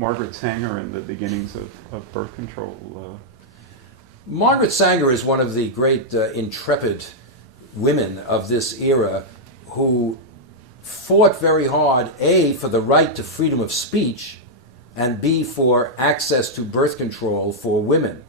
Margaret Sanger and the beginnings of birth control? Margaret Sanger is one of the great intrepid women of this era who fought very hard, A, for the right to freedom of speech, and B, for access to birth control for women.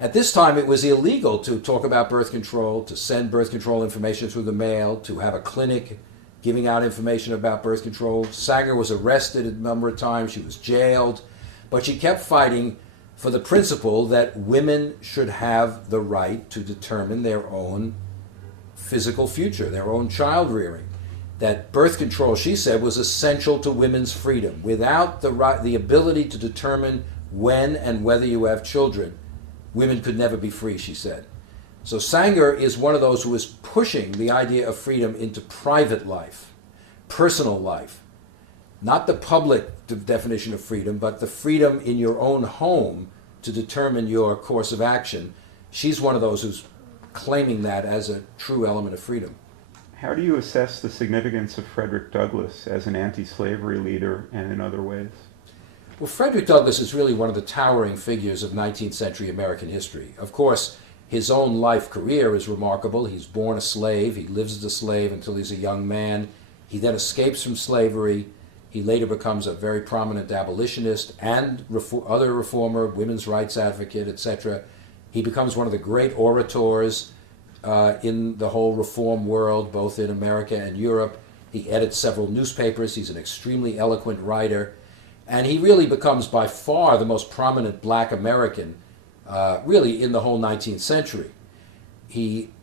At this time, it was illegal to talk about birth control, to send birth control information through the mail, to have a clinic giving out information about birth control. Sanger was arrested a number of times, she was jailed, but she kept fighting for the principle that women should have the right to determine their own physical future, their own child rearing. That birth control, she said, was essential to women's freedom. Without the ability to determine when and whether you have children, women could never be free, she said. So Sanger is one of those who is pushing the idea of freedom into private life, personal life. Not the public definition of freedom, but the freedom in your own home to determine your course of action. She's one of those who's claiming that as a true element of freedom. How do you assess the significance of Frederick Douglass as an anti-slavery leader and in other ways? Well, Frederick Douglass is really one of the towering figures of 19th century American history. Of course, his own life career is remarkable. He's born a slave. He lives as a slave until he's a young man. He then escapes from slavery. He later becomes a very prominent abolitionist and other reformer, women's rights advocate, etc. He becomes one of the great orators in the whole reform world, both in America and Europe. He edits several newspapers. He's an extremely eloquent writer. And he really becomes by far the most prominent black American, really in the whole 19th century.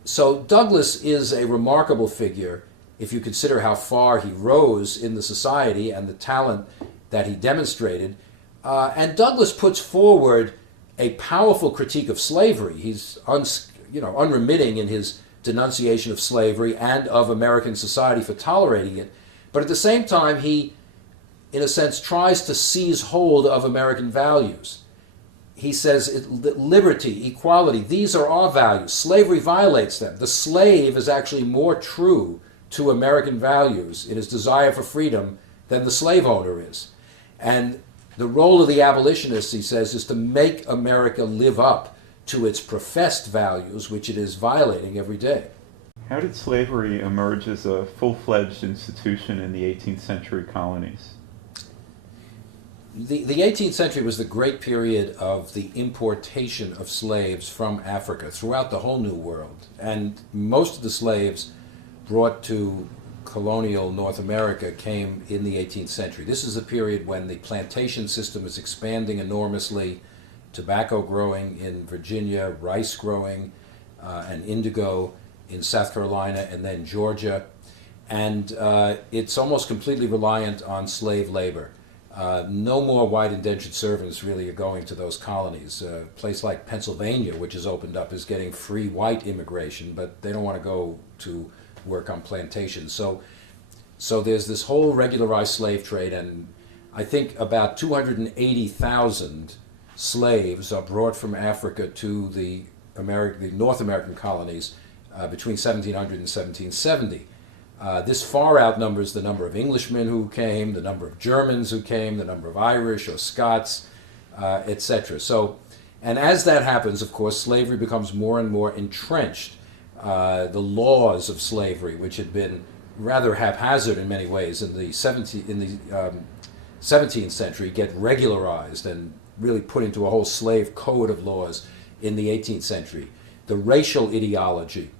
So Douglass is a remarkable figure if you consider how far he rose in the society and the talent that he demonstrated. And Douglass puts forward a powerful critique of slavery. He's unremitting in his denunciation of slavery and of American society for tolerating it. But at the same time, he, in a sense, tries to seize hold of American values. He says liberty, equality, these are our values. Slavery violates them. The slave is actually more true to American values in his desire for freedom than the slave owner is. And the role of the abolitionists, he says, is to make America live up to its professed values, which it is violating every day. How did slavery emerge as a full-fledged institution in the 18th century colonies? The 18th century was the great period of the importation of slaves from Africa throughout the whole New World. And most of the slaves brought to colonial North America came in the 18th century. This is a period when the plantation system is expanding enormously, tobacco growing in Virginia, rice growing, and indigo in South Carolina and then Georgia. And it's almost completely reliant on slave labor. No more white indentured servants really are going to those colonies. A place like Pennsylvania, which has opened up, is getting free white immigration, but they don't want to go to work on plantations. So there's this whole regularized slave trade, and I think about 280,000 slaves are brought from Africa to the North American colonies between 1700 and 1770. This far outnumbers the number of Englishmen who came, the number of Germans who came, the number of Irish or Scots, etc. And as that happens, of course, slavery becomes more and more entrenched. The laws of slavery, which had been rather haphazard in many ways in the 17th century, get regularized and really put into a whole slave code of laws in the 18th century. The racial ideology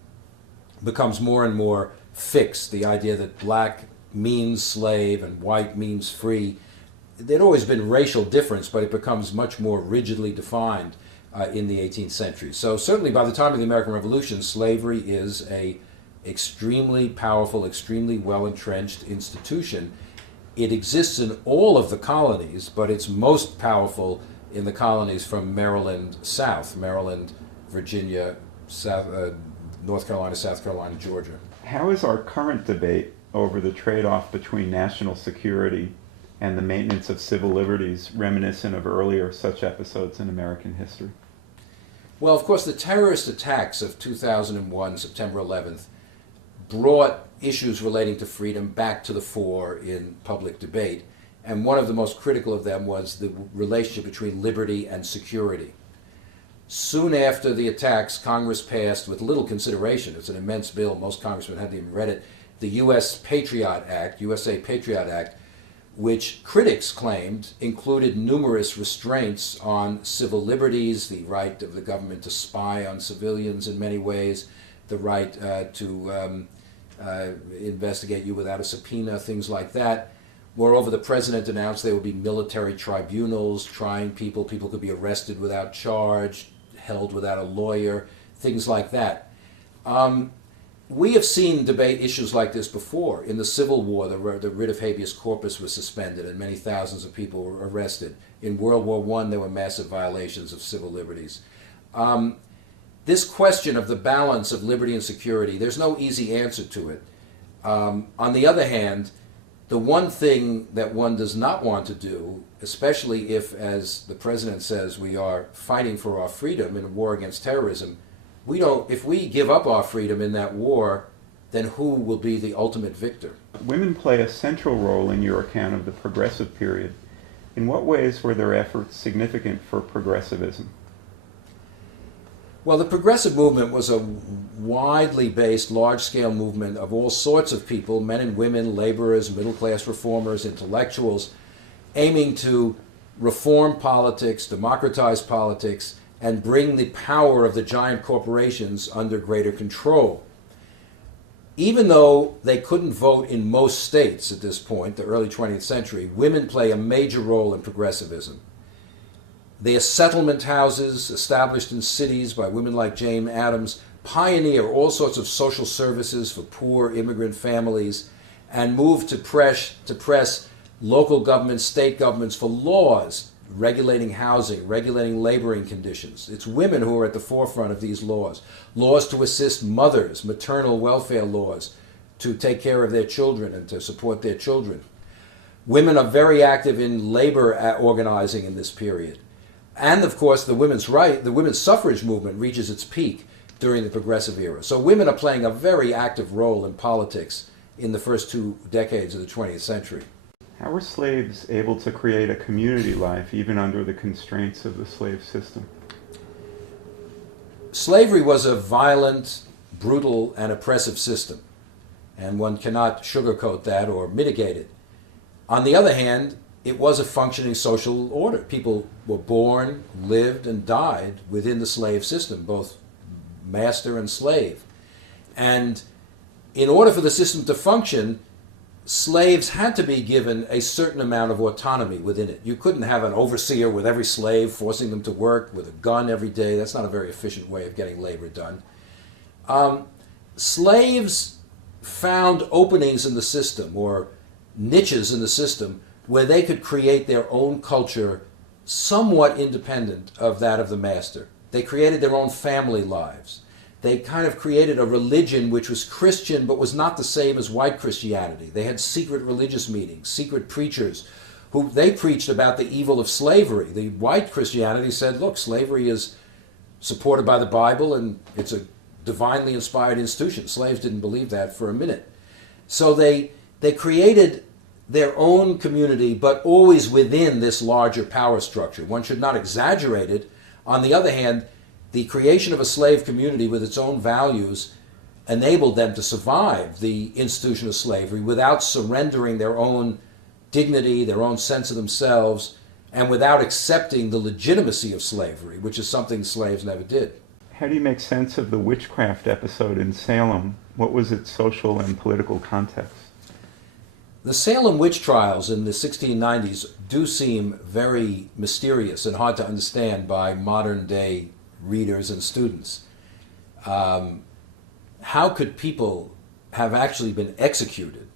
becomes more and more fixed, the idea that black means slave and white means free. There'd always been racial difference, but it becomes much more rigidly defined in the 18th century. So certainly by the time of the American Revolution, slavery is a extremely powerful, extremely well-entrenched institution. It exists in all of the colonies, but it's most powerful in the colonies from Maryland south, Maryland, Virginia, North Carolina, South Carolina, Georgia. How is our current debate over the trade-off between national security and the maintenance of civil liberties reminiscent of earlier such episodes in American history? Well, of course, the terrorist attacks of 2001, September 11th, brought issues relating to freedom back to the fore in public debate. and one of the most critical of them was the relationship between liberty and security. Soon after the attacks, Congress passed, with little consideration, it's an immense bill, most congressmen hadn't even read it, the USA Patriot Act, which critics claimed included numerous restraints on civil liberties, the right of the government to spy on civilians in many ways, the right to investigate you without a subpoena, things like that. Moreover, the president announced there would be military tribunals trying people. People could be arrested without charge, held without a lawyer, things like that. We have seen debate issues like this before. In the Civil War, the writ of habeas corpus was suspended and many thousands of people were arrested. In World War I, there were massive violations of civil liberties. This question of the balance of liberty and security, there's no easy answer to it. On the other hand, the one thing that one does not want to do, especially if, as the president says, we are fighting for our freedom in a war against terrorism, if we give up our freedom in that war, then who will be the ultimate victor? Women play a central role in your account of the progressive period. In what ways were their efforts significant for progressivism? Well, the progressive movement was a widely based, large-scale movement of all sorts of people, men and women, laborers, middle-class reformers, intellectuals, aiming to reform politics, democratize politics, and bring the power of the giant corporations under greater control. Even though they couldn't vote in most states at this point, the early 20th century, women play a major role in progressivism. Their settlement houses, established in cities by women like Jane Addams, pioneer all sorts of social services for poor immigrant families and move to press local governments, state governments for laws regulating housing, regulating laboring conditions. It's women who are at the forefront of these laws. Laws to assist mothers, maternal welfare laws, to take care of their children and to support their children. Women are very active in labor organizing in this period. And of course, the women's suffrage movement reaches its peak during the progressive era. So women are playing a very active role in politics in the first 2 decades of the 20th century. How were slaves able to create a community life even under the constraints of the slave system? Slavery was a violent, brutal, and oppressive system, and one cannot sugarcoat that or mitigate it. On the other hand, it was a functioning social order. People were born, lived, and died within the slave system, both master and slave. And in order for the system to function, slaves had to be given a certain amount of autonomy within it. You couldn't have an overseer with every slave forcing them to work with a gun every day. That's not a very efficient way of getting labor done. Slaves found openings in the system, or niches in the system, where they could create their own culture somewhat independent of that of the master. They created their own family lives. They kind of created a religion which was Christian but was not the same as white Christianity. They had secret religious meetings, secret preachers, who they preached about the evil of slavery. The white Christianity said, look, slavery is supported by the Bible and it's a divinely inspired institution. Slaves didn't believe that for a minute. So they created their own community, but always within this larger power structure. One should not exaggerate it. On the other hand, the creation of a slave community with its own values enabled them to survive the institution of slavery without surrendering their own dignity, their own sense of themselves, and without accepting the legitimacy of slavery, which is something slaves never did. How do you make sense of the witchcraft episode in Salem? What was its social and political context? The Salem witch trials in the 1690s do seem very mysterious and hard to understand by modern-day readers and students. How could people have actually been executed,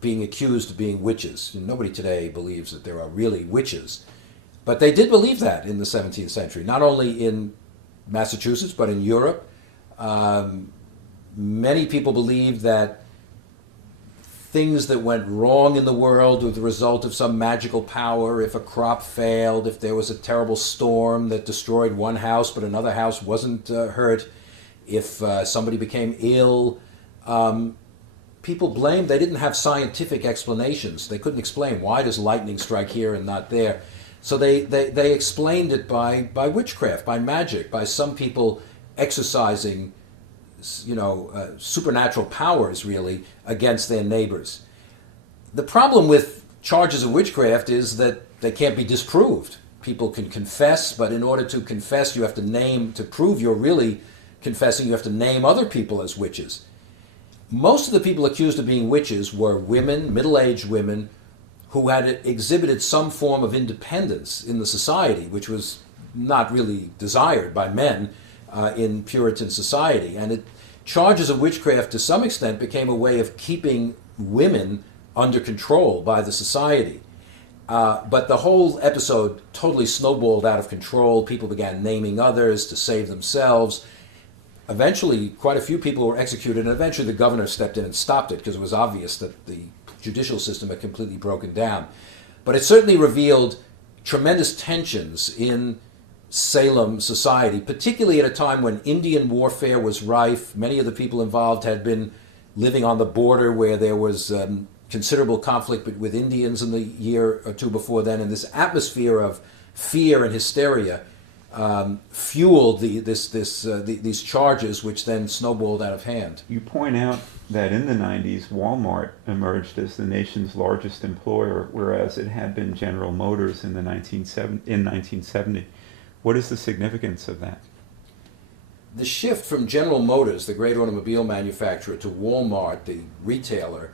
being accused of being witches? Nobody today believes that there are really witches, but they did believe that in the 17th century, not only in Massachusetts, but in Europe. Many people believed that things that went wrong in the world were the result of some magical power. If a crop failed, if there was a terrible storm that destroyed one house but another house wasn't hurt, if somebody became ill. people blamed, they didn't have scientific explanations. They couldn't explain why does lightning strike here and not there. So they explained it by witchcraft, by magic, by some people exercising, supernatural powers, really, against their neighbors. The problem with charges of witchcraft is that they can't be disproved. People can confess, but in order to confess, you have to prove you're really confessing, you have to name other people as witches. Most of the people accused of being witches were women, middle-aged women, who had exhibited some form of independence in the society, which was not really desired by men in Puritan society. And charges of witchcraft, to some extent, became a way of keeping women under control by the society. But the whole episode totally snowballed out of control. People began naming others to save themselves. Eventually, quite a few people were executed, and eventually the governor stepped in and stopped it because it was obvious that the judicial system had completely broken down. But it certainly revealed tremendous tensions in Salem society, particularly at a time when Indian warfare was rife. Many of the people involved had been living on the border where there was considerable conflict with Indians in the year or two before then, and this atmosphere of fear and hysteria fueled these charges, which then snowballed out of hand. You point out that in the 90s, Walmart emerged as the nation's largest employer, whereas it had been General Motors in 1970. What is the significance of that? The shift from General Motors, the great automobile manufacturer, to Walmart, the retailer,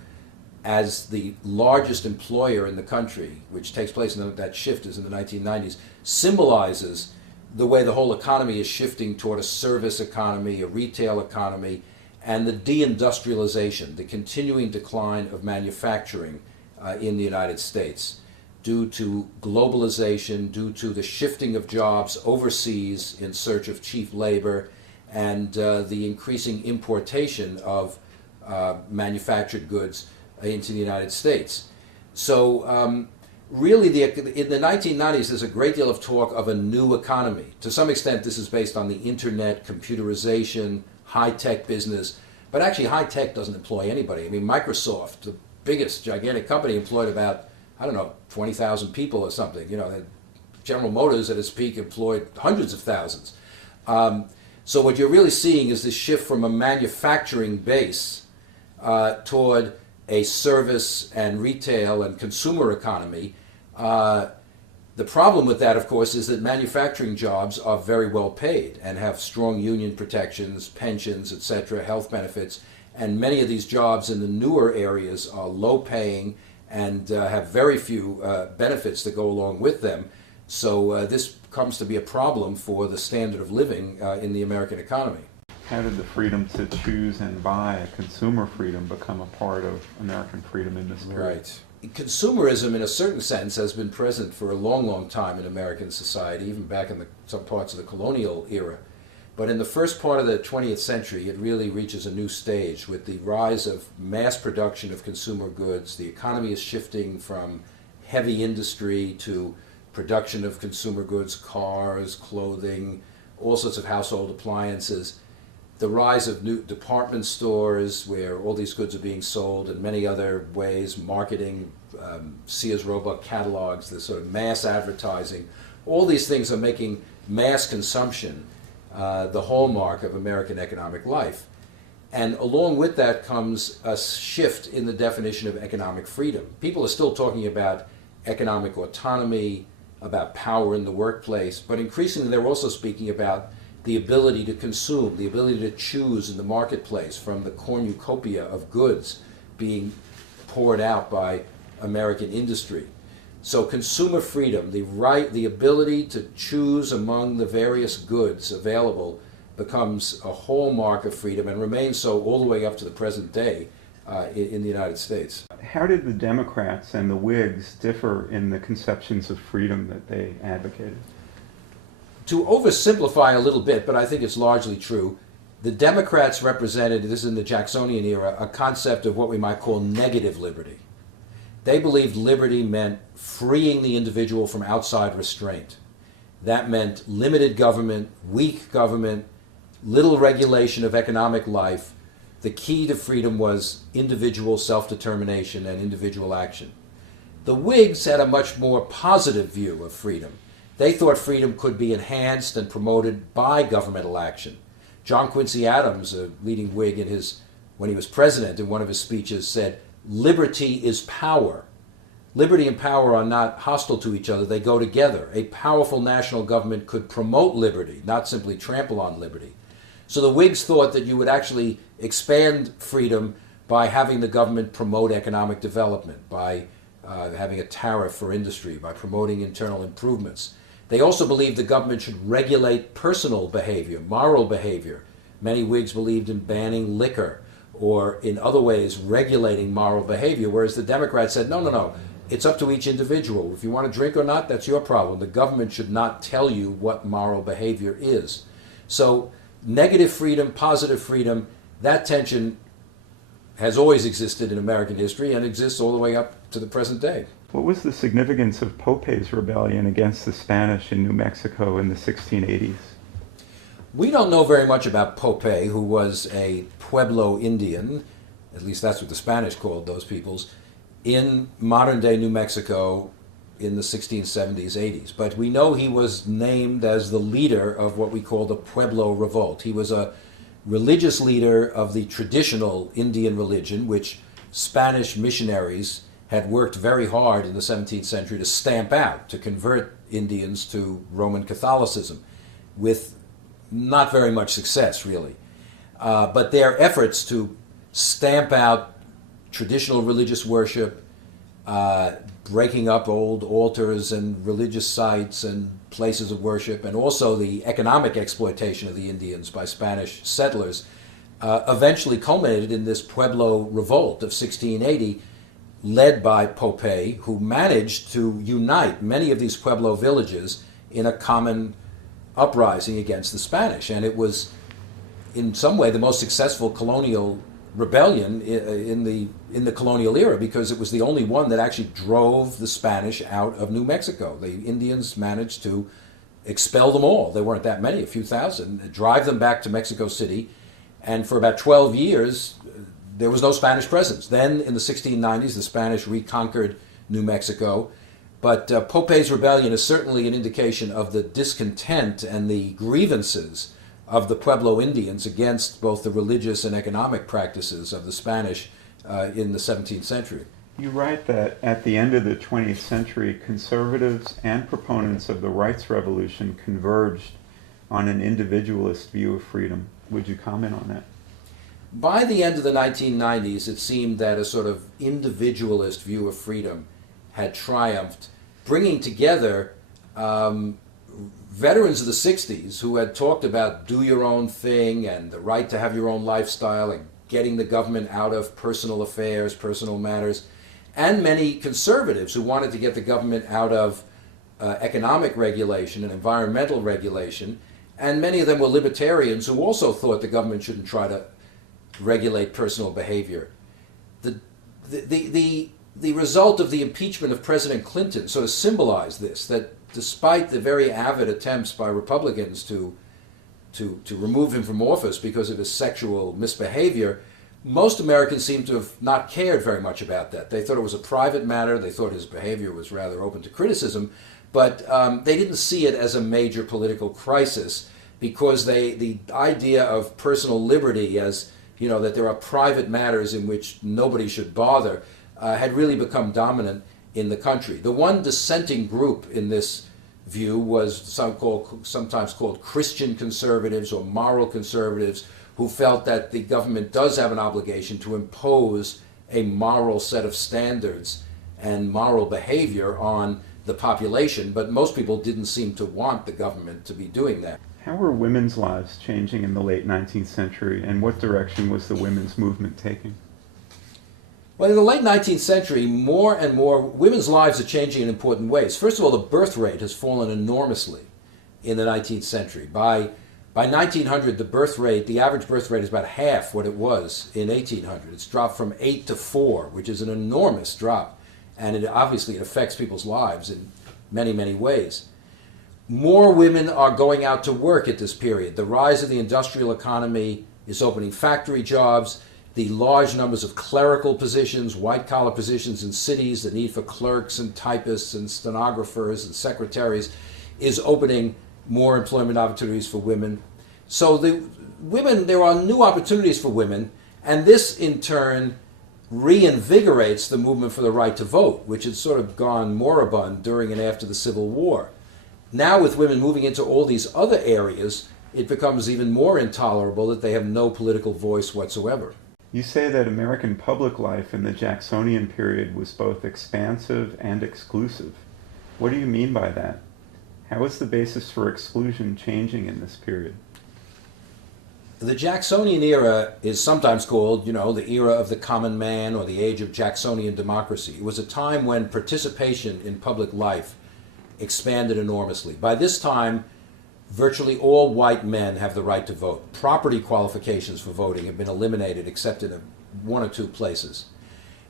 as the largest employer in the country, which takes place that shift is in the 1990s, symbolizes the way the whole economy is shifting toward a service economy, a retail economy, and the deindustrialization, the continuing decline of manufacturing in the United States due to globalization, due to the shifting of jobs overseas in search of cheap labor, and the increasing importation of manufactured goods into the United States. So really, in the 1990s, there's a great deal of talk of a new economy. To some extent, this is based on the internet, computerization, high-tech business. But actually, high-tech doesn't employ anybody. I mean, Microsoft, the biggest, gigantic company, employed about, 20,000 people or something. General Motors at its peak employed hundreds of thousands. So what you're really seeing is this shift from a manufacturing base toward a service and retail and consumer economy. The problem with that, of course, is that manufacturing jobs are very well paid and have strong union protections, pensions, etc., health benefits, and many of these jobs in the newer areas are low paying and have very few benefits that go along with them. So this comes to be a problem for the standard of living in the American economy. How did the freedom to choose and buy, consumer freedom, become a part of American freedom in this period? Right. Consumerism, in a certain sense, has been present for a long, long time in American society, even back in some parts of the colonial era. But in the first part of the 20th century, it really reaches a new stage with the rise of mass production of consumer goods. The economy is shifting from heavy industry to production of consumer goods, cars, clothing, all sorts of household appliances. The rise of new department stores where all these goods are being sold, and many other ways, marketing, Sears Roebuck catalogs, this sort of mass advertising, all these things are making mass consumption the hallmark of American economic life. And along with that comes a shift in the definition of economic freedom. People are still talking about economic autonomy, about power in the workplace, but increasingly they're also speaking about the ability to consume, the ability to choose in the marketplace from the cornucopia of goods being poured out by American industry. So consumer freedom, the ability to choose among the various goods available, becomes a hallmark of freedom and remains so all the way up to the present day in the United States. How did the Democrats and the Whigs differ in the conceptions of freedom that they advocated? To oversimplify a little bit, but I think it's largely true, the Democrats represented, this is in the Jacksonian era, a concept of what we might call negative liberty. They believed liberty meant freeing the individual from outside restraint. That meant limited government, weak government, little regulation of economic life, the key to freedom was individual self-determination and individual action. The Whigs had a much more positive view of freedom. They thought freedom could be enhanced and promoted by governmental action. John Quincy Adams, a leading Whig when he was president, in one of his speeches said, "Liberty is power." Liberty and power are not hostile to each other, they go together. A powerful national government could promote liberty, not simply trample on liberty. So the Whigs thought that you would actually expand freedom by having the government promote economic development, by having a tariff for industry, by promoting internal improvements. They also believed the government should regulate personal behavior, moral behavior. Many Whigs believed in banning liquor or in other ways regulating moral behavior, whereas the Democrats said, no, no, no, it's up to each individual. If you want to drink or not, that's your problem. The government should not tell you what moral behavior is. So negative freedom, positive freedom, that tension has always existed in American history and exists all the way up to the present day. What was the significance of Pope's rebellion against the Spanish in New Mexico in the 1680s? We don't know very much about Pope, who was a Pueblo Indian, at least that's what the Spanish called those peoples, in modern-day New Mexico in the 1670s, 80s. But we know he was named as the leader of what we call the Pueblo Revolt. He was a religious leader of the traditional Indian religion, which Spanish missionaries had worked very hard in the 17th century to stamp out, to convert Indians to Roman Catholicism, with not very much success, really. But their efforts to stamp out traditional religious worship, breaking up old altars and religious sites and places of worship, and also the economic exploitation of the Indians by Spanish settlers, eventually culminated in this Pueblo Revolt of 1680, led by Pope, who managed to unite many of these Pueblo villages in a common uprising against the Spanish. And it was, in some way, the most successful colonial rebellion in the colonial era, because it was the only one that actually drove the Spanish out of New Mexico. The Indians managed to expel them all. There weren't that many, a few thousand, drive them back to Mexico City, and for about 12 years, there was no Spanish presence. Then, in the 1690s, the Spanish reconquered New Mexico, but Pope's rebellion is certainly an indication of the discontent and the grievances of the Pueblo Indians against both the religious and economic practices of the Spanish in the 17th century. You write that at the end of the 20th century, conservatives and proponents of the rights revolution converged on an individualist view of freedom. Would you comment on that? By the end of the 1990s, it seemed that a sort of individualist view of freedom had triumphed, bringing together veterans of the 60s who had talked about do your own thing and the right to have your own lifestyle and getting the government out of personal affairs, personal matters, and many conservatives who wanted to get the government out of economic regulation and environmental regulation, and many of them were libertarians who also thought the government shouldn't try to regulate personal behavior. The result of the impeachment of President Clinton sort of symbolized this, that despite the very avid attempts by Republicans to remove him from office because of his sexual misbehavior, most Americans seem to have not cared very much about that. They thought it was a private matter. They thought his behavior was rather open to criticism, but they didn't see it as a major political crisis, because the idea of personal liberty as, you know, that there are private matters in which nobody should bother, had really become dominant in the country. The one dissenting group in this view was sometimes called Christian conservatives or moral conservatives, who felt that the government does have an obligation to impose a moral set of standards and moral behavior on the population, but most people didn't seem to want the government to be doing that. How were women's lives changing in the late 19th century, and what direction was the women's movement taking? Well, in the late 19th century, more and more women's lives are changing in important ways. First of all, the birth rate has fallen enormously in the 19th century. By 1900, the average birth rate is about half what it was in 1800. It's dropped from 8 to 4, which is an enormous drop. And it obviously affects people's lives in many, many ways. More women are going out to work at this period. The rise of the industrial economy is opening factory jobs. the large numbers of clerical positions, white-collar positions in cities, the need for clerks and typists and stenographers and secretaries is opening more employment opportunities for women. So there are new opportunities for women, and this in turn reinvigorates the movement for the right to vote, which had sort of gone moribund during and after the Civil War. Now with women moving into all these other areas, it becomes even more intolerable that they have no political voice whatsoever. You say that American public life in the Jacksonian period was both expansive and exclusive. What do you mean by that? How is the basis for exclusion changing in this period? The Jacksonian era is sometimes called, the era of the common man or the age of Jacksonian democracy. It was a time when participation in public life expanded enormously. By this time, virtually all white men have the right to vote. Property qualifications for voting have been eliminated except in one or two places.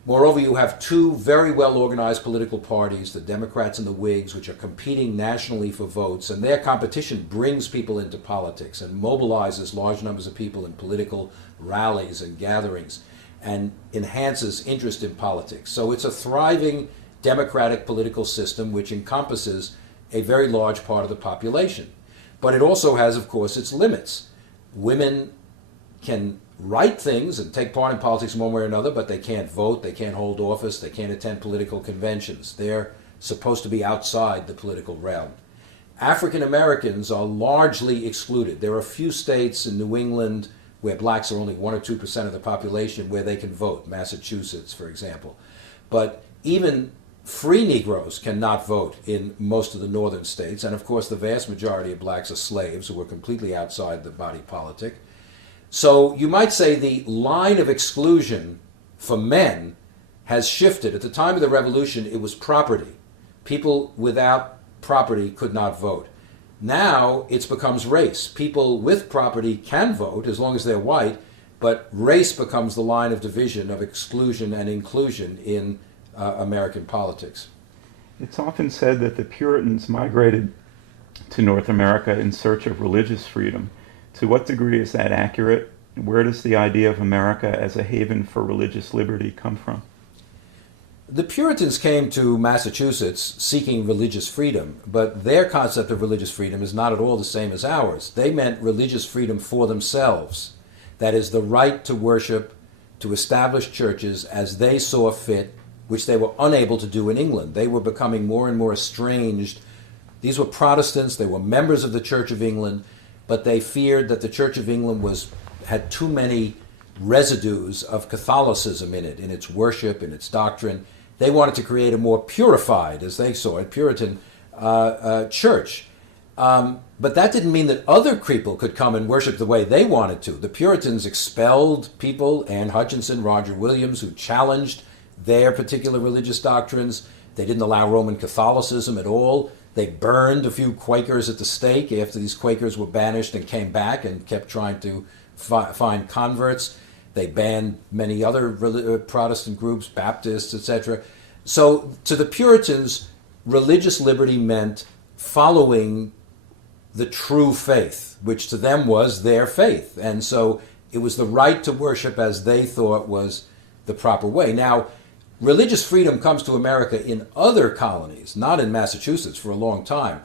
Moreover, you have two very well-organized political parties, the Democrats and the Whigs, which are competing nationally for votes, and their competition brings people into politics and mobilizes large numbers of people in political rallies and gatherings and enhances interest in politics. So it's a thriving democratic political system which encompasses a very large part of the population. But it also has, of course, its limits. Women can write things and take part in politics in one way or another, but they can't vote, they can't hold office, they can't attend political conventions. They're supposed to be outside the political realm. African Americans are largely excluded. There are a few states in New England where blacks are only 1 or 2% of the population where they can vote, Massachusetts, for example. But even free Negroes cannot vote in most of the northern states, and of course the vast majority of blacks are slaves who are completely outside the body politic. So you might say the line of exclusion for men has shifted. At the time of the Revolution, it was property. People without property could not vote. Now it becomes race. People with property can vote as long as they're white, but race becomes the line of division of exclusion and inclusion in American politics. It's often said that the Puritans migrated to North America in search of religious freedom. To what degree is that accurate? Where does the idea of America as a haven for religious liberty come from? The Puritans came to Massachusetts seeking religious freedom, but their concept of religious freedom is not at all the same as ours. They meant religious freedom for themselves. That is, the right to worship, to establish churches as they saw fit, which they were unable to do in England. They were becoming more and more estranged. These were Protestants, they were members of the Church of England, but they feared that the Church of England had too many residues of Catholicism in it, in its worship, in its doctrine. They wanted to create a more purified, as they saw it, Puritan church. But that didn't mean that other people could come and worship the way they wanted to. The Puritans expelled people, Anne Hutchinson, Roger Williams, who challenged their particular religious doctrines. They didn't allow Roman Catholicism at all. They burned a few Quakers at the stake after these Quakers were banished and came back and kept trying to find converts. They banned many other Protestant groups, Baptists, etc. So to the Puritans, religious liberty meant following the true faith, which to them was their faith. And so it was the right to worship as they thought was the proper way. Now, religious freedom comes to America in other colonies, not in Massachusetts for a long time.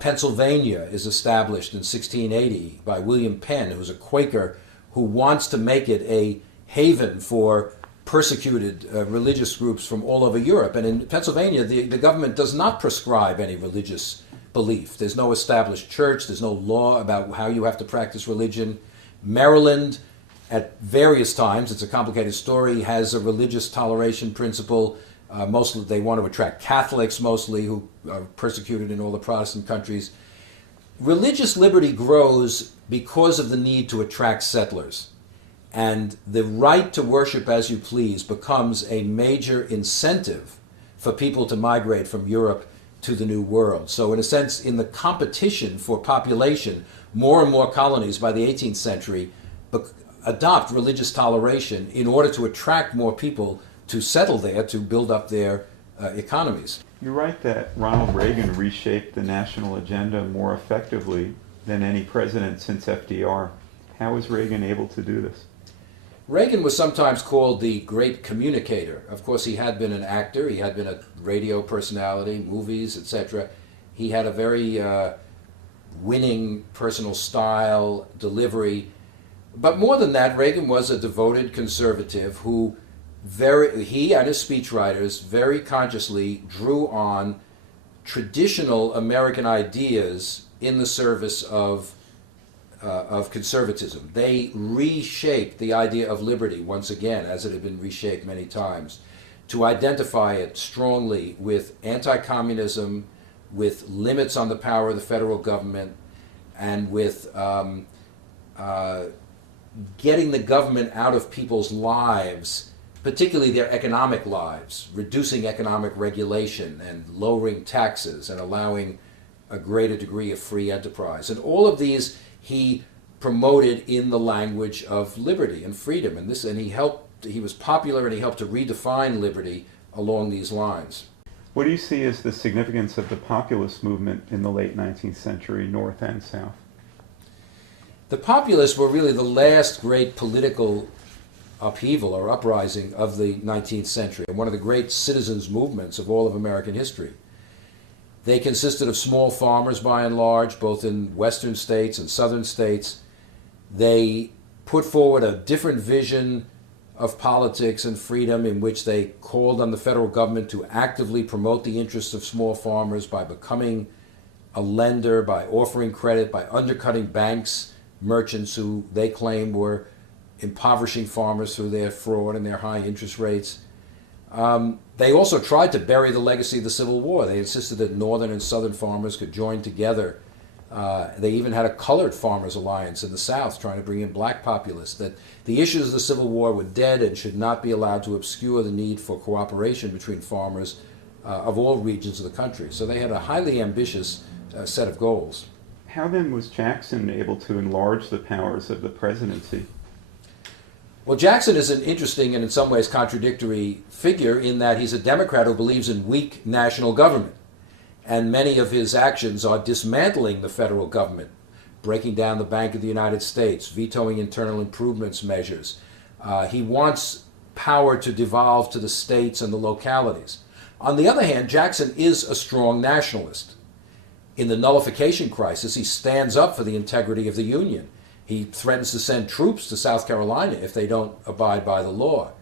Pennsylvania is established in 1680 by William Penn, who's a Quaker who wants to make it a haven for persecuted religious groups from all over Europe. And in Pennsylvania, the government does not prescribe any religious belief. There's no established church. There's no law about how you have to practice religion. Maryland, at various times, it's a complicated story, has a religious toleration principle. Mostly they want to attract Catholics, mostly, who are persecuted in all the Protestant countries. Religious liberty grows because of the need to attract settlers. And the right to worship as you please becomes a major incentive for people to migrate from Europe to the New World. So in a sense, in the competition for population, more and more colonies by the 18th century adopt religious toleration in order to attract more people to settle there, to build up their economies. You write that Ronald Reagan reshaped the national agenda more effectively than any president since FDR. How was Reagan able to do this? Reagan was sometimes called the great communicator. Of course, he had been an actor, he had been a radio personality, movies, etc. He had a very winning personal style, delivery. But more than that, Reagan was a devoted conservative who he and his speechwriters very consciously drew on traditional American ideas in the service of conservatism. They reshaped the idea of liberty once again, as it had been reshaped many times, to identify it strongly with anti-communism, with limits on the power of the federal government, and with getting the government out of people's lives, particularly their economic lives, reducing economic regulation and lowering taxes and allowing a greater degree of free enterprise. And all of these he promoted in the language of liberty and freedom. And he was popular, and he helped to redefine liberty along these lines. What do you see as the significance of the populist movement in the late 19th century, North and South? The populists were really the last great political upheaval or uprising of the 19th century, and one of the great citizens' movements of all of American history. They consisted of small farmers by and large, both in western states and southern states. They put forward a different vision of politics and freedom, in which they called on the federal government to actively promote the interests of small farmers by becoming a lender, by offering credit, by undercutting banks, merchants who they claimed were impoverishing farmers through their fraud and their high interest rates. They also tried to bury the legacy of the Civil War. They insisted that northern and southern farmers could join together. They even had a colored farmers alliance in the South trying to bring in black populists, that the issues of the Civil War were dead and should not be allowed to obscure the need for cooperation between farmers of all regions of the country. So they had a highly ambitious set of goals. How then was Jackson able to enlarge the powers of the presidency? Well, Jackson is an interesting and in some ways contradictory figure, in that he's a Democrat who believes in weak national government. And many of his actions are dismantling the federal government, breaking down the Bank of the United States, vetoing internal improvements measures. He wants power to devolve to the states and the localities. On the other hand, Jackson is a strong nationalist. In the nullification crisis, he stands up for the integrity of the Union. He threatens to send troops to South Carolina if they don't abide by the law.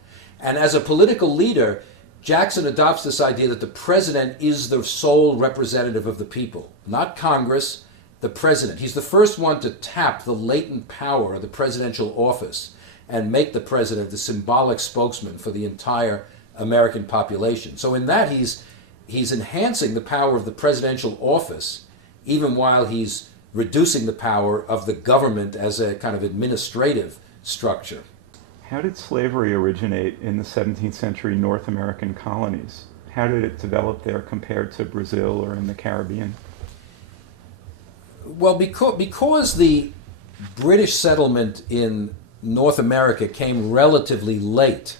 And as a political leader, Jackson adopts this idea that the president is the sole representative of the people, not Congress, the president. He's the first one to tap the latent power of the presidential office and make the president the symbolic spokesman for the entire American population. So in that, he's enhancing the power of the presidential office, even while he's reducing the power of the government as a kind of administrative structure. How did slavery originate in the 17th century North American colonies? How did it develop there compared to Brazil or in the Caribbean? Well, because the British settlement in North America came relatively late,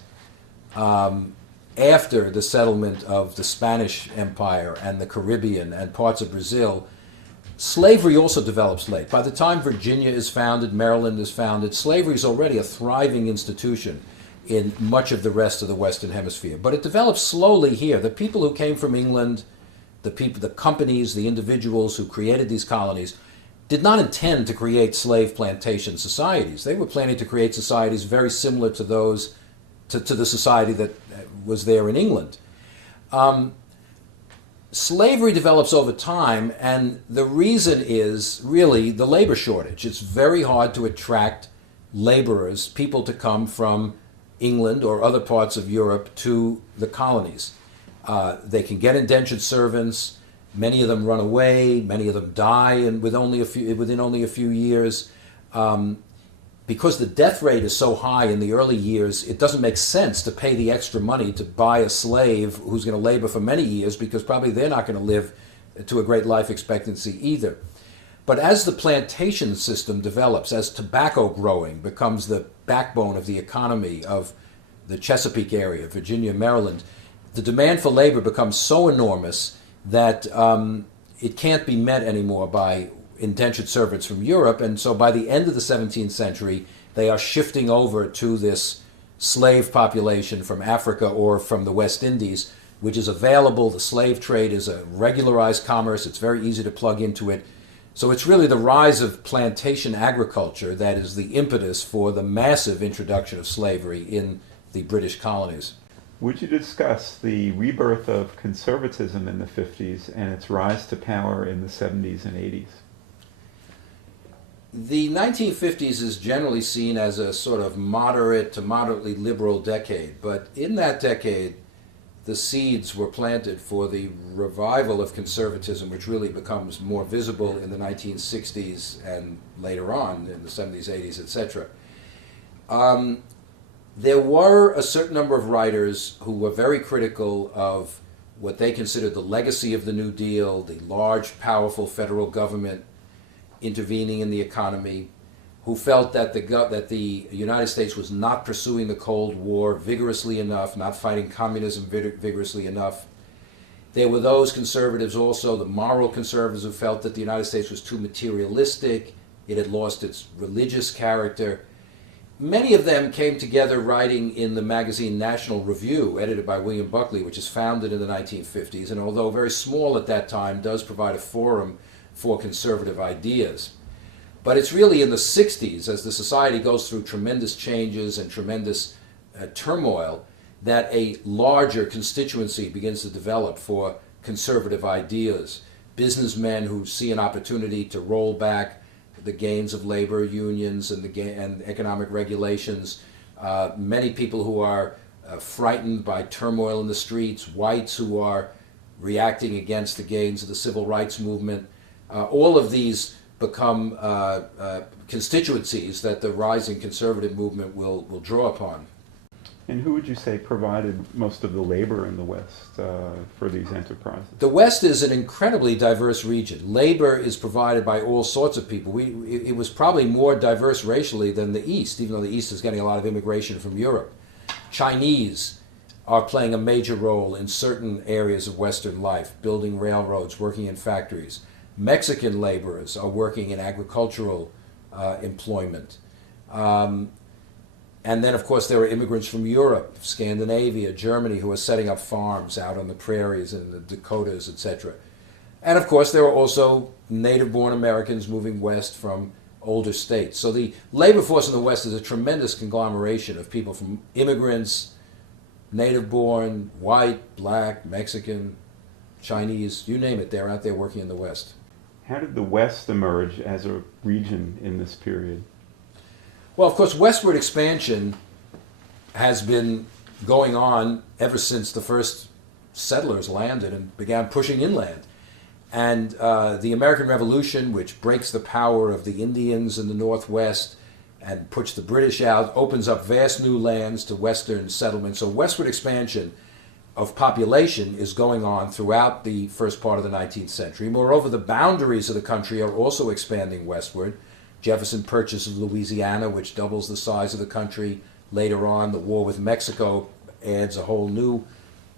after the settlement of the Spanish Empire and the Caribbean and parts of Brazil, slavery also develops late. By the time Virginia is founded, Maryland is founded, slavery is already a thriving institution in much of the rest of the Western Hemisphere. But it develops slowly here. The people who came from England, the companies, the individuals who created these colonies, did not intend to create slave plantation societies. They were planning to create societies very similar to those, to the society that was there in England. Slavery develops over time, and the reason is really the labor shortage. It's very hard to attract laborers, people to come from England or other parts of Europe to the colonies. They can get indentured servants. Many of them run away. Many of them die within only a few years. Because the death rate is so high in the early years, it doesn't make sense to pay the extra money to buy a slave who's going to labor for many years, because probably they're not going to live to a great life expectancy either. But as the plantation system develops, as tobacco growing becomes the backbone of the economy of the Chesapeake area, Virginia, Maryland, the demand for labor becomes so enormous that it can't be met anymore by indentured servants from Europe. And so by the end of the 17th century, they are shifting over to this slave population from Africa or from the West Indies, which is available. The slave trade is a regularized commerce. It's very easy to plug into it. So it's really the rise of plantation agriculture that is the impetus for the massive introduction of slavery in the British colonies. Would you discuss the rebirth of conservatism in the 50s and its rise to power in the 70s and 80s? The 1950s is generally seen as a sort of moderate to moderately liberal decade, but in that decade, the seeds were planted for the revival of conservatism, which really becomes more visible in the 1960s and later on in the 70s, 80s, etc. There were a certain number of writers who were very critical of what they considered the legacy of the New Deal, the large, powerful federal government intervening in the economy, who felt that the United States was not pursuing the Cold War vigorously enough, not fighting communism vigorously enough. There were those conservatives also, the moral conservatives, who felt that the United States was too materialistic, it had lost its religious character. Many of them came together writing in the magazine National Review, edited by William Buckley, which is founded in the 1950s, and although very small at that time, does provide a forum for conservative ideas. But it's really in the 60s, as the society goes through tremendous changes and tremendous turmoil, that a larger constituency begins to develop for conservative ideas. Businessmen who see an opportunity to roll back the gains of labor unions and economic regulations. Many people who are frightened by turmoil in the streets, whites who are reacting against the gains of the civil rights movement. All of these become constituencies that the rising conservative movement will draw upon. And who would you say provided most of the labor in the West for these enterprises? The West is an incredibly diverse region. Labor is provided by all sorts of people. It was probably more diverse racially than the East, even though the East is getting a lot of immigration from Europe. Chinese are playing a major role in certain areas of Western life, building railroads, working in factories. Mexican laborers are working in agricultural employment. And then, of course, there are immigrants from Europe, Scandinavia, Germany, who are setting up farms out on the prairies in the Dakotas, etc. And, of course, there are also native-born Americans moving west from older states. So the labor force in the West is a tremendous conglomeration of people from immigrants, native-born, white, black, Mexican, Chinese, you name it, they're out there working in the West. How did the West emerge as a region in this period? Well, of course, westward expansion has been going on ever since the first settlers landed and began pushing inland. And the American Revolution, which breaks the power of the Indians in the Northwest and puts the British out, opens up vast new lands to Western settlements. So westward expansion of population is going on throughout the first part of the 19th century. Moreover, the boundaries of the country are also expanding westward. Jefferson purchases Louisiana, which doubles the size of the country. Later on, the war with Mexico adds a whole new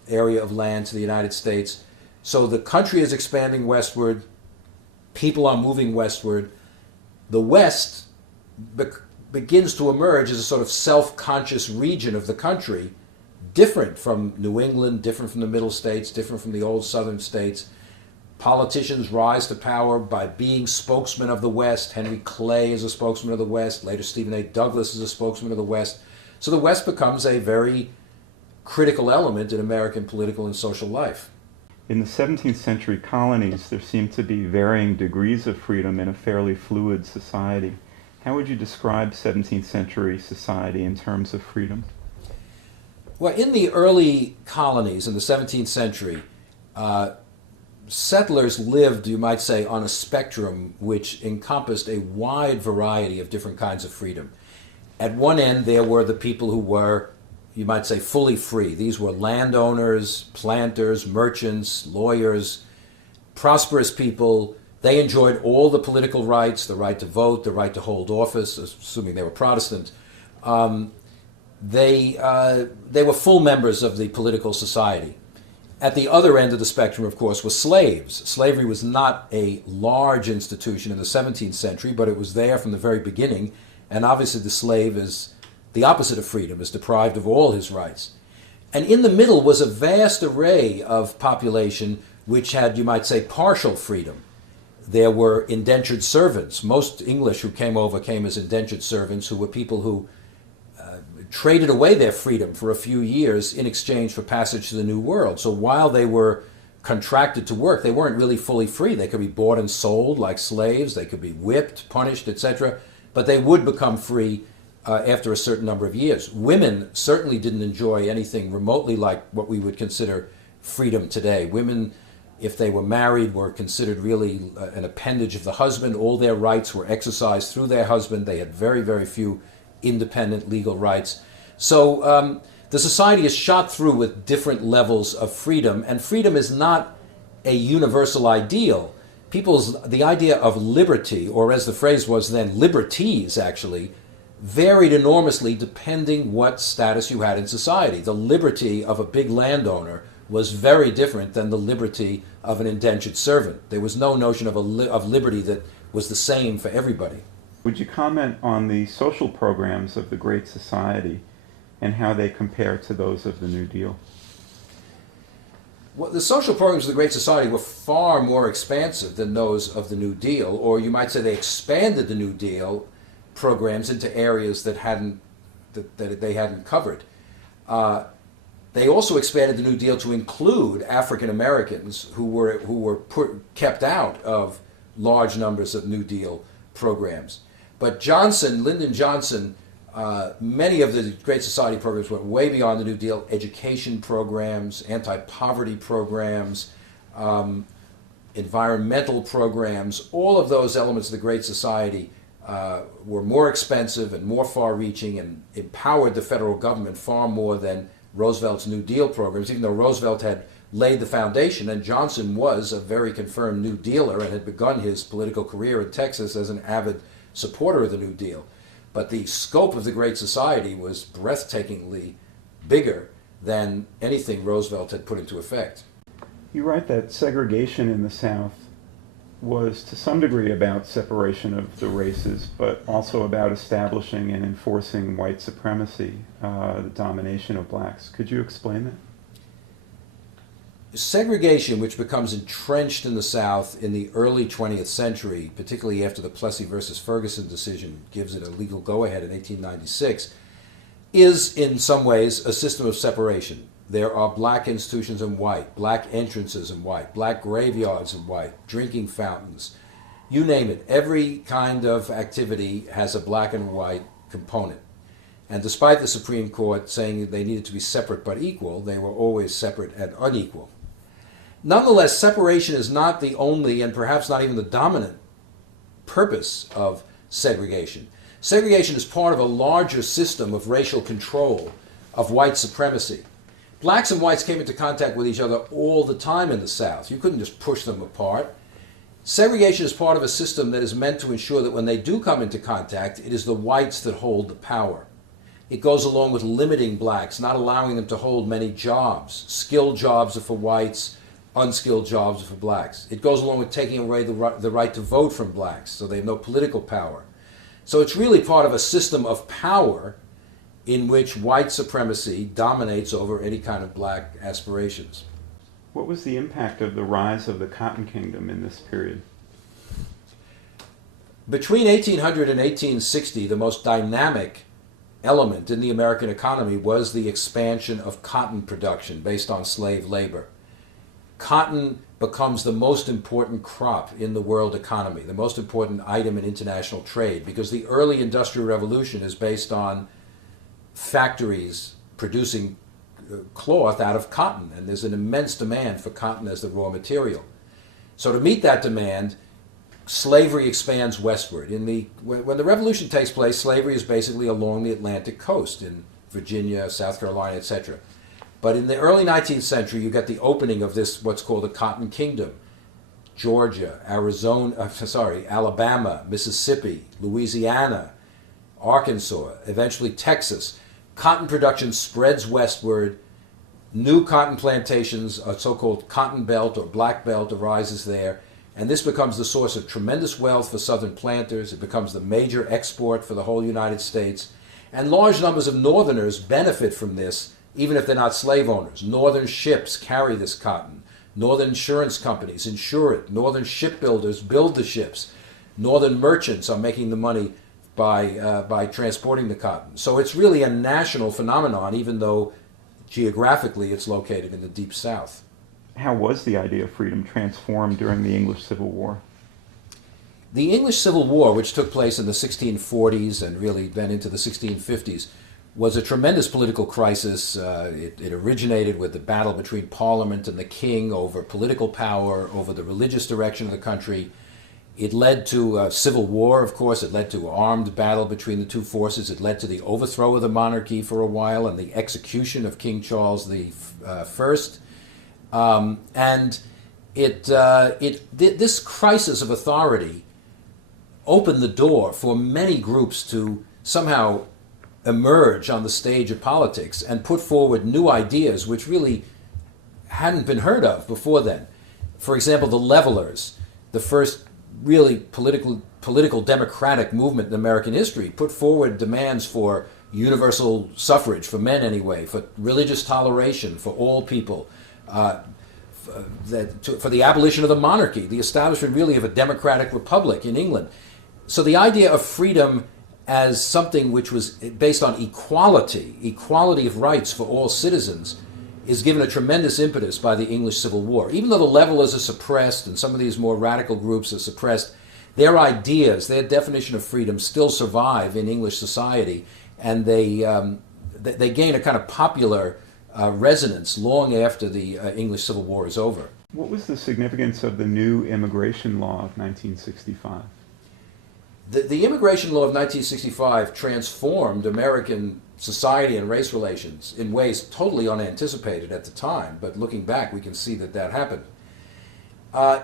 area of land to the United States. So the country is expanding westward. People are moving westward. The West begins to emerge as a sort of self-conscious region of the country, different from New England, different from the Middle States, different from the old Southern states. Politicians rise to power by being spokesmen of the West. Henry Clay is a spokesman of the West. Later, Stephen A. Douglas is a spokesman of the West. So the West becomes a very critical element in American political and social life. In the 17th century colonies, there seemed to be varying degrees of freedom in a fairly fluid society. How would you describe 17th century society in terms of freedom? Well, in the early colonies in the 17th century, settlers lived, you might say, on a spectrum which encompassed a wide variety of different kinds of freedom. At one end, there were the people who were, you might say, fully free. These were landowners, planters, merchants, lawyers, prosperous people. They enjoyed all the political rights, the right to vote, the right to hold office, assuming they were Protestant. They were full members of the political society. At the other end of the spectrum, of course, was slaves. Slavery was not a large institution in the 17th century, but it was there from the very beginning, And obviously the slave is the opposite of freedom, is deprived of all his rights. And in the middle was a vast array of population which had, you might say, partial freedom. There were indentured servants. Most English who came over came as indentured servants, who were people who traded away their freedom for a few years in exchange for passage to the New World. So while they were contracted to work, they weren't really fully free. They could be bought and sold like slaves. They could be whipped, punished, etc. But they would become free after a certain number of years. Women certainly didn't enjoy anything remotely like what we would consider freedom today. Women, if they were married, were considered really an appendage of the husband. All their rights were exercised through their husband. They had very, very few independent legal rights. So the society is shot through with different levels of freedom, and freedom is not a universal ideal. The idea of liberty, or as the phrase was then, liberties actually, varied enormously depending what status you had in society. The liberty of a big landowner was very different than the liberty of an indentured servant. There was no notion of liberty that was the same for everybody. Would you comment on the social programs of the Great Society and how they compare to those of the New Deal? Well, the social programs of the Great Society were far more expansive than those of the New Deal, or you might say they expanded the New Deal programs into areas that they hadn't covered. They also expanded the New Deal to include African Americans who were kept out of large numbers of New Deal programs. But Lyndon Johnson, many of the Great Society programs went way beyond the New Deal. Education programs, anti-poverty programs, environmental programs, all of those elements of the Great Society were more expensive and more far-reaching and empowered the federal government far more than Roosevelt's New Deal programs, even though Roosevelt had laid the foundation, and Johnson was a very confirmed New Dealer and had begun his political career in Texas as an avid supporter of the New Deal. But the scope of the Great Society was breathtakingly bigger than anything Roosevelt had put into effect. You write that segregation in the South was to some degree about separation of the races, but also about establishing and enforcing white supremacy, the domination of blacks. Could you explain that? Segregation, which becomes entrenched in the South in the early 20th century, particularly after the Plessy versus Ferguson decision gives it a legal go-ahead in 1896, is in some ways a system of separation. There are black institutions and white, black entrances and white, black graveyards and white, drinking fountains. You name it. Every kind of activity has a black and white component. And despite the Supreme Court saying they needed to be separate but equal, they were always separate and unequal. Nonetheless, separation is not the only and perhaps not even the dominant purpose of segregation. Segregation is part of a larger system of racial control, of white supremacy. Blacks and whites came into contact with each other all the time in the South. You couldn't just push them apart. Segregation is part of a system that is meant to ensure that when they do come into contact, it is the whites that hold the power. It goes along with limiting blacks, not allowing them to hold many jobs. Skilled jobs are for whites, unskilled jobs are for blacks. It goes along with taking away the right to vote from blacks, so they have no political power. So it's really part of a system of power in which white supremacy dominates over any kind of black aspirations. What was the impact of the rise of the Cotton Kingdom in this period? Between 1800 and 1860, the most dynamic element in the American economy was the expansion of cotton production based on slave labor. Cotton becomes the most important crop in the world economy, the most important item in international trade, because the early Industrial Revolution is based on factories producing cloth out of cotton, and there's an immense demand for cotton as the raw material. So to meet that demand, slavery expands westward. When the revolution takes place, slavery is basically along the Atlantic coast in Virginia, South Carolina, etc. But in the early 19th century, you get the opening of this, what's called the Cotton Kingdom. Georgia, Alabama, Mississippi, Louisiana, Arkansas, eventually Texas. Cotton production spreads westward. New cotton plantations, a so-called cotton belt or black belt arises there. And this becomes the source of tremendous wealth for Southern planters. It becomes the major export for the whole United States. And large numbers of Northerners benefit from this, even if they're not slave owners. Northern ships carry this cotton. Northern insurance companies insure it. Northern shipbuilders build the ships. Northern merchants are making the money by transporting the cotton. So it's really a national phenomenon, even though geographically it's located in the Deep South. How was the idea of freedom transformed during the English Civil War? The English Civil War, which took place in the 1640s and really then into the 1650s, was a tremendous political crisis. It originated with the battle between Parliament and the King over political power, over the religious direction of the country. It led to a civil war, of course. It led to an armed battle between the two forces. It led to the overthrow of the monarchy for a while and the execution of King Charles I. This crisis of authority opened the door for many groups to somehow emerge on the stage of politics and put forward new ideas which really hadn't been heard of before then. For example, the Levelers, the first really political democratic movement in American history, put forward demands for universal suffrage, for men anyway, for religious toleration for all people, for the abolition of the monarchy, the establishment really of a democratic republic in England. So the idea of freedom as something which was based on equality of rights for all citizens, is given a tremendous impetus by the English Civil War. Even though the Levelers are suppressed and some of these more radical groups are suppressed, their ideas, their definition of freedom still survive in English society, and they gain a kind of popular resonance long after the English Civil War is over. What was the significance of the new immigration law of 1965? The immigration law of 1965 transformed American society and race relations in ways totally unanticipated at the time, but looking back we can see that happened.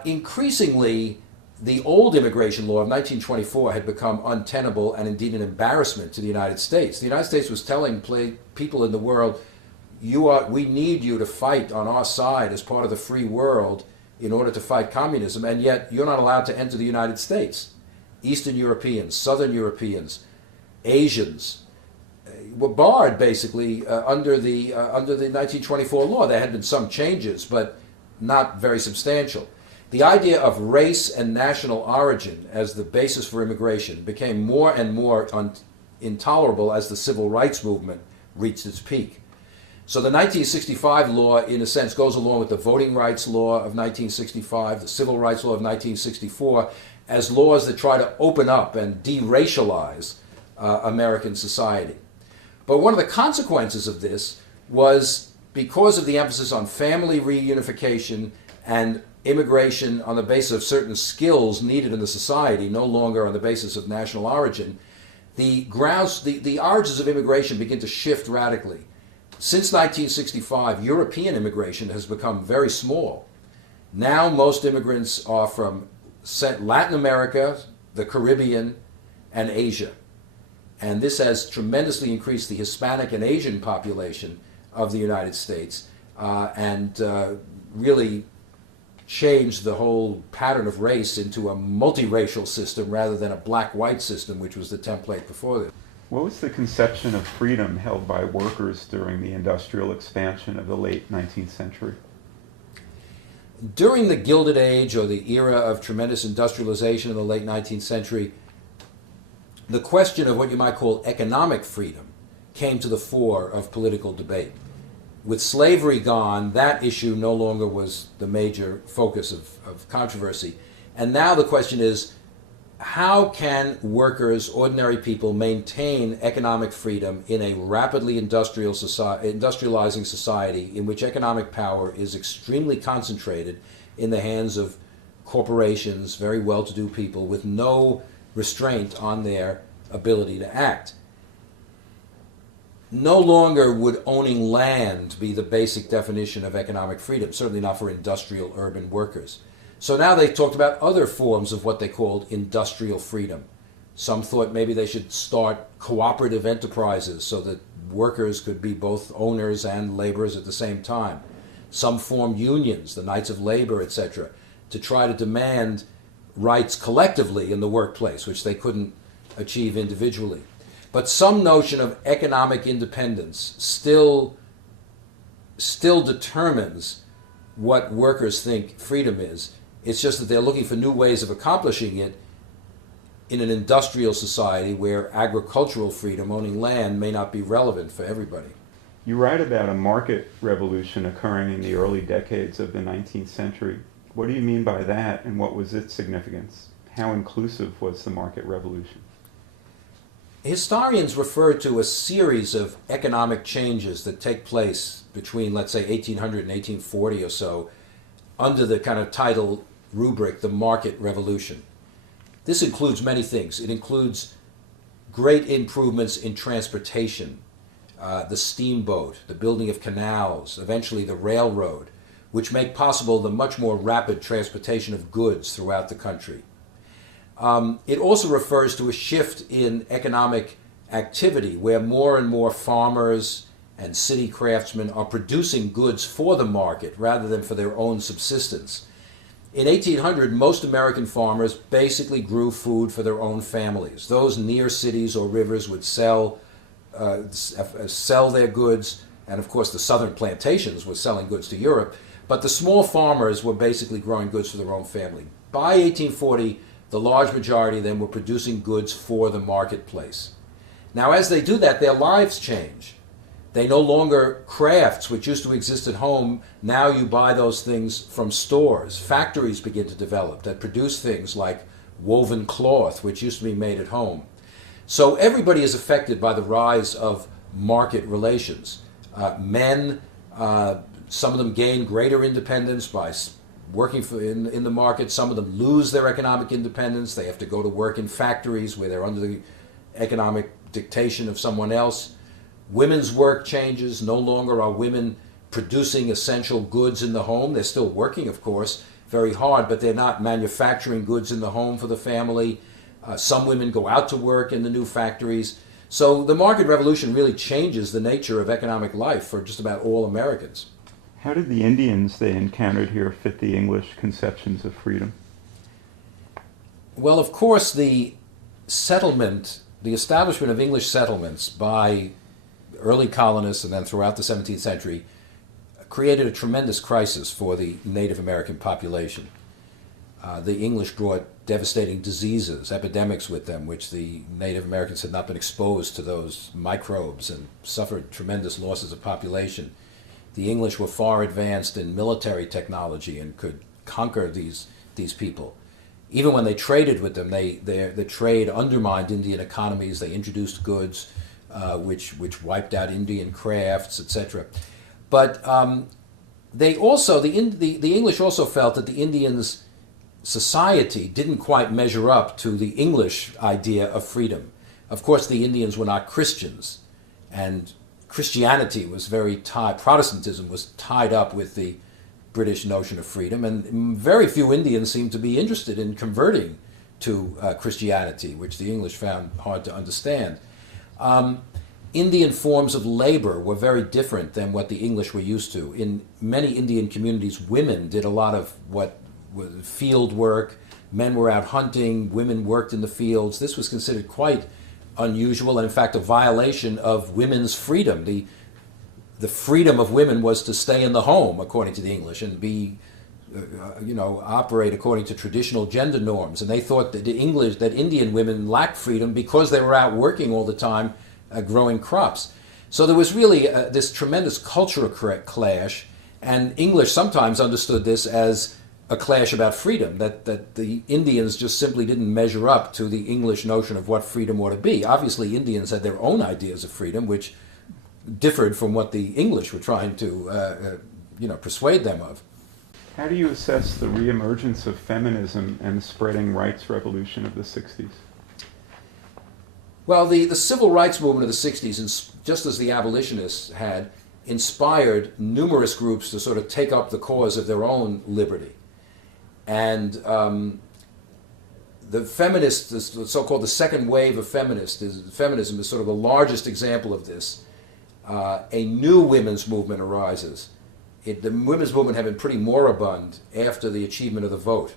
Increasingly, the old immigration law of 1924 had become untenable and indeed an embarrassment to the United States. The United States was telling people in the world, we need you to fight on our side as part of the free world in order to fight communism, and yet you're not allowed to enter the United States. Eastern Europeans, Southern Europeans, Asians were barred basically under the 1924 law. There had been some changes, but not very substantial. The idea of race and national origin as the basis for immigration became more and more intolerable as the civil rights movement reached its peak. So the 1965 law, in a sense, goes along with the voting rights law of 1965, the civil rights law of 1964, as laws that try to open up and de-racialize American society. But one of the consequences of this was, because of the emphasis on family reunification and immigration on the basis of certain skills needed in the society, no longer on the basis of national origin, the origins of immigration begin to shift radically. Since 1965, European immigration has become very small. Now most immigrants are from Latin America, the Caribbean, and Asia. And this has tremendously increased the Hispanic and Asian population of the United States and really changed the whole pattern of race into a multiracial system rather than a black-white system, which was the template before this. What was the conception of freedom held by workers during the industrial expansion of the late 19th century? During the Gilded Age, or the era of tremendous industrialization in the late 19th century, the question of what you might call economic freedom came to the fore of political debate. With slavery gone, that issue no longer was the major focus of controversy. And now the question is, how can workers, ordinary people, maintain economic freedom in a rapidly industrializing society in which economic power is extremely concentrated in the hands of corporations, very well-to-do people, with no restraint on their ability to act? No longer would owning land be the basic definition of economic freedom, certainly not for industrial urban workers. So now they talked about other forms of what they called industrial freedom. Some thought maybe they should start cooperative enterprises so that workers could be both owners and laborers at the same time. Some formed unions, the Knights of Labor, etc. to try to demand rights collectively in the workplace, which they couldn't achieve individually. But some notion of economic independence still determines what workers think freedom is. It's just that they're looking for new ways of accomplishing it in an industrial society where agricultural freedom, owning land, may not be relevant for everybody. You write about a market revolution occurring in the early decades of the 19th century. What do you mean by that, and what was its significance? How inclusive was the market revolution? Historians refer to a series of economic changes that take place between, let's say, 1800 and 1840 or so, under the kind of title rubric, the market revolution. This includes many things. It includes great improvements in transportation, the steamboat, the building of canals, eventually the railroad, which make possible the much more rapid transportation of goods throughout the country. It also refers to a shift in economic activity where more and more farmers and city craftsmen are producing goods for the market rather than for their own subsistence. In 1800, most American farmers basically grew food for their own families. Those near cities or rivers would sell their goods, and of course the southern plantations were selling goods to Europe, but the small farmers were basically growing goods for their own family. By 1840, the large majority of them were producing goods for the marketplace. Now, as they do that, their lives change. They no longer crafts, which used to exist at home. Now you buy those things from stores. Factories begin to develop that produce things like woven cloth, which used to be made at home. So everybody is affected by the rise of market relations. Men, some of them gain greater independence by working in the market. Some of them lose their economic independence. They have to go to work in factories where they're under the economic dictation of someone else. Women's work changes. No longer are women producing essential goods in the home. They're still working, of course, very hard, but they're not manufacturing goods in the home for the family. Some women go out to work in the new factories. So the market revolution really changes the nature of economic life for just about all Americans. How did the Indians they encountered here fit the English conceptions of freedom? Well, of course, the establishment of English settlements by early colonists and then throughout the 17th century created a tremendous crisis for the Native American population. The English brought devastating diseases, epidemics with them, which the Native Americans had not been exposed to those microbes and suffered tremendous losses of population. The English were far advanced in military technology and could conquer these people. Even when they traded with them, the trade undermined Indian economies. They introduced goods which wiped out Indian crafts, etc. But the English also felt that the Indians' society didn't quite measure up to the English idea of freedom. Of course, the Indians were not Christians, and Christianity was Protestantism was tied up with the British notion of freedom, and very few Indians seemed to be interested in converting to Christianity, which the English found hard to understand. Indian forms of labor were very different than what the English were used to. In many Indian communities, women did a lot of what was field work. Men were out hunting, women worked in the fields. This was considered quite unusual and, in fact, a violation of women's freedom. The freedom of women was to stay in the home, according to the English, and operate according to traditional gender norms. And they thought that that Indian women lacked freedom because they were out working all the time, growing crops. So there was really this tremendous cultural clash, and English sometimes understood this as a clash about freedom, that the Indians just simply didn't measure up to the English notion of what freedom ought to be. Obviously, Indians had their own ideas of freedom, which differed from what the English were trying to persuade them of. How do you assess the reemergence of feminism and the spreading rights revolution of the 60s? Well, the civil rights movement of the 60s, just as the abolitionists had, inspired numerous groups to sort of take up the cause of their own liberty. And the feminists, the so-called the second wave of feminism is sort of the largest example of this. A new women's movement arises The women's movement had been pretty moribund after the achievement of the vote.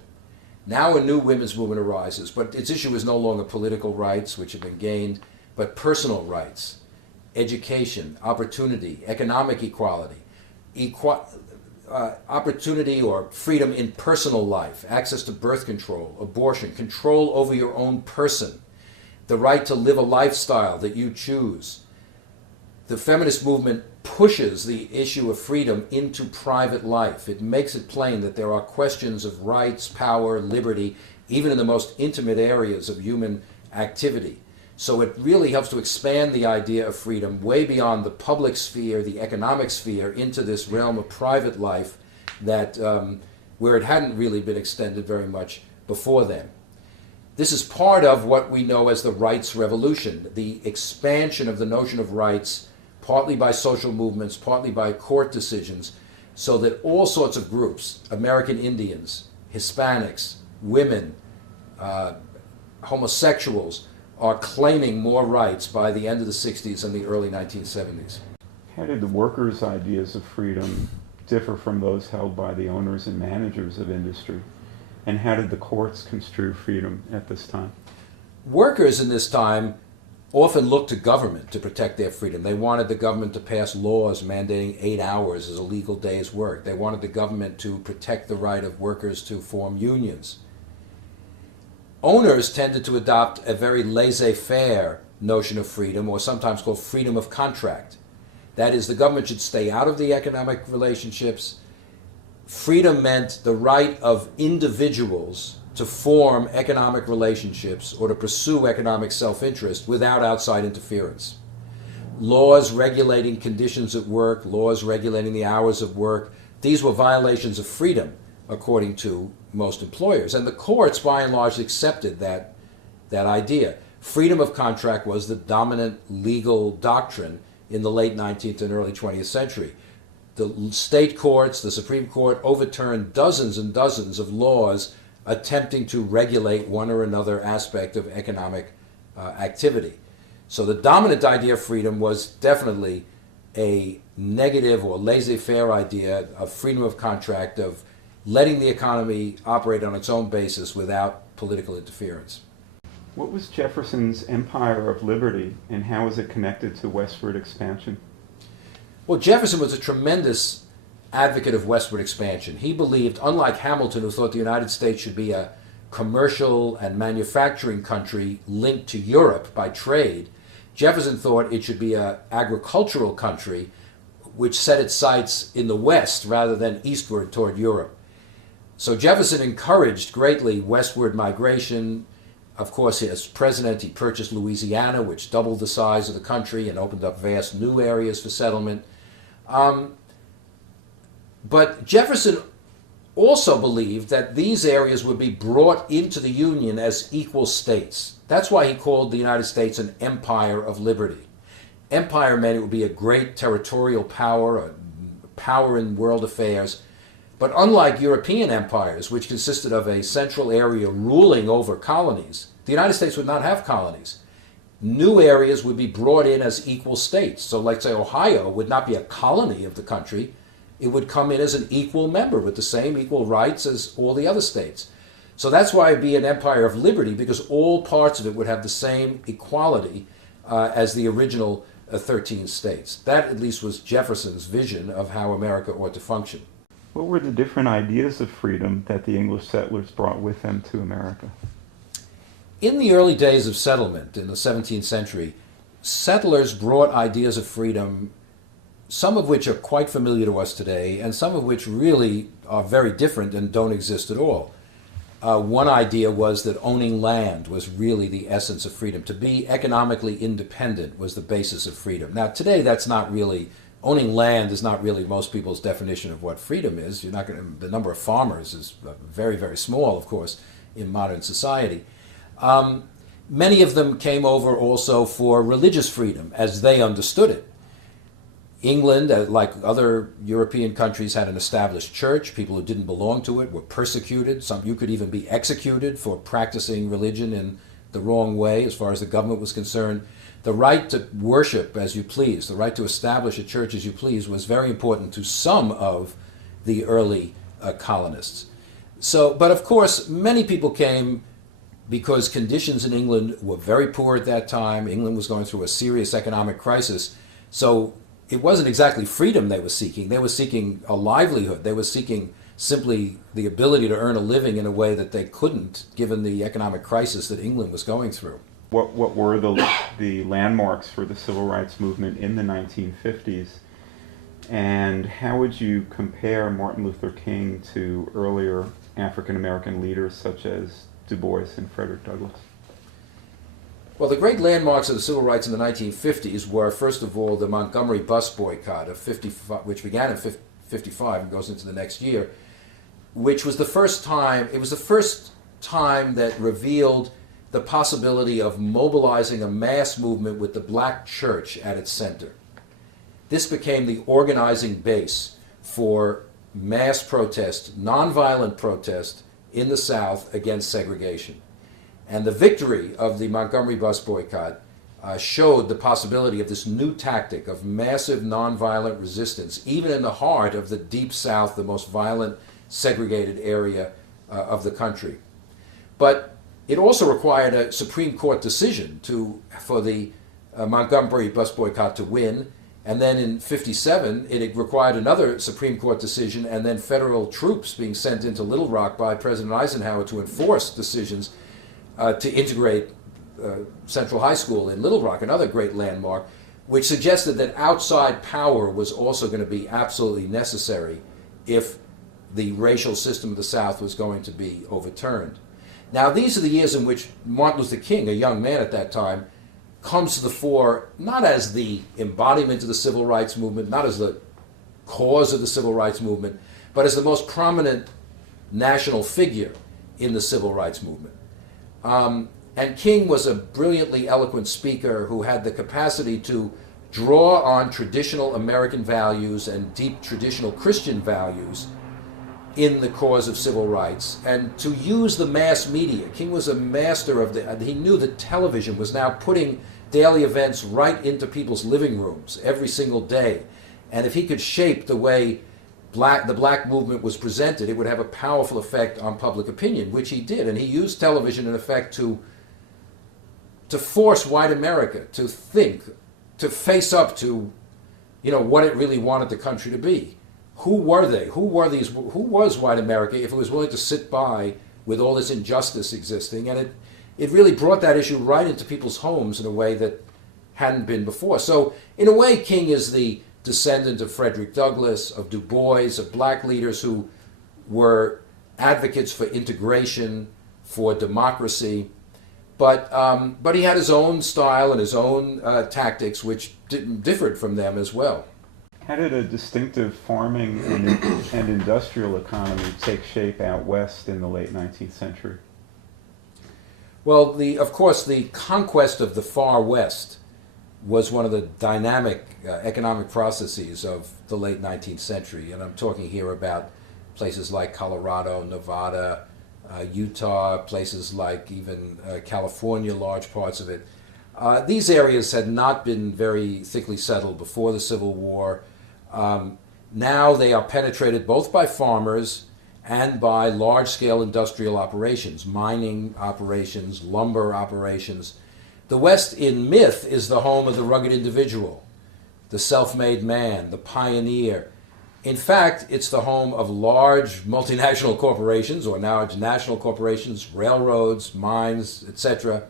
Now a new women's movement arises, but its issue is no longer political rights, which have been gained, but personal rights, education, opportunity, economic equality, opportunity or freedom in personal life, access to birth control, abortion, control over your own person, the right to live a lifestyle that you choose. The feminist movement pushes the issue of freedom into private life. It makes it plain that there are questions of rights, power, liberty, even in the most intimate areas of human activity. So it really helps to expand the idea of freedom way beyond the public sphere, the economic sphere, into this realm of private life that where it hadn't really been extended very much before then. This is part of what we know as the rights revolution, the expansion of the notion of rights, partly by social movements, partly by court decisions, so that all sorts of groups, American Indians, Hispanics, women, homosexuals, are claiming more rights by the end of the 60s and the early 1970s. How did the workers' ideas of freedom differ from those held by the owners and managers of industry? And how did the courts construe freedom at this time? Workers in this time often looked to government to protect their freedom. They wanted the government to pass laws mandating 8 hours as a legal day's work. They wanted the government to protect the right of workers to form unions. Owners tended to adopt a very laissez-faire notion of freedom, or sometimes called freedom of contract. That is, the government should stay out of the economic relationships. Freedom meant the right of individuals to form economic relationships or to pursue economic self-interest without outside interference. Laws regulating conditions at work, laws regulating the hours of work, these were violations of freedom, according to most employers. And the courts, by and large, accepted that idea. Freedom of contract was the dominant legal doctrine in the late 19th and early 20th century. The state courts, the Supreme Court, overturned dozens and dozens of laws attempting to regulate one or another aspect of economic activity. So the dominant idea of freedom was definitely a negative or laissez-faire idea of freedom of contract, of letting the economy operate on its own basis without political interference. What was Jefferson's Empire of Liberty, and how was it connected to westward expansion? Well, Jefferson was a tremendous advocate of westward expansion. He believed, unlike Hamilton, who thought the United States should be a commercial and manufacturing country linked to Europe by trade, Jefferson thought it should be an agricultural country which set its sights in the West rather than eastward toward Europe. So Jefferson encouraged greatly westward migration. Of course, as president, he purchased Louisiana, which doubled the size of the country and opened up vast new areas for settlement. But Jefferson also believed that these areas would be brought into the Union as equal states. That's why he called the United States an empire of liberty. Empire meant it would be a great territorial power, a power in world affairs. But unlike European empires, which consisted of a central area ruling over colonies, the United States would not have colonies. New areas would be brought in as equal states. So like, say, Ohio would not be a colony of the country. It would come in as an equal member with the same equal rights as all the other states. So that's why it'd be an empire of liberty, because all parts of it would have the same equality as the original 13 states. That at least was Jefferson's vision of how America ought to function. What were the different ideas of freedom that the English settlers brought with them to America? In the early days of settlement in the 17th century, settlers brought ideas of freedom, some of which are quite familiar to us today, and some of which really are very different and don't exist at all. One idea was that owning land was really the essence of freedom. To be economically independent was the basis of freedom. Now, today, that's not really, owning land is not really most people's definition of what freedom is. You're not going to, the number of farmers is very, very small, of course, in modern society. Many of them came over also for religious freedom, as they understood it. England, like other European countries, had an established church. People who didn't belong to it were persecuted. You could even be executed for practicing religion in the wrong way as far as the government was concerned. the right to worship as you please, the right to establish a church as you please, was very important to some of the early colonists. So, but of course, many people came because conditions in England were very poor at that time. England was going through a serious economic crisis. So it wasn't exactly freedom they were seeking. They were seeking a livelihood. They were seeking simply the ability to earn a living in a way that they couldn't, given the economic crisis that England was going through. What were the landmarks for the civil rights movement in the 1950s? And how would you compare Martin Luther King to earlier African American leaders such as Du Bois and Frederick Douglass? Well, the great landmarks of the civil rights in the 1950s were, first of all, the Montgomery bus boycott of 55, which began in 55 and goes into the next year, which was the first time, it was the first time that revealed the possibility of mobilizing a mass movement with the black church at its center. This became the organizing base for mass protest, nonviolent protest in the South against segregation. And the victory of the Montgomery bus boycott showed the possibility of this new tactic of massive nonviolent resistance, even in the heart of the Deep South, the most violent, segregated area of the country. But it also required a Supreme Court decision for the Montgomery bus boycott to win. And then in 57, it required another Supreme Court decision and then federal troops being sent into Little Rock by President Eisenhower to enforce decisions to integrate Central High School in Little Rock, another great landmark, which suggested that outside power was also going to be absolutely necessary if the racial system of the South was going to be overturned. Now, these are the years in which Martin Luther King, a young man at that time, comes to the fore not as the embodiment of the civil rights movement, not as the cause of the civil rights movement, but as the most prominent national figure in the civil rights movement. And King was a brilliantly eloquent speaker who had the capacity to draw on traditional American values and deep traditional Christian values in the cause of civil rights, and to use the mass media. King was a master of he knew that television was now putting daily events right into people's living rooms every single day. And if he could shape the way the black movement was presented, it would have a powerful effect on public opinion, which he did. And he used television, in effect, to force white America to think, to face up to, what it really wanted the country to be. Who were they? Who was white America if it was willing to sit by with all this injustice existing? And it really brought that issue right into people's homes in a way that hadn't been before. So in a way, King is the descendant of Frederick Douglass, of Du Bois, of black leaders who were advocates for integration, for democracy. But he had his own style and his own tactics, which differed from them as well. How did a distinctive farming and industrial economy take shape out west in the late 19th century? Well, of course, the conquest of the far west was one of the dynamic economic processes of the late 19th century. And I'm talking here about places like Colorado, Nevada, Utah, places like even California, large parts of it. These areas had not been very thickly settled before the Civil War. Now they are penetrated both by farmers and by large-scale industrial operations, mining operations, lumber operations. The West, in myth, is the home of the rugged individual, the self-made man, the pioneer. In fact, it's the home of large multinational corporations, or now it's national corporations, railroads, mines, etc.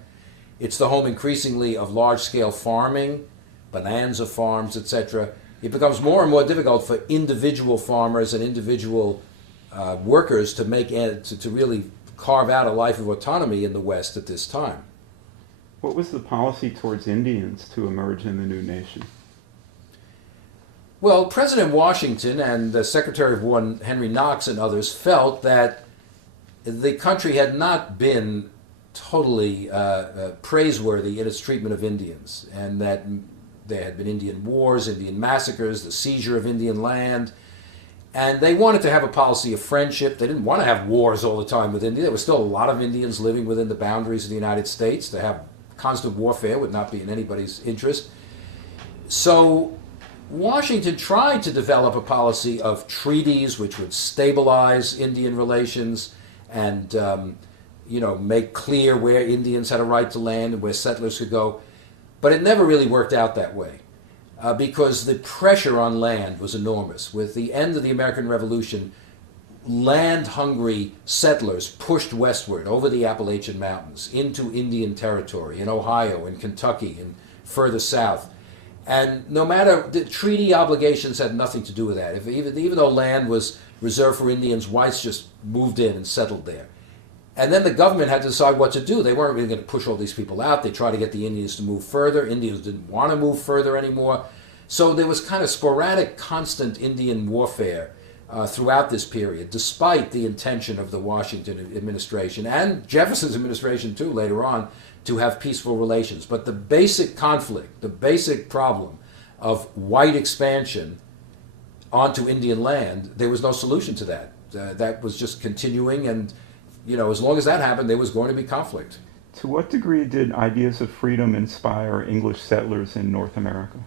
It's the home increasingly of large-scale farming, bonanza farms, etc. It becomes more and more difficult for individual farmers and individual workers to really carve out a life of autonomy in the West at this time. What was the policy towards Indians to emerge in the new nation? Well, President Washington and the Secretary of War Henry Knox and others felt that the country had not been totally praiseworthy in its treatment of Indians, and that there had been Indian wars, Indian massacres, the seizure of Indian land, and they wanted to have a policy of friendship. They didn't want to have wars all the time with India. There were still a lot of Indians living within the boundaries of the United States. To have constant warfare would not be in anybody's interest. So Washington tried to develop a policy of treaties which would stabilize Indian relations and make clear where Indians had a right to land and where settlers could go. But it never really worked out that way because the pressure on land was enormous. With the end of the American Revolution, land-hungry settlers pushed westward over the Appalachian Mountains into Indian territory in Ohio and Kentucky and further south. And no matter, the treaty obligations had nothing to do with that. Even though land was reserved for Indians, whites just moved in and settled there. And then the government had to decide what to do. They weren't really going to push all these people out. They tried to get the Indians to move further. Indians didn't want to move further anymore. So there was kind of sporadic, constant Indian warfare throughout this period, despite the intention of the Washington administration and Jefferson's administration too later on to have peaceful relations. But the basic conflict, the basic problem of white expansion onto Indian land, there was no solution to that. That was just continuing, and as long as that happened, there was going to be conflict. To what degree did ideas of freedom inspire English settlers in North America?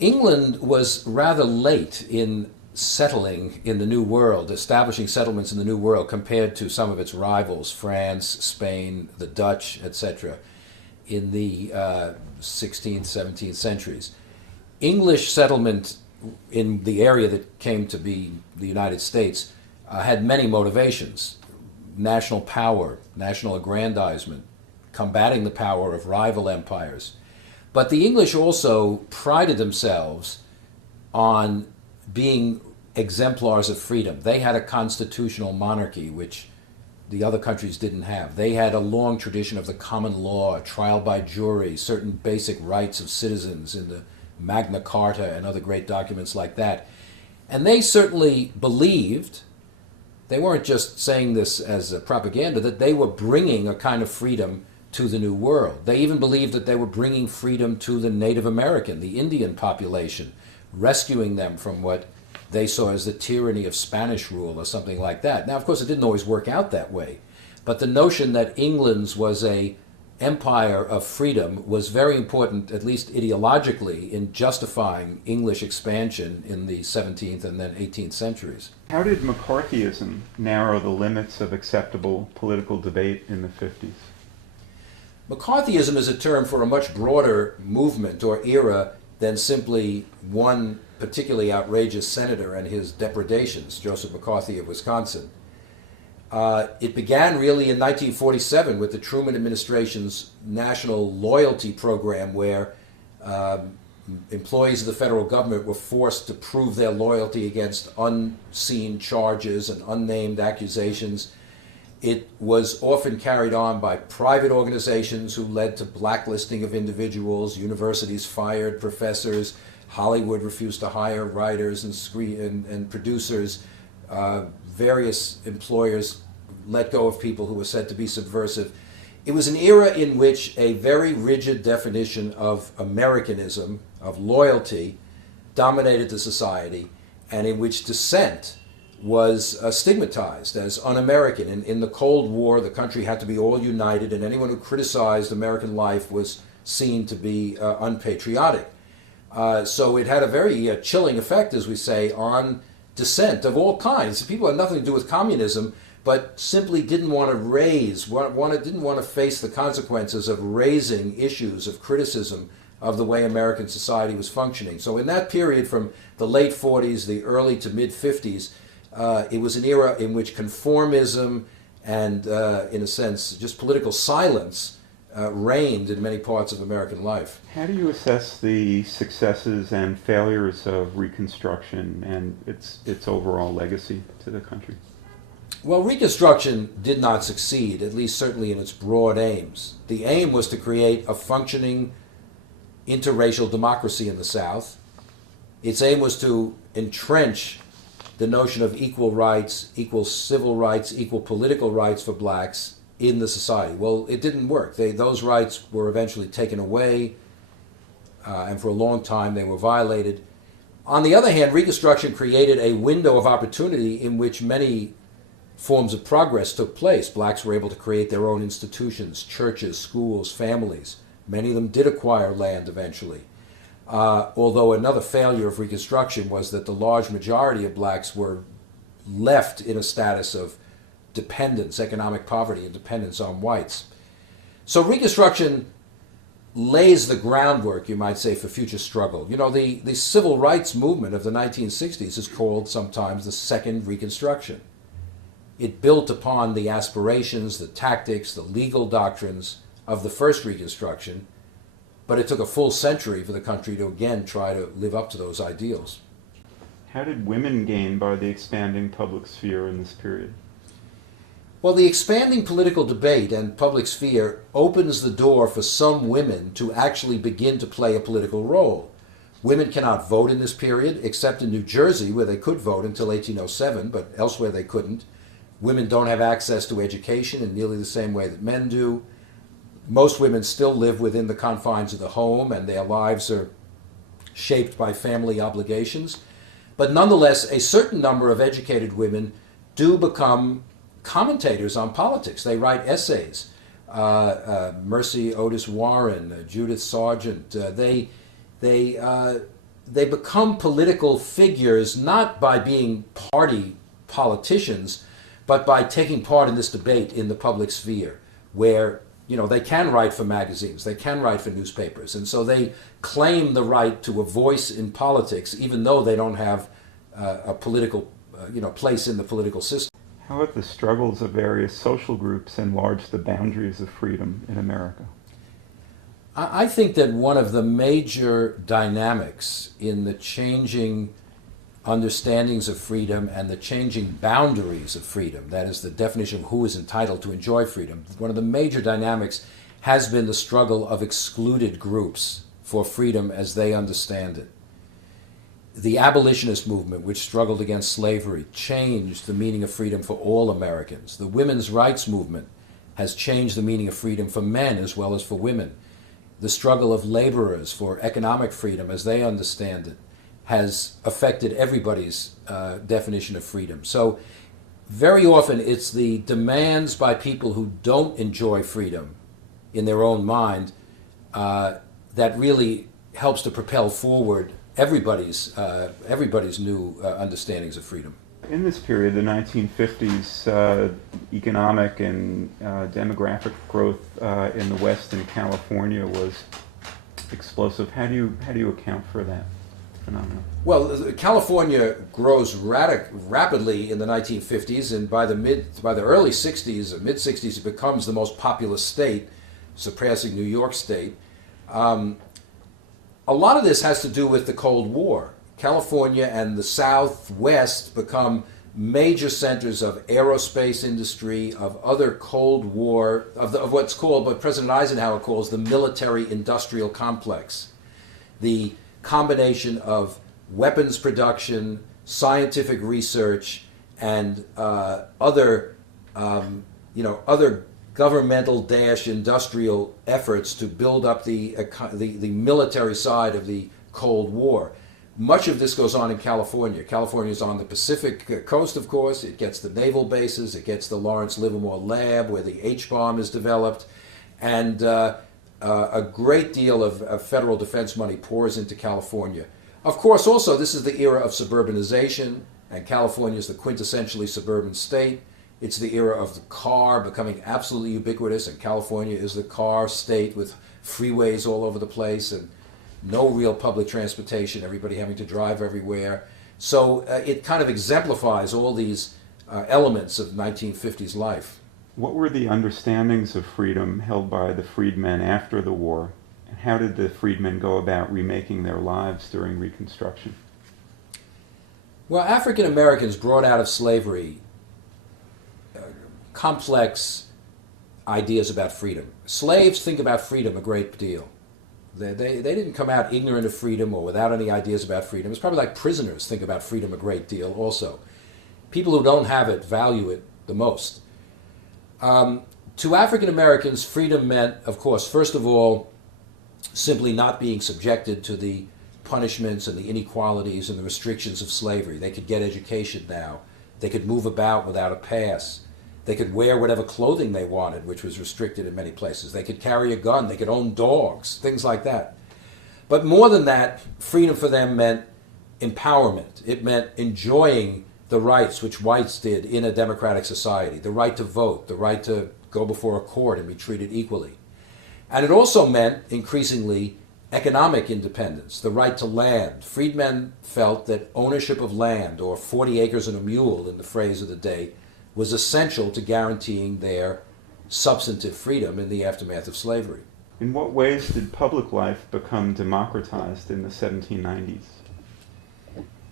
England was rather late in settling in the New World, establishing settlements in the New World compared to some of its rivals, France, Spain, the Dutch, etc., in the 16th, 17th centuries. English settlement in the area that came to be the United States had many motivations: national power, national aggrandizement, combating the power of rival empires. But the English also prided themselves on being exemplars of freedom. They had a constitutional monarchy, which the other countries didn't have. They had a long tradition of the common law, trial by jury, certain basic rights of citizens in the Magna Carta and other great documents like that. And they certainly believed, they weren't just saying this as a propaganda, that they were bringing a kind of freedom to the New World. They even believed that they were bringing freedom to the Native American, the Indian population, rescuing them from what they saw as the tyranny of Spanish rule or something like that. Now, of course, it didn't always work out that way, but the notion that England's was a empire of freedom was very important, at least ideologically, in justifying English expansion in the 17th and then 18th centuries. How did McCarthyism narrow the limits of acceptable political debate in the 50s? McCarthyism is a term for a much broader movement or era than simply one particularly outrageous senator and his depredations, Joseph McCarthy of Wisconsin. It began really in 1947 with the Truman administration's national loyalty program, where employees of the federal government were forced to prove their loyalty against unseen charges and unnamed accusations. It was often carried on by private organizations who led to blacklisting of individuals. Universities fired professors. Hollywood refused to hire writers and producers. Various employers let go of people who were said to be subversive. It was an era in which a very rigid definition of Americanism, of loyalty, dominated the society, and in which dissent was stigmatized as un-American. In the Cold War, the country had to be all united, and anyone who criticized American life was seen to be unpatriotic. So it had a very chilling effect, as we say, on dissent of all kinds. People had nothing to do with communism, but simply didn't want to didn't want to face the consequences of raising issues of criticism of the way American society was functioning. So in that period, from the late 40s, the early to mid-50s, it was an era in which conformism and, in a sense, just political silence reigned in many parts of American life. How do you assess the successes and failures of Reconstruction and its overall legacy to the country? Well, Reconstruction did not succeed, at least certainly in its broad aims. The aim was to create a functioning interracial democracy in the South. Its aim was to entrench the notion of equal rights, equal civil rights, equal political rights for blacks in the society. Well, it didn't work. Those rights were eventually taken away, and for a long time they were violated. On the other hand, Reconstruction created a window of opportunity in which many forms of progress took place. Blacks were able to create their own institutions, churches, schools, families. Many of them did acquire land eventually. Although another failure of Reconstruction was that the large majority of blacks were left in a status of dependence, economic poverty and dependence on whites. So Reconstruction lays the groundwork, you might say, for future struggle. You know, the civil rights movement of the 1960s is called sometimes the Second Reconstruction. It built upon the aspirations, the tactics, the legal doctrines of the First Reconstruction, but it took a full century for the country to again try to live up to those ideals. How did women gain by the expanding public sphere in this period? Well, the expanding political debate and public sphere opens the door for some women to actually begin to play a political role. Women cannot vote in this period, except in New Jersey, where they could vote until 1807, but elsewhere they couldn't. Women don't have access to education in nearly the same way that men do. Most women still live within the confines of the home, and their lives are shaped by family obligations. But nonetheless, a certain number of educated women do become commentators on politics. They write essays. Mercy Otis Warren, Judith Sargent, they become political figures not by being party politicians, but by taking part in this debate in the public sphere, where they can write for magazines, they can write for newspapers, and so they claim the right to a voice in politics, even though they don't have a political place in the political system. How have the struggles of various social groups enlarged the boundaries of freedom in America? I think that one of the major dynamics in the changing understandings of freedom and the changing boundaries of freedom, that is the definition of who is entitled to enjoy freedom, one of the major dynamics has been the struggle of excluded groups for freedom as they understand it. The abolitionist movement, which struggled against slavery, changed the meaning of freedom for all Americans. The women's rights movement has changed the meaning of freedom for men as well as for women. The struggle of laborers for economic freedom, as they understand it, has affected everybody's definition of freedom. So very often it's the demands by people who don't enjoy freedom in their own mind that really helps to propel forward everybody's new understandings of freedom. In this period, the 1950s, economic and demographic growth in the West and California was explosive. How do you account for that phenomenon? Well, California grows rapidly in the 1950s, and by the early 60s, or mid 60s, it becomes the most populous state, surpassing New York State. A lot of this has to do with the Cold War. California and the Southwest become major centers of aerospace industry, of other Cold War, of what's called, what President Eisenhower calls the military-industrial complex. The combination of weapons production, scientific research, and other governmental-industrial efforts to build up the military side of the Cold War. Much of this goes on in California. California is on the Pacific coast, of course. It gets the naval bases. It gets the Lawrence Livermore Lab, where the H-bomb is developed. And a great deal of federal defense money pours into California. Of course, also, this is the era of suburbanization, and California is the quintessentially suburban state. It's the era of the car becoming absolutely ubiquitous, and California is the car state with freeways all over the place and no real public transportation, everybody having to drive everywhere. So it kind of exemplifies all these elements of 1950s life. What were the understandings of freedom held by the freedmen after the war? And how did the freedmen go about remaking their lives during Reconstruction? Well, African Americans brought out of slavery complex ideas about freedom. Slaves think about freedom a great deal. They didn't come out ignorant of freedom or without any ideas about freedom. It's probably like prisoners think about freedom a great deal also. People who don't have it value it the most. To African Americans, freedom meant, of course, first of all, simply not being subjected to the punishments and the inequalities and the restrictions of slavery. They could get education now. They could move about without a pass. They could wear whatever clothing they wanted, which was restricted in many places. They could carry a gun. They could own dogs, things like that. But more than that, freedom for them meant empowerment. It meant enjoying the rights which whites did in a democratic society, the right to vote, the right to go before a court and be treated equally. And it also meant, increasingly, economic independence, the right to land. Freedmen felt that ownership of land, or 40 acres and a mule in the phrase of the day, was essential to guaranteeing their substantive freedom in the aftermath of slavery. In what ways did public life become democratized in the 1790s?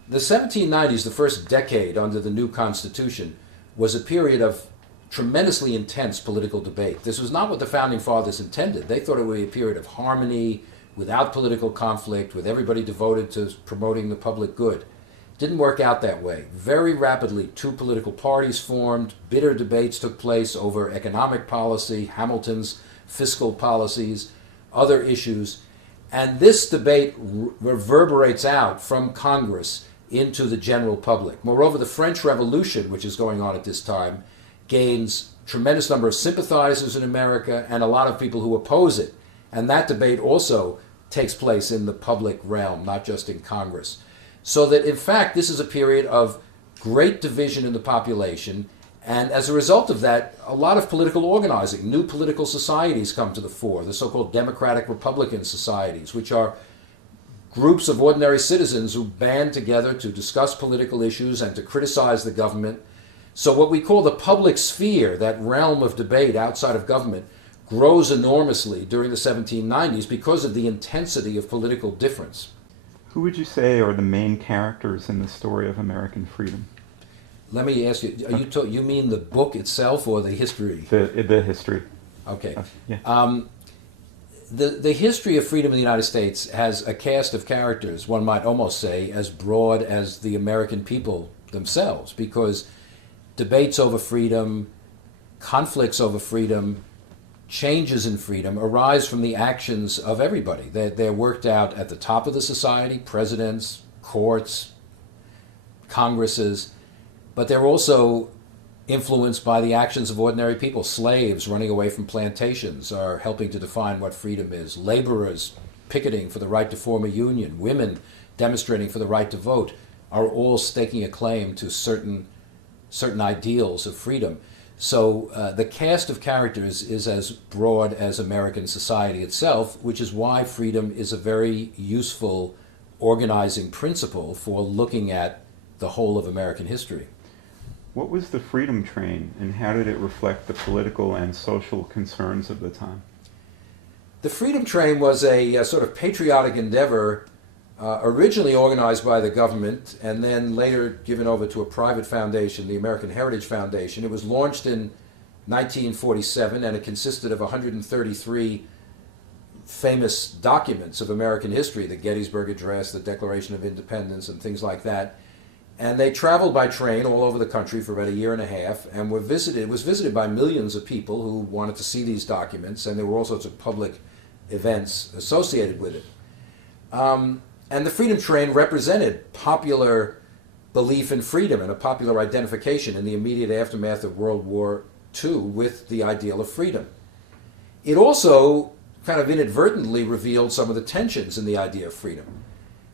The 1790s, the first decade under the new Constitution, was a period of tremendously intense political debate. This was not what the Founding Fathers intended. They thought it would be a period of harmony, without political conflict, with everybody devoted to promoting the public good. It didn't work out that way. Very rapidly, two political parties formed, bitter debates took place over economic policy, Hamilton's fiscal policies, other issues, and this debate reverberates out from Congress into the general public. Moreover, the French Revolution, which is going on at this time, gains tremendous number of sympathizers in America and a lot of people who oppose it. And that debate also takes place in the public realm, not just in Congress. So that, in fact, this is a period of great division in the population. And as a result of that, a lot of political organizing, new political societies come to the fore, the so-called Democratic Republican societies, which are groups of ordinary citizens who band together to discuss political issues and to criticize the government. So what we call the public sphere, that realm of debate outside of government, grows enormously during the 1790s because of the intensity of political difference. Who would you say are the main characters in the story of American freedom? Let me ask you, you mean the book itself or the history? The history. Okay. Yeah. The history of freedom in the United States has a cast of characters, one might almost say, as broad as the American people themselves, because debates over freedom, conflicts over freedom, changes in freedom arise from the actions of everybody. They're worked out at the top of the society, presidents, courts, congresses, but they're also influenced by the actions of ordinary people. Slaves running away from plantations are helping to define what freedom is. Laborers picketing for the right to form a union, women demonstrating for the right to vote, are all staking a claim to certain ideals of freedom. So the cast of characters is as broad as American society itself, which is why freedom is a very useful organizing principle for looking at the whole of American history. What was the Freedom Train, and how did it reflect the political and social concerns of the time? The Freedom Train was a sort of patriotic endeavor originally organized by the government and then later given over to a private foundation, the American Heritage Foundation. It was launched in 1947, and it consisted of 133 famous documents of American history, the Gettysburg Address, the Declaration of Independence, and things like that. And they traveled by train all over the country for about a year and a half, and it was visited by millions of people who wanted to see these documents, and there were all sorts of public events associated with it. And the Freedom Train represented popular belief in freedom and a popular identification in the immediate aftermath of World War II with the ideal of freedom. It also kind of inadvertently revealed some of the tensions in the idea of freedom.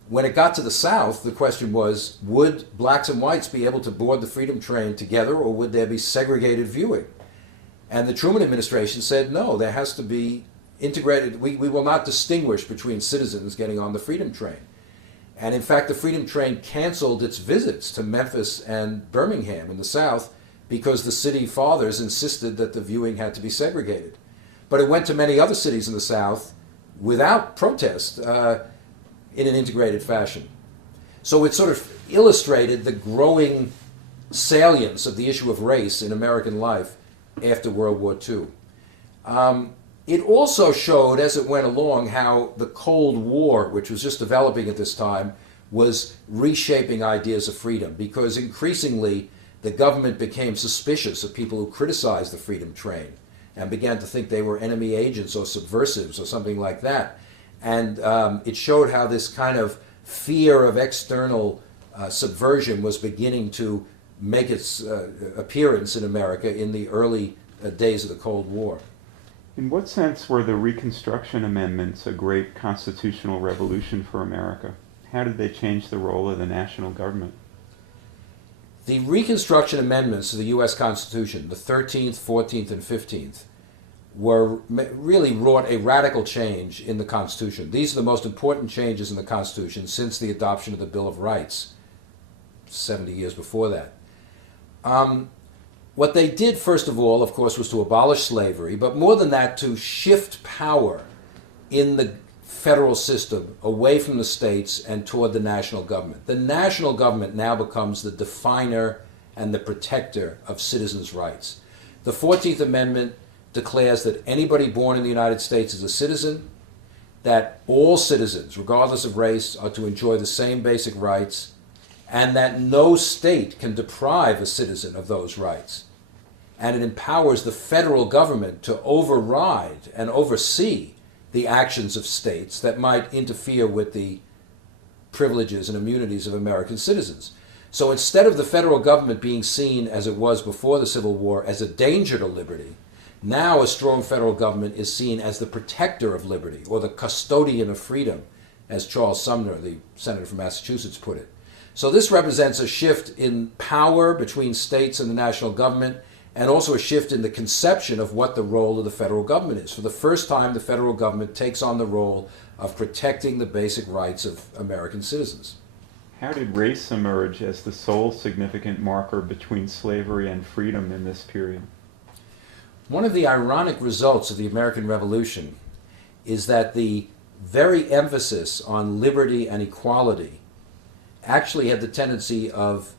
When it got to the South, the question was, would blacks and whites be able to board the Freedom Train together, or would there be segregated viewing? And the Truman administration said, no, there has to be integrated. We will not distinguish between citizens getting on the Freedom Train. And in fact, the Freedom Train canceled its visits to Memphis and Birmingham in the South because the city fathers insisted that the viewing had to be segregated. But it went to many other cities in the South without protest in an integrated fashion. So it sort of illustrated the growing salience of the issue of race in American life after World War II. It also showed, as it went along, how the Cold War, which was just developing at this time, was reshaping ideas of freedom, because increasingly the government became suspicious of people who criticized the Freedom Train and began to think they were enemy agents or subversives or something like that. And it showed how this kind of fear of external subversion was beginning to make its appearance in America in the early days of the Cold War. In what sense were the Reconstruction Amendments a great constitutional revolution for America? How did they change the role of the national government? The Reconstruction Amendments to the U.S. Constitution, the 13th, 14th, and 15th, really wrought a radical change in the Constitution. These are the most important changes in the Constitution since the adoption of the Bill of Rights, 70 years before that. What they did, first of all, of course, was to abolish slavery, but more than that, to shift power in the federal system away from the states and toward the national government. The national government now becomes the definer and the protector of citizens' rights. The 14th Amendment declares that anybody born in the United States is a citizen, that all citizens, regardless of race, are to enjoy the same basic rights, and that no state can deprive a citizen of those rights. And it empowers the federal government to override and oversee the actions of states that might interfere with the privileges and immunities of American citizens. So instead of the federal government being seen, as it was before the Civil War, as a danger to liberty, now a strong federal government is seen as the protector of liberty, or the custodian of freedom, as Charles Sumner, the senator from Massachusetts, put it. So this represents a shift in power between states and the national government, and also a shift in the conception of what the role of the federal government is. For the first time, the federal government takes on the role of protecting the basic rights of American citizens. How did race emerge as the sole significant marker between slavery and freedom in this period? One of the ironic results of the American Revolution is that the very emphasis on liberty and equality actually had the tendency of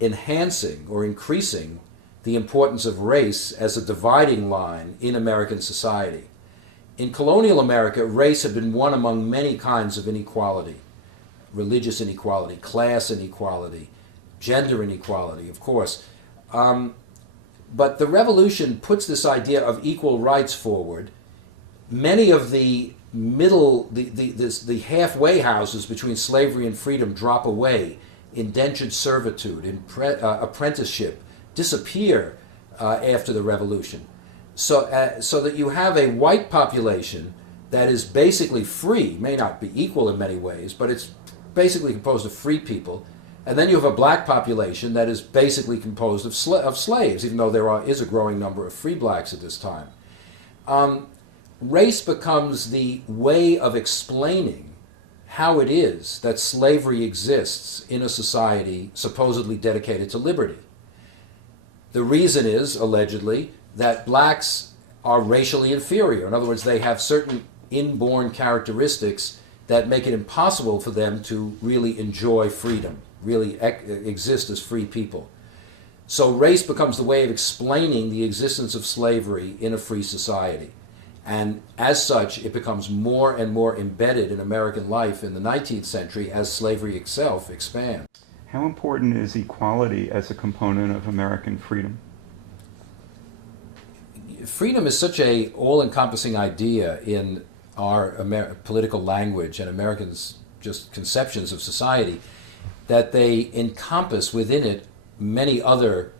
enhancing or increasing the importance of race as a dividing line in American society. In colonial America, race had been one among many kinds of inequality: religious inequality, class inequality, gender inequality, of course. But the revolution puts this idea of equal rights forward. Many of the the halfway houses between slavery and freedom drop away. Indentured servitude, apprenticeship disappear after the revolution. So that you have a white population that is basically free, may not be equal in many ways, but it's basically composed of free people. And then you have a black population that is basically composed of slaves, even though there is a growing number of free blacks at this time. Race becomes the way of explaining how it is that slavery exists in a society supposedly dedicated to liberty. The reason is, allegedly, that blacks are racially inferior. In other words, they have certain inborn characteristics that make it impossible for them to really enjoy freedom, really exist as free people. So race becomes the way of explaining the existence of slavery in a free society. And as such, it becomes more and more embedded in American life in the 19th century as slavery itself expands. How important is equality as a component of American freedom? Freedom is such a all-encompassing idea in our political language and Americans' just conceptions of society that they encompass within it many other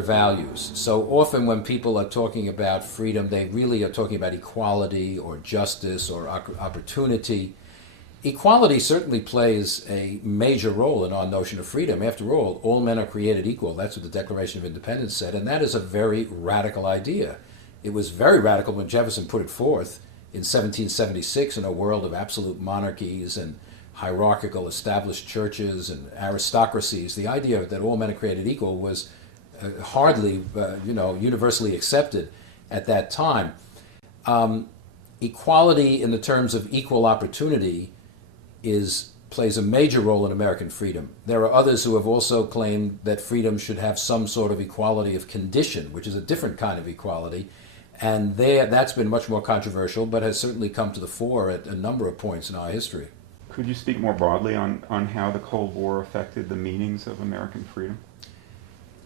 values. So often when people are talking about freedom, they really are talking about equality or justice or opportunity. Equality certainly plays a major role in our notion of freedom. After all men are created equal. That's what the Declaration of Independence said, and that is a very radical idea. It was very radical when Jefferson put it forth in 1776 in a world of absolute monarchies and hierarchical established churches and aristocracies. The idea that all men are created equal was hardly universally accepted at that time. Equality in the terms of equal opportunity plays a major role in American freedom. There are others who have also claimed that freedom should have some sort of equality of condition, which is a different kind of equality, and that's been much more controversial, but has certainly come to the fore at a number of points in our history. Could you speak more broadly on how the Cold War affected the meanings of American freedom?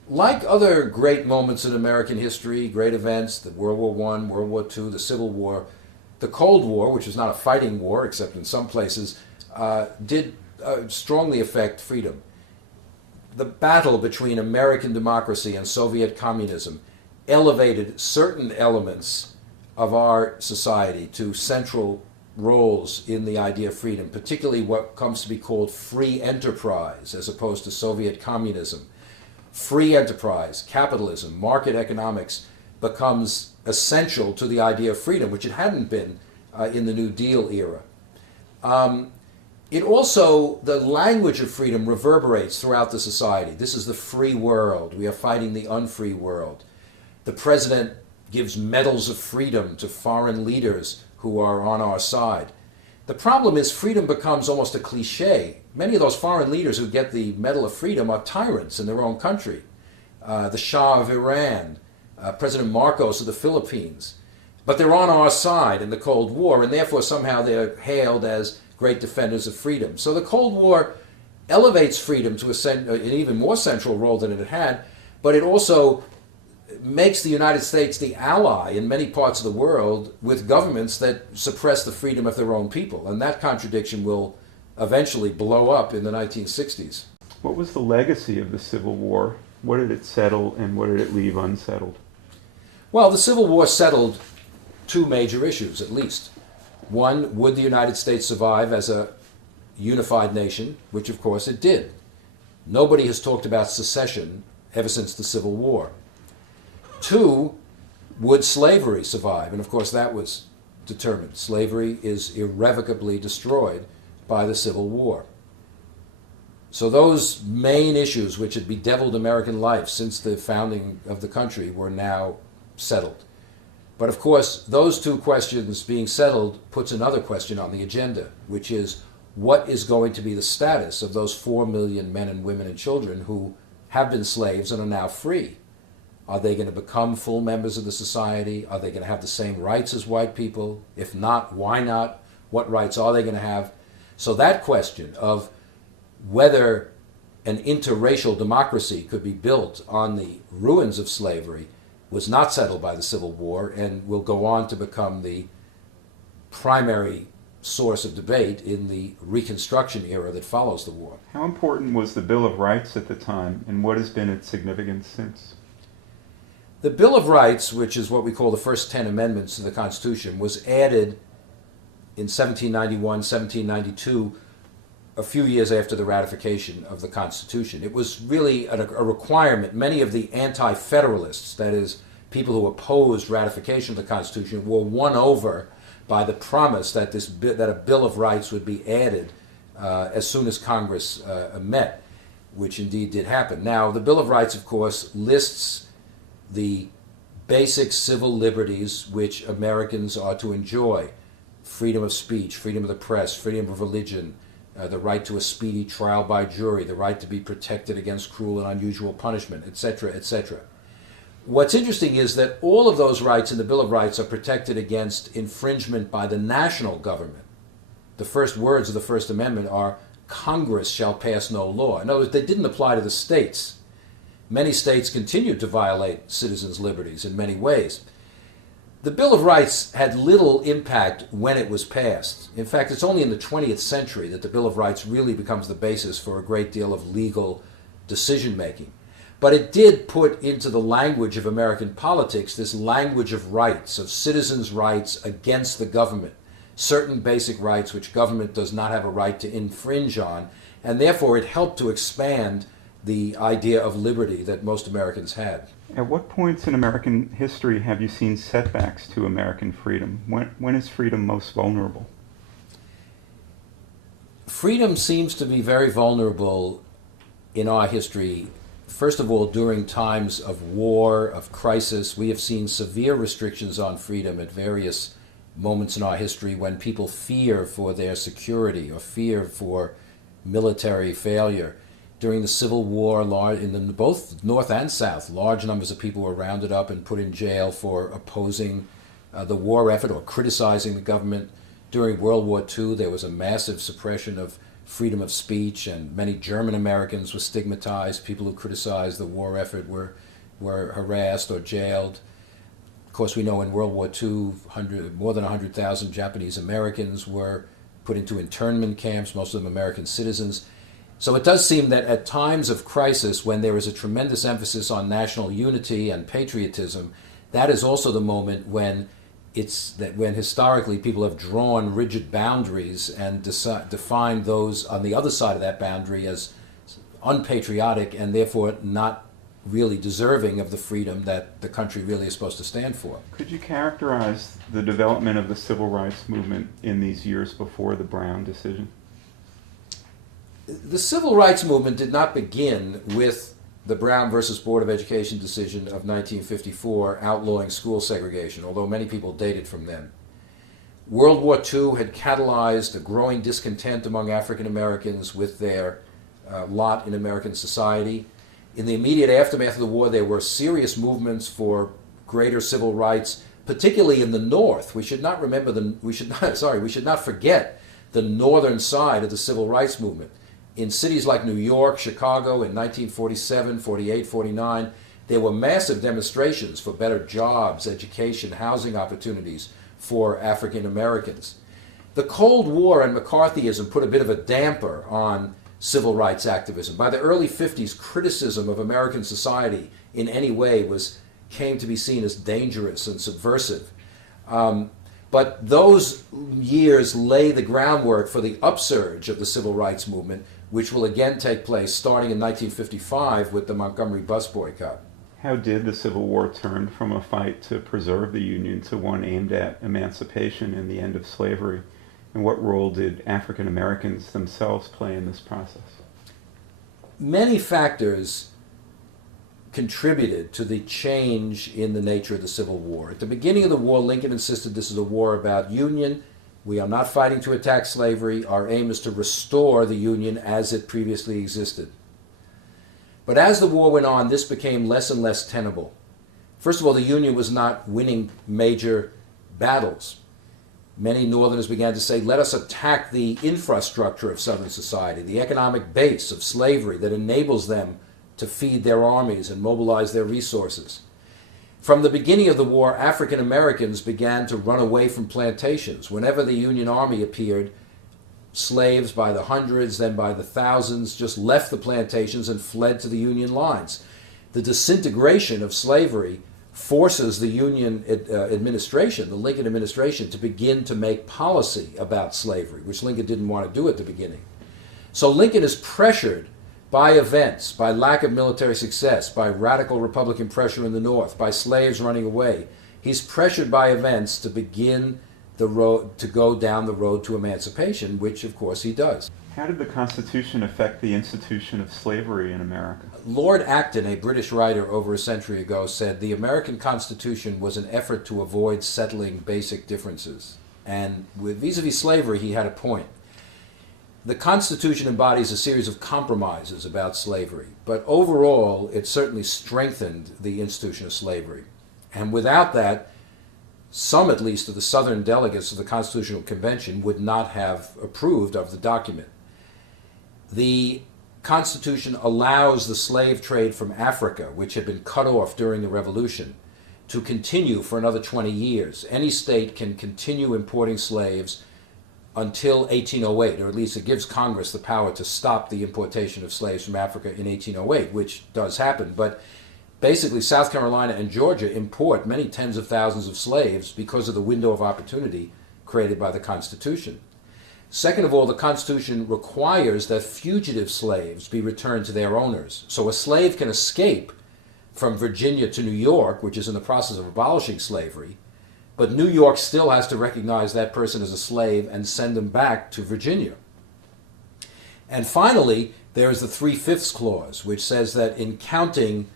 Like other great moments in American history, great events, the World War I, World War II, the Civil War, the Cold War, which was not a fighting war, except in some places, did strongly affect freedom. the battle between American democracy and Soviet communism elevated certain elements of our society to central roles in the idea of freedom, particularly what comes to be called free enterprise as opposed to Soviet communism. Free enterprise, capitalism, market economics becomes essential to the idea of freedom, which it hadn't been in the New Deal era. It also, the language of freedom reverberates throughout the society. This is the free world. We are fighting the unfree world. The president gives medals of freedom to foreign leaders who are on our side. The problem is freedom becomes almost a cliche. Many of those foreign leaders who get the Medal of Freedom are tyrants in their own country. The Shah of Iran, President Marcos of the Philippines. But they're on our side in the Cold War, and therefore somehow they're hailed as great defenders of freedom. So the Cold War elevates freedom to an even more central role than it had, but it also makes the United States the ally in many parts of the world with governments that suppress the freedom of their own people. And that contradiction will eventually blow up in the 1960s. What was the legacy of the Civil War? What did it settle and what did it leave unsettled? Well, the Civil War settled two major issues, at least. One, would the United States survive as a unified nation, which of course it did. Nobody has talked about secession ever since the Civil War. Two, would slavery survive? And of course that was determined. Slavery is irrevocably destroyed by the Civil War. So those main issues which had bedeviled American life since the founding of the country were now settled. But of course, those two questions being settled puts another question on the agenda, which is what is going to be the status of those 4 million men and women and children who have been slaves and are now free? Are they going to become full members of the society? Are they going to have the same rights as white people? If not, why not? What rights are they going to have? So that question of whether an interracial democracy could be built on the ruins of slavery was not settled by the Civil War and will go on to become the primary source of debate in the Reconstruction era that follows the war. How important was the Bill of Rights at the time, and what has been its significance since? The Bill of Rights, which is what we call the first 10 amendments to the Constitution, was added in 1791, 1792, a few years after the ratification of the Constitution. It was really a requirement. Many of the anti-federalists, that is, people who opposed ratification of the Constitution, were won over by the promise that that a Bill of Rights would be added as soon as Congress met, which indeed did happen. Now, the Bill of Rights, of course, lists the basic civil liberties which Americans are to enjoy: freedom of speech, freedom of the press, freedom of religion, the right to a speedy trial by jury, the right to be protected against cruel and unusual punishment, etc., etc. What's interesting is that all of those rights in the Bill of Rights are protected against infringement by the national government. The first words of the First Amendment are, "Congress shall pass no law." In other words, they didn't apply to the states. Many states continued to violate citizens' liberties in many ways. The Bill of Rights had little impact when it was passed. In fact, it's only in the 20th century that the Bill of Rights really becomes the basis for a great deal of legal decision-making. But it did put into the language of American politics this language of rights, of citizens' rights against the government, certain basic rights which government does not have a right to infringe on, and therefore it helped to expand the idea of liberty that most Americans had. At what points in American history have you seen setbacks to American freedom? When is freedom most vulnerable? Freedom seems to be very vulnerable in our history. First of all, during times of war, of crisis, we have seen severe restrictions on freedom at various moments in our history when people fear for their security or fear for military failure. During the Civil War, in both North and South, large numbers of people were rounded up and put in jail for opposing the war effort or criticizing the government. During World War II, there was a massive suppression of freedom of speech, and many German Americans were stigmatized. People who criticized the war effort were harassed or jailed. Of course, we know in World War II, more than 100,000 Japanese Americans were put into internment camps, most of them American citizens. So it does seem that at times of crisis, when there is a tremendous emphasis on national unity and patriotism, that is also the moment when when historically people have drawn rigid boundaries and defined those on the other side of that boundary as unpatriotic and therefore not really deserving of the freedom that the country really is supposed to stand for. Could you characterize the development of the civil rights movement in these years before the Brown decision? The civil rights movement did not begin with the Brown versus Board of Education decision of 1954 outlawing school segregation, although many people date it from then. World War II had catalyzed a growing discontent among African Americans with their lot in American society. In the immediate aftermath of the war, there were serious movements for greater civil rights, particularly in the North. We should not forget the northern side of the civil rights movement. In cities like New York, Chicago in 1947, 48, 49, there were massive demonstrations for better jobs, education, housing opportunities for African Americans. The Cold War and McCarthyism put a bit of a damper on civil rights activism. By the early 50s, criticism of American society in any way came to be seen as dangerous and subversive. But those years lay the groundwork for the upsurge of the civil rights movement, which will again take place starting in 1955 with the Montgomery bus boycott. How did the Civil War turn from a fight to preserve the Union to one aimed at emancipation and the end of slavery? And what role did African Americans themselves play in this process? Many factors contributed to the change in the nature of the Civil War. At the beginning of the war, Lincoln insisted this is a war about Union. We are not fighting to attack slavery. Our aim is to restore the Union as it previously existed. But as the war went on, this became less and less tenable. First of all, the Union was not winning major battles. Many Northerners began to say, let us attack the infrastructure of Southern society, the economic base of slavery that enables them to feed their armies and mobilize their resources. From the beginning of the war, African Americans began to run away from plantations. Whenever the Union Army appeared, slaves by the hundreds, then by the thousands, just left the plantations and fled to the Union lines. The disintegration of slavery forces the Union administration, the Lincoln administration, to begin to make policy about slavery, which Lincoln didn't want to do at the beginning. So Lincoln is pressured by events, by lack of military success, by radical Republican pressure in the North, by slaves running away. He's pressured by events to begin the road, to go down the road to emancipation, which of course he does. How did the Constitution affect the institution of slavery in America? Lord Acton, a British writer over a century ago, said the American Constitution was an effort to avoid settling basic differences. And with vis-a-vis slavery, he had a point. The Constitution embodies a series of compromises about slavery, but overall it certainly strengthened the institution of slavery. And without that, some at least of the Southern delegates of the Constitutional Convention would not have approved of the document. The Constitution allows the slave trade from Africa, which had been cut off during the Revolution, to continue for another 20 years. Any state can continue importing slaves until 1808, or at least it gives Congress the power to stop the importation of slaves from Africa in 1808, which does happen. But basically, South Carolina and Georgia import many tens of thousands of slaves because of the window of opportunity created by the Constitution. Second of all, the Constitution requires that fugitive slaves be returned to their owners. So a slave can escape from Virginia to New York, which is in the process of abolishing slavery, but New York still has to recognize that person as a slave and send them back to Virginia. And finally, there is the 3/5 clause, which says that in counting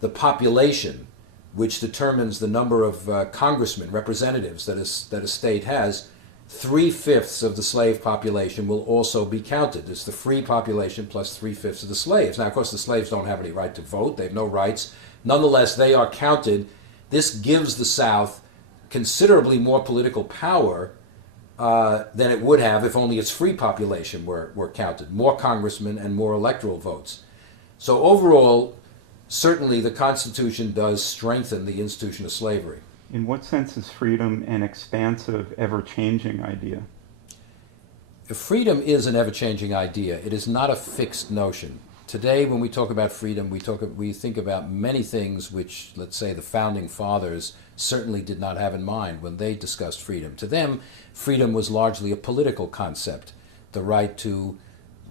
the population, which determines the number of congressmen, representatives that a state has, 3/5 of the slave population will also be counted. It's the free population plus 3/5 of the slaves. Now, of course, the slaves don't have any right to vote. They have no rights. Nonetheless, they are counted. This gives the South considerably more political power than it would have if only its free population were counted. More congressmen and more electoral votes. So overall, certainly the Constitution does strengthen the institution of slavery. In what sense is freedom an expansive, ever-changing idea? Freedom is an ever-changing idea. It is not a fixed notion. Today, when we talk about freedom, we think about many things which, let's say, the founding fathers certainly did not have in mind when they discussed freedom. To them, freedom was largely a political concept: the right to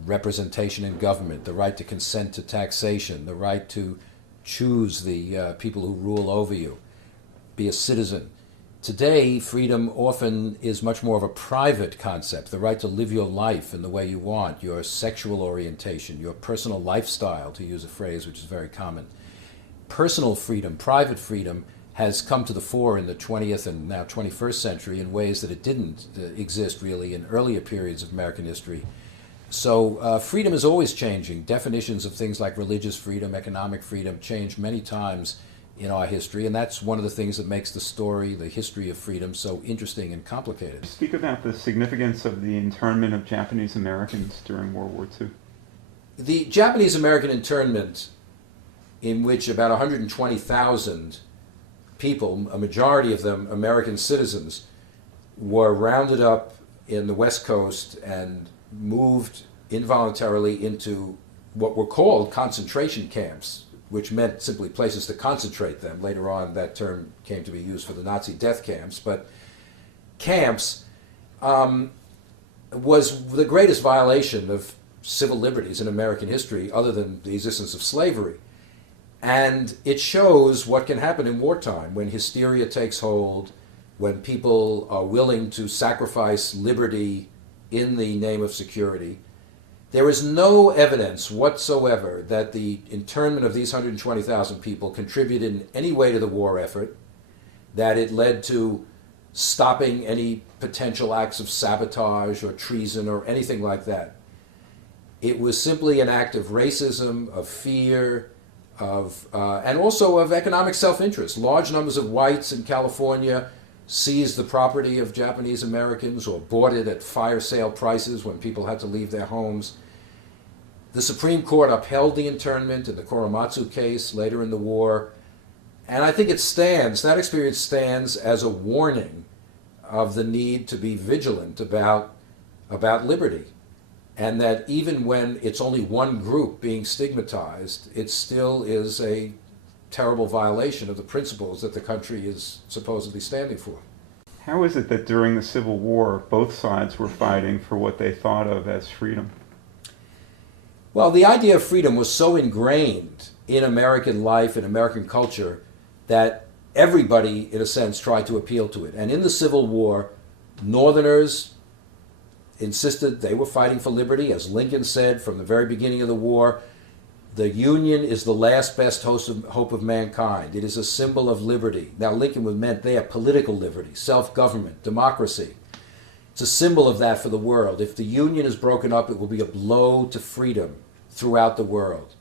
representation in government, the right to consent to taxation, the right to choose the people who rule over you, be a citizen. Today, freedom often is much more of a private concept: the right to live your life in the way you want, your sexual orientation, your personal lifestyle, to use a phrase which is very common. Personal freedom, private freedom, has come to the fore in the 20th and now 21st century in ways that it didn't exist really in earlier periods of American history. So freedom is always changing. Definitions of things like religious freedom, economic freedom, change many times in our history, and that's one of the things that makes the story, the history of freedom, so interesting and complicated. Speak about the significance of the internment of Japanese Americans during World War II. The Japanese American internment, in which about 120,000 people, a majority of them American citizens, were rounded up in the West Coast and moved involuntarily into what were called concentration camps, which meant simply places to concentrate them. Later on, that term came to be used for the Nazi death camps. But camps was the greatest violation of civil liberties in American history, other than the existence of slavery. And it shows what can happen in wartime, when hysteria takes hold, when people are willing to sacrifice liberty in the name of security. There is no evidence whatsoever that the internment of these 120,000 people contributed in any way to the war effort, that it led to stopping any potential acts of sabotage or treason or anything like that. It was simply an act of racism, of fear, and also of economic self-interest. Large numbers of whites in California seized the property of Japanese Americans or bought it at fire sale prices when people had to leave their homes. The Supreme Court upheld the internment in the Korematsu case later in the war, and I think that experience stands as a warning of the need to be vigilant about liberty, and that even when it's only one group being stigmatized, it still is a terrible violation of the principles that the country is supposedly standing for. How is it that during the Civil War, both sides were fighting for what they thought of as freedom? Well, the idea of freedom was so ingrained in American life and American culture that everybody, in a sense, tried to appeal to it. And in the Civil War, Northerners insisted they were fighting for liberty. As Lincoln said from the very beginning of the war, the Union is the last best hope of mankind. It is a symbol of liberty. Now, Lincoln meant there political liberty, self-government, democracy. It's a symbol of that for the world. If the Union is broken up, it will be a blow to freedom throughout the world.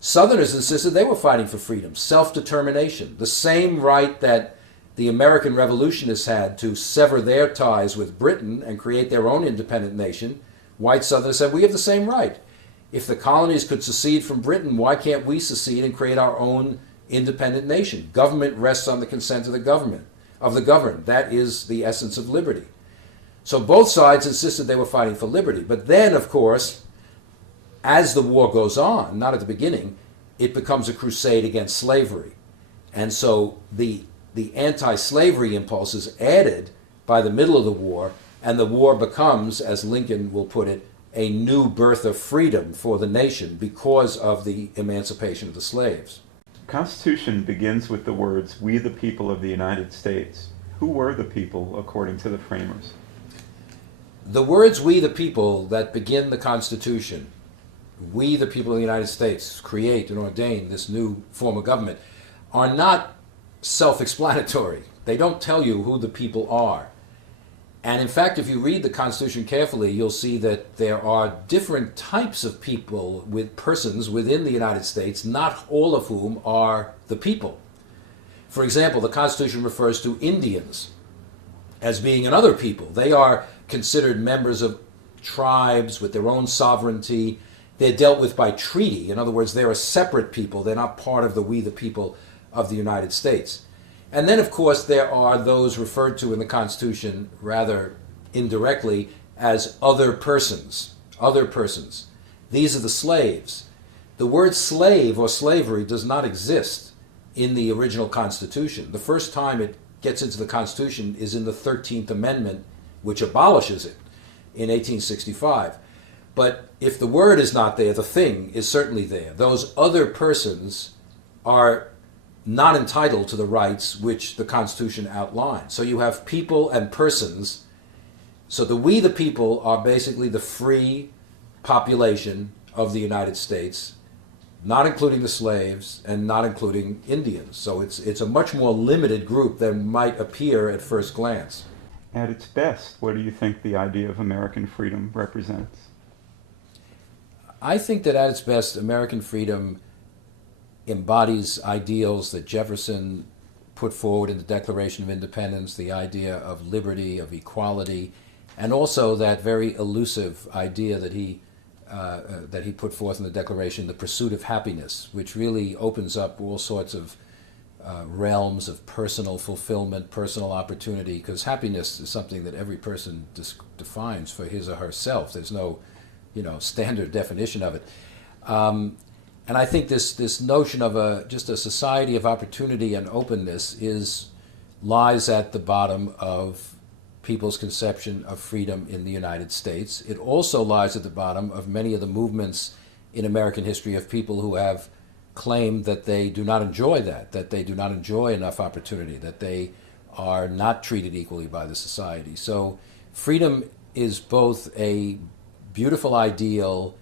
Southerners insisted they were fighting for freedom, self-determination, the same right that the American revolutionists had to sever their ties with Britain and create their own independent nation. White Southerners said, we have the same right. If the colonies could secede from Britain, why can't we secede and create our own independent nation? Government rests on the consent of the governed. That is the essence of liberty. So both sides insisted they were fighting for liberty. But then, of course, as the war goes on, not at the beginning, it becomes a crusade against slavery. And so the anti-slavery impulse is added by the middle of the war, and the war becomes, as Lincoln will put it, a new birth of freedom for the nation because of the emancipation of the slaves. The Constitution begins with the words, "We the people of the United States." Who were the people, according to the framers? The words "we the people" that begin the Constitution, we the people of the United States create and ordain this new form of government, are not self-explanatory. They don't tell you who the people are. And in fact, if you read the Constitution carefully, you'll see that there are different types of people, with persons within the United States, not all of whom are the people. For example, the Constitution refers to Indians as being another people. They are considered members of tribes with their own sovereignty. They're dealt with by treaty. In other words, they're a separate people. They're not part of the we the people of the United States. And then, of course, there are those referred to in the Constitution rather indirectly as other persons. Other persons. These are the slaves. The word slave or slavery does not exist in the original Constitution. The first time it gets into the Constitution is in the 13th Amendment, which abolishes it in 1865. But if the word is not there, the thing is certainly there. Those other persons are not entitled to the rights which the Constitution outlines. So you have people and persons. So the we the people are basically the free population of the United States, not including the slaves and not including Indians. So it's a much more limited group than might appear at first glance. At its best, what do you think the idea of American freedom represents? I think that at its best, American freedom embodies ideals that Jefferson put forward in the Declaration of Independence, the idea of liberty, of equality, and also that very elusive idea that he put forth in the Declaration, the pursuit of happiness, which really opens up all sorts of realms of personal fulfillment, personal opportunity, because happiness is something that every person defines for his or herself. There's no, standard definition of it. And I think this notion of just a society of opportunity and openness lies at the bottom of people's conception of freedom in the United States. It also lies at the bottom of many of the movements in American history of people who have claimed that they do not enjoy that they do not enjoy enough opportunity, that they are not treated equally by the society. So freedom is both a beautiful ideal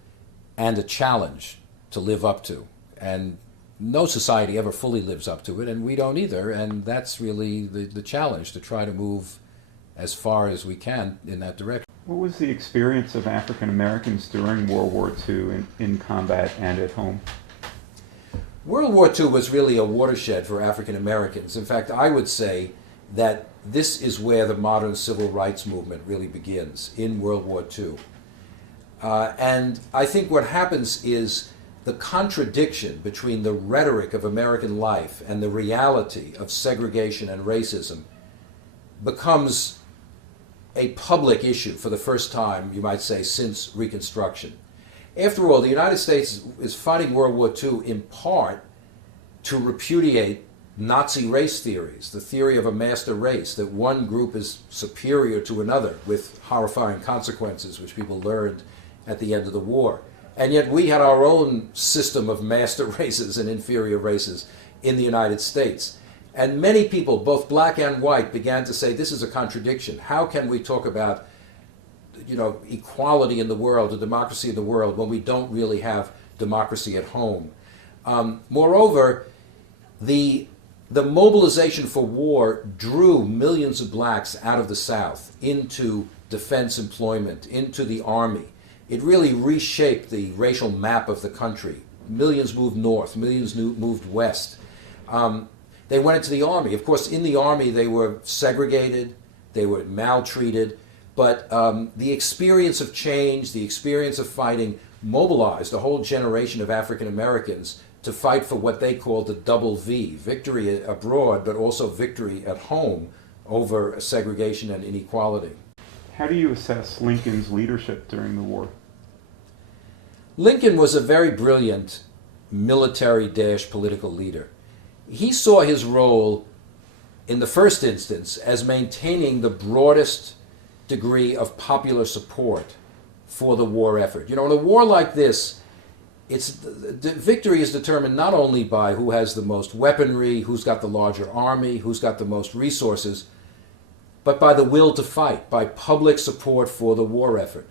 and a challenge to live up to. And no society ever fully lives up to it, and we don't either. And that's really the challenge, to try to move as far as we can in that direction. What was the experience of African Americans during World War II in combat and at home? World War II was really a watershed for African Americans. In fact, I would say that this is where the modern civil rights movement really begins, in World War II. And I think what happens is the contradiction between the rhetoric of American life and the reality of segregation and racism becomes a public issue for the first time, you might say, since Reconstruction. After all, the United States is fighting World War II in part to repudiate Nazi race theories, the theory of a master race, that one group is superior to another, with horrifying consequences which people learned at the end of the war. And yet we had our own system of master races and inferior races in the United States. And many people, both black and white, began to say, this is a contradiction. How can we talk about equality in the world, or democracy in the world, when we don't really have democracy at home? Moreover, the mobilization for war drew millions of blacks out of the South into defense employment, into the army. It really reshaped the racial map of the country. Millions moved north, millions moved west. They went into the army. Of course, in the army they were segregated, they were maltreated, but the experience of change, the experience of fighting, mobilized a whole generation of African Americans to fight for what they called the double V, victory abroad, but also victory at home over segregation and inequality. How do you assess Lincoln's leadership during the war? Lincoln was a very brilliant military-political leader. He saw his role in the first instance as maintaining the broadest degree of popular support for the war effort. In a war like this, victory is determined not only by who has the most weaponry, who's got the larger army, who's got the most resources, but by the will to fight, by public support for the war effort.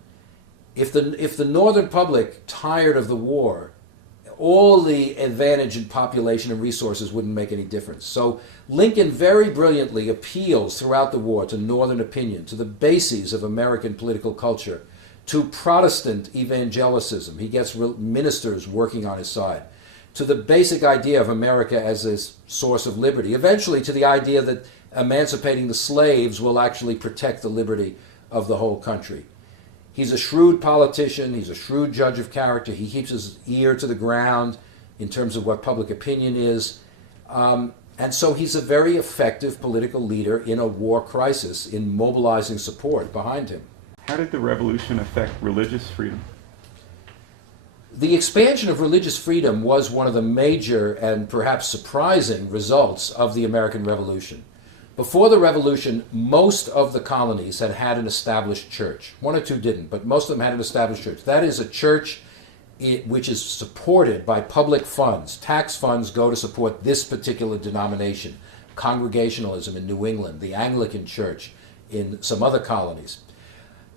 If the northern public tired of the war, all the advantage in population and resources wouldn't make any difference. So Lincoln very brilliantly appeals throughout the war to northern opinion, to the bases of American political culture, to Protestant evangelicism. He gets ministers working on his side, to the basic idea of America as a source of liberty, eventually to the idea that emancipating the slaves will actually protect the liberty of the whole country. He's a shrewd politician. He's a shrewd judge of character. He keeps his ear to the ground in terms of what public opinion is. And so he's a very effective political leader in a war crisis in mobilizing support behind him. How did the revolution affect religious freedom? The expansion of religious freedom was one of the major and perhaps surprising results of the American Revolution. Before the Revolution, most of the colonies had had an established church. One or two didn't, but most of them had an established church. That is a church which is supported by public funds. Tax funds go to support this particular denomination. Congregationalism in New England, the Anglican Church in some other colonies.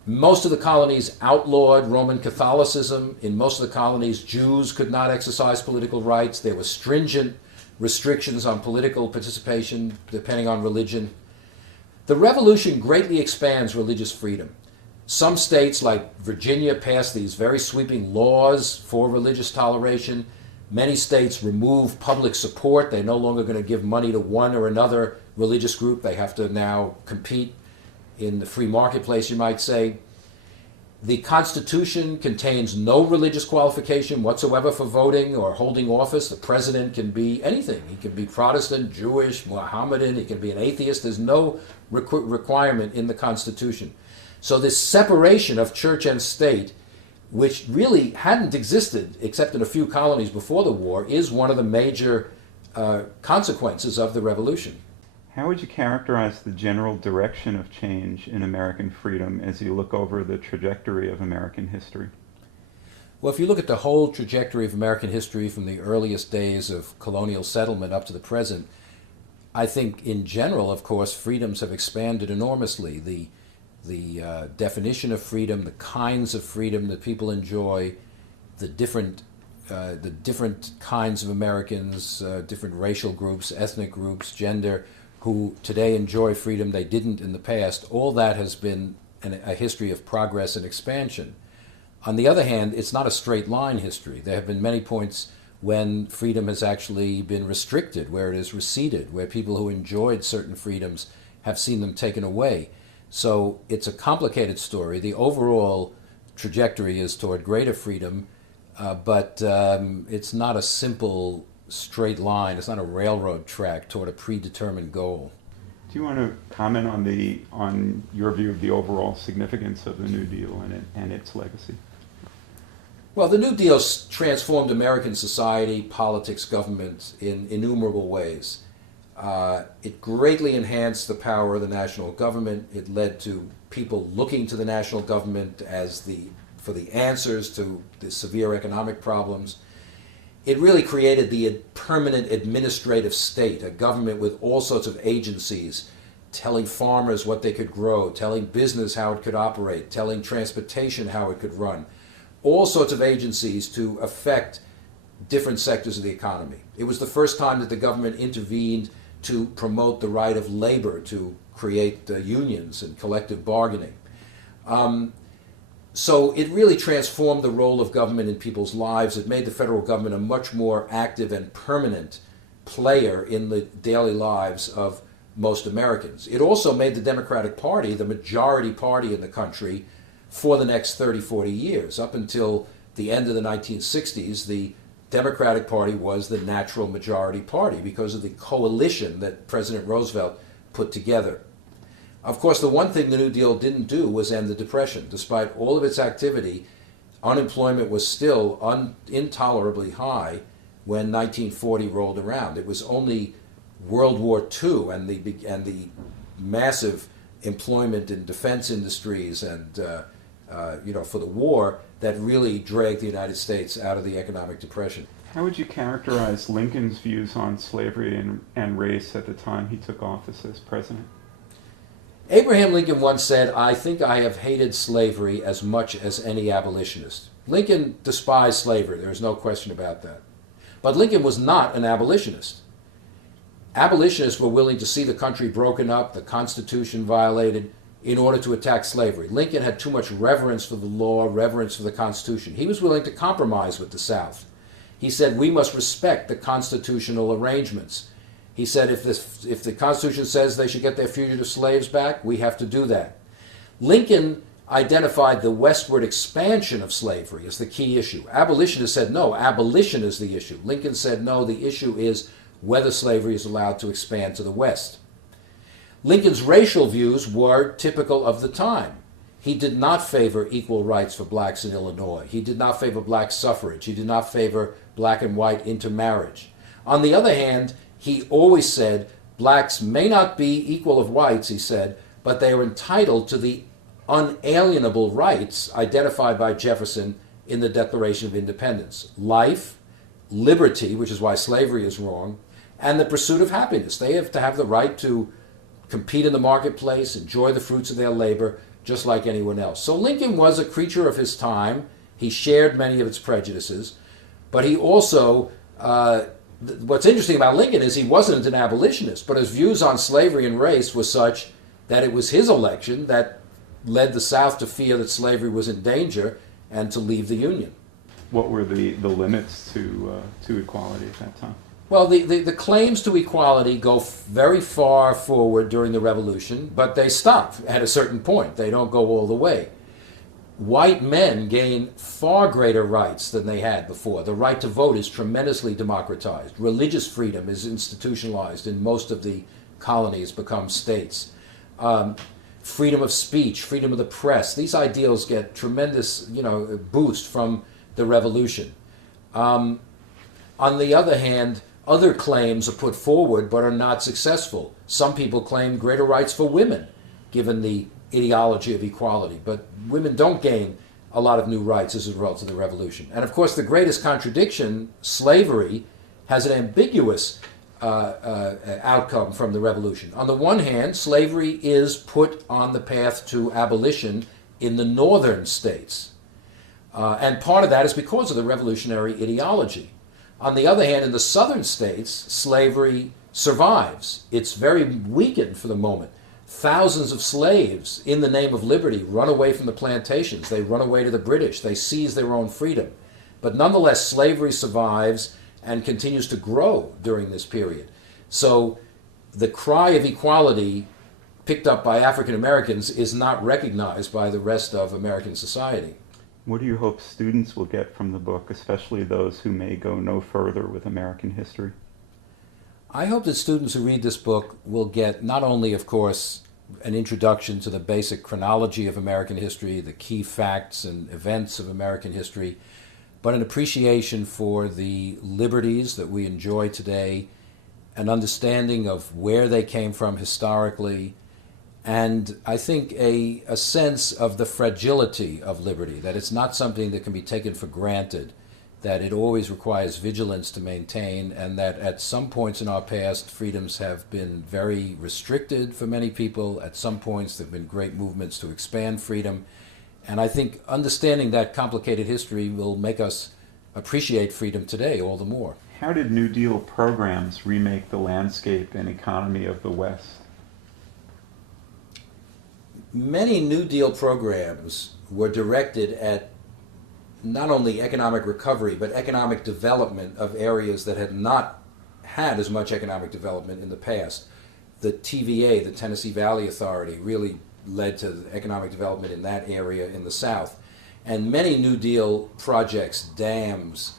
Most of the colonies outlawed Roman Catholicism. In most of the colonies, Jews could not exercise political rights. There were stringent restrictions on political participation depending on religion. The Revolution greatly expands religious freedom. Some states, like Virginia, passed these very sweeping laws for religious toleration. Many states remove public support. They're no longer going to give money to one or another religious group. They have to now compete in the free marketplace, you might say. The Constitution contains no religious qualification whatsoever for voting or holding office. The president can be anything. He can be Protestant, Jewish, Mohammedan. He can be an atheist. There's no requirement in the Constitution. So this separation of church and state, which really hadn't existed except in a few colonies before the war, is one of the major consequences of the Revolution. How would you characterize the general direction of change in American freedom as you look over the trajectory of American history? Well, if you look at the whole trajectory of American history from the earliest days of colonial settlement up to the present, I think in general, of course, freedoms have expanded enormously. The definition of freedom, the kinds of freedom that people enjoy, the different kinds of Americans, different racial groups, ethnic groups, gender, who today enjoy freedom they didn't in the past, all that has been a history of progress and expansion. On the other hand, it's not a straight line history. There have been many points when freedom has actually been restricted, where it has receded, where people who enjoyed certain freedoms have seen them taken away. So it's a complicated story. The overall trajectory is toward greater freedom, but it's not a simple straight line. It's not a railroad track toward a predetermined goal. Do you want to comment on your view of the overall significance of the New Deal and its legacy? Well, the New Deal transformed American society, politics, government in innumerable ways. It greatly enhanced the power of the national government. It led to people looking to the national government for the answers to the severe economic problems. It really created the permanent administrative state, a government with all sorts of agencies, telling farmers what they could grow, telling business how it could operate, telling transportation how it could run, all sorts of agencies to affect different sectors of the economy. It was the first time that the government intervened to promote the right of labor, to create unions and collective bargaining. So it really transformed the role of government in people's lives. It made the federal government a much more active and permanent player in the daily lives of most Americans. It also made the Democratic Party the majority party in the country for the next 30, 40 years. Up until the end of the 1960s, the Democratic Party was the natural majority party because of the coalition that President Roosevelt put together. Of course, the one thing the New Deal didn't do was end the Depression. Despite all of its activity, unemployment was still intolerably high when 1940 rolled around. It was only World War II and the massive employment in defense industries and for the war that really dragged the United States out of the economic depression. How would you characterize Lincoln's views on slavery and race at the time he took office as president? Abraham Lincoln once said, "I think I have hated slavery as much as any abolitionist." Lincoln despised slavery, there is no question about that. But Lincoln was not an abolitionist. Abolitionists were willing to see the country broken up, the Constitution violated, in order to attack slavery. Lincoln had too much reverence for the law, reverence for the Constitution. He was willing to compromise with the South. He said, we must respect the constitutional arrangements. He said, if the Constitution says they should get their fugitive slaves back, we have to do that. Lincoln identified the westward expansion of slavery as the key issue. Abolitionists said, no, abolition is the issue. Lincoln said, no, the issue is whether slavery is allowed to expand to the West. Lincoln's racial views were typical of the time. he did not favor equal rights for blacks in Illinois. He did not favor black suffrage. He did not favor black and white intermarriage. On the other hand, he always said blacks may not be equal of whites, he said, but they are entitled to the unalienable rights identified by Jefferson in the Declaration of Independence: life, liberty, which is why slavery is wrong, and the pursuit of happiness. They have to have the right to compete in the marketplace, enjoy the fruits of their labor, just like anyone else. So Lincoln was a creature of his time. He shared many of its prejudices, but he also, what's interesting about Lincoln is he wasn't an abolitionist, but his views on slavery and race were such that it was his election that led the South to fear that slavery was in danger and to leave the Union. What were the limits to equality at that time? Well, the claims to equality go very far forward during the Revolution, but they stop at a certain point. They don't go all the way. White men gain far greater rights than they had before. The right to vote is tremendously democratized. Religious freedom is institutionalized in most of the colonies, become states. Freedom of speech, freedom of the press, these ideals get tremendous, boost from the Revolution. On the other hand, other claims are put forward but are not successful. Some people claim greater rights for women, given the ideology of equality, but women don't gain a lot of new rights as a result of the Revolution. And of course, the greatest contradiction, slavery, has an ambiguous outcome from the Revolution. On the one hand, slavery is put on the path to abolition in the northern states. And part of that is because of the revolutionary ideology. On the other hand, in the southern states, slavery survives. It's very weakened for the moment. Thousands of slaves, in the name of liberty, run away from the plantations. They run away to the British. They seize their own freedom. But nonetheless, slavery survives and continues to grow during this period. So the cry of equality picked up by African Americans is not recognized by the rest of American society. What do you hope students will get from the book, especially those who may go no further with American history? I hope that students who read this book will get not only, of course, an introduction to the basic chronology of American history, the key facts and events of American history, but an appreciation for the liberties that we enjoy today, an understanding of where they came from historically, and I think a sense of the fragility of liberty, that it's not something that can be taken for granted, that it always requires vigilance to maintain, and that at some points in our past, freedoms have been very restricted for many people. At some points, there have been great movements to expand freedom. And I think understanding that complicated history will make us appreciate freedom today all the more. How did New Deal programs remake the landscape and economy of the West? Many New Deal programs were directed at not only economic recovery, but economic development of areas that had not had as much economic development in the past. The TVA, the Tennessee Valley Authority, really led to economic development in that area in the South. And many New Deal projects, dams,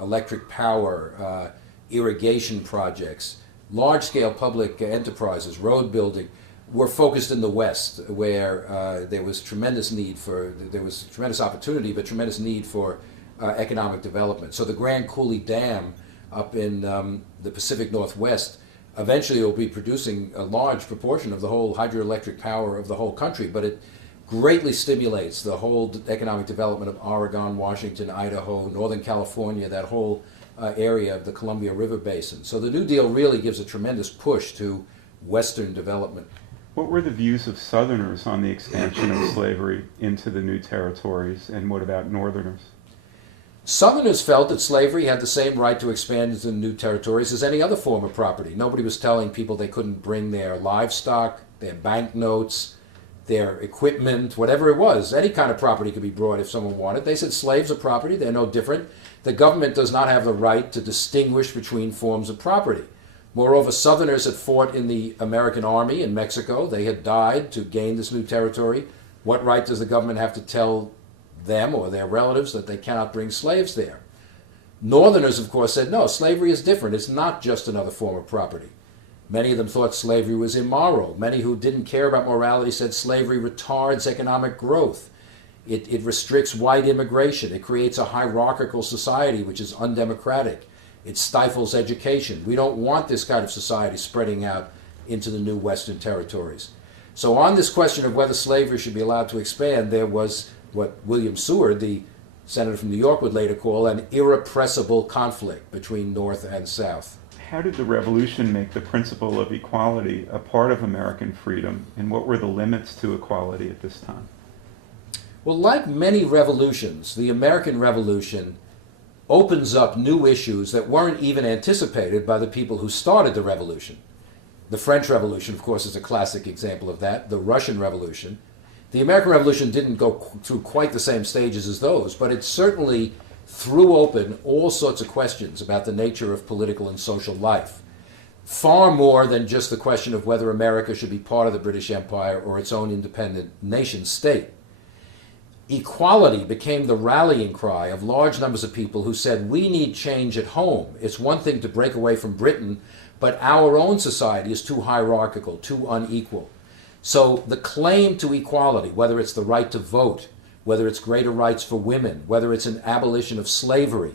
electric power, irrigation projects, large-scale public enterprises, road building, were focused in the West, where there was tremendous opportunity, but tremendous need for economic development. So the Grand Coulee Dam up in the Pacific Northwest eventually will be producing a large proportion of the whole hydroelectric power of the whole country, but it greatly stimulates the whole economic development of Oregon, Washington, Idaho, Northern California, that whole area of the Columbia River Basin. So the New Deal really gives a tremendous push to Western development. What were the views of Southerners on the expansion of slavery into the new territories, and what about Northerners? Southerners felt that slavery had the same right to expand into new territories as any other form of property. Nobody was telling people they couldn't bring their livestock, their banknotes, their equipment, whatever it was. Any kind of property could be brought if someone wanted. They said slaves are property, they're no different. The government does not have the right to distinguish between forms of property. Moreover, Southerners had fought in the American Army in Mexico. They had died to gain this new territory. What right does the government have to tell them or their relatives that they cannot bring slaves there? Northerners, of course, said, no, slavery is different. It's not just another form of property. Many of them thought slavery was immoral. Many who didn't care about morality said slavery retards economic growth. It restricts white immigration. It creates a hierarchical society which is undemocratic. It stifles education. We don't want this kind of society spreading out into the new Western territories. So on this question of whether slavery should be allowed to expand, there was what William Seward, the senator from New York, would later call an irrepressible conflict between North and South. How did the revolution make the principle of equality a part of American freedom, and what were the limits to equality at this time? Well, like many revolutions, the American Revolution opens up new issues that weren't even anticipated by the people who started the revolution. The French Revolution, of course, is a classic example of that, the Russian Revolution. The American Revolution didn't go through quite the same stages as those, but it certainly threw open all sorts of questions about the nature of political and social life. Far more than just the question of whether America should be part of the British Empire or its own independent nation state. Equality became the rallying cry of large numbers of people who said, we need change at home. It's one thing to break away from Britain, but our own society is too hierarchical, too unequal. So the claim to equality, whether it's the right to vote, whether it's greater rights for women, whether it's an abolition of slavery,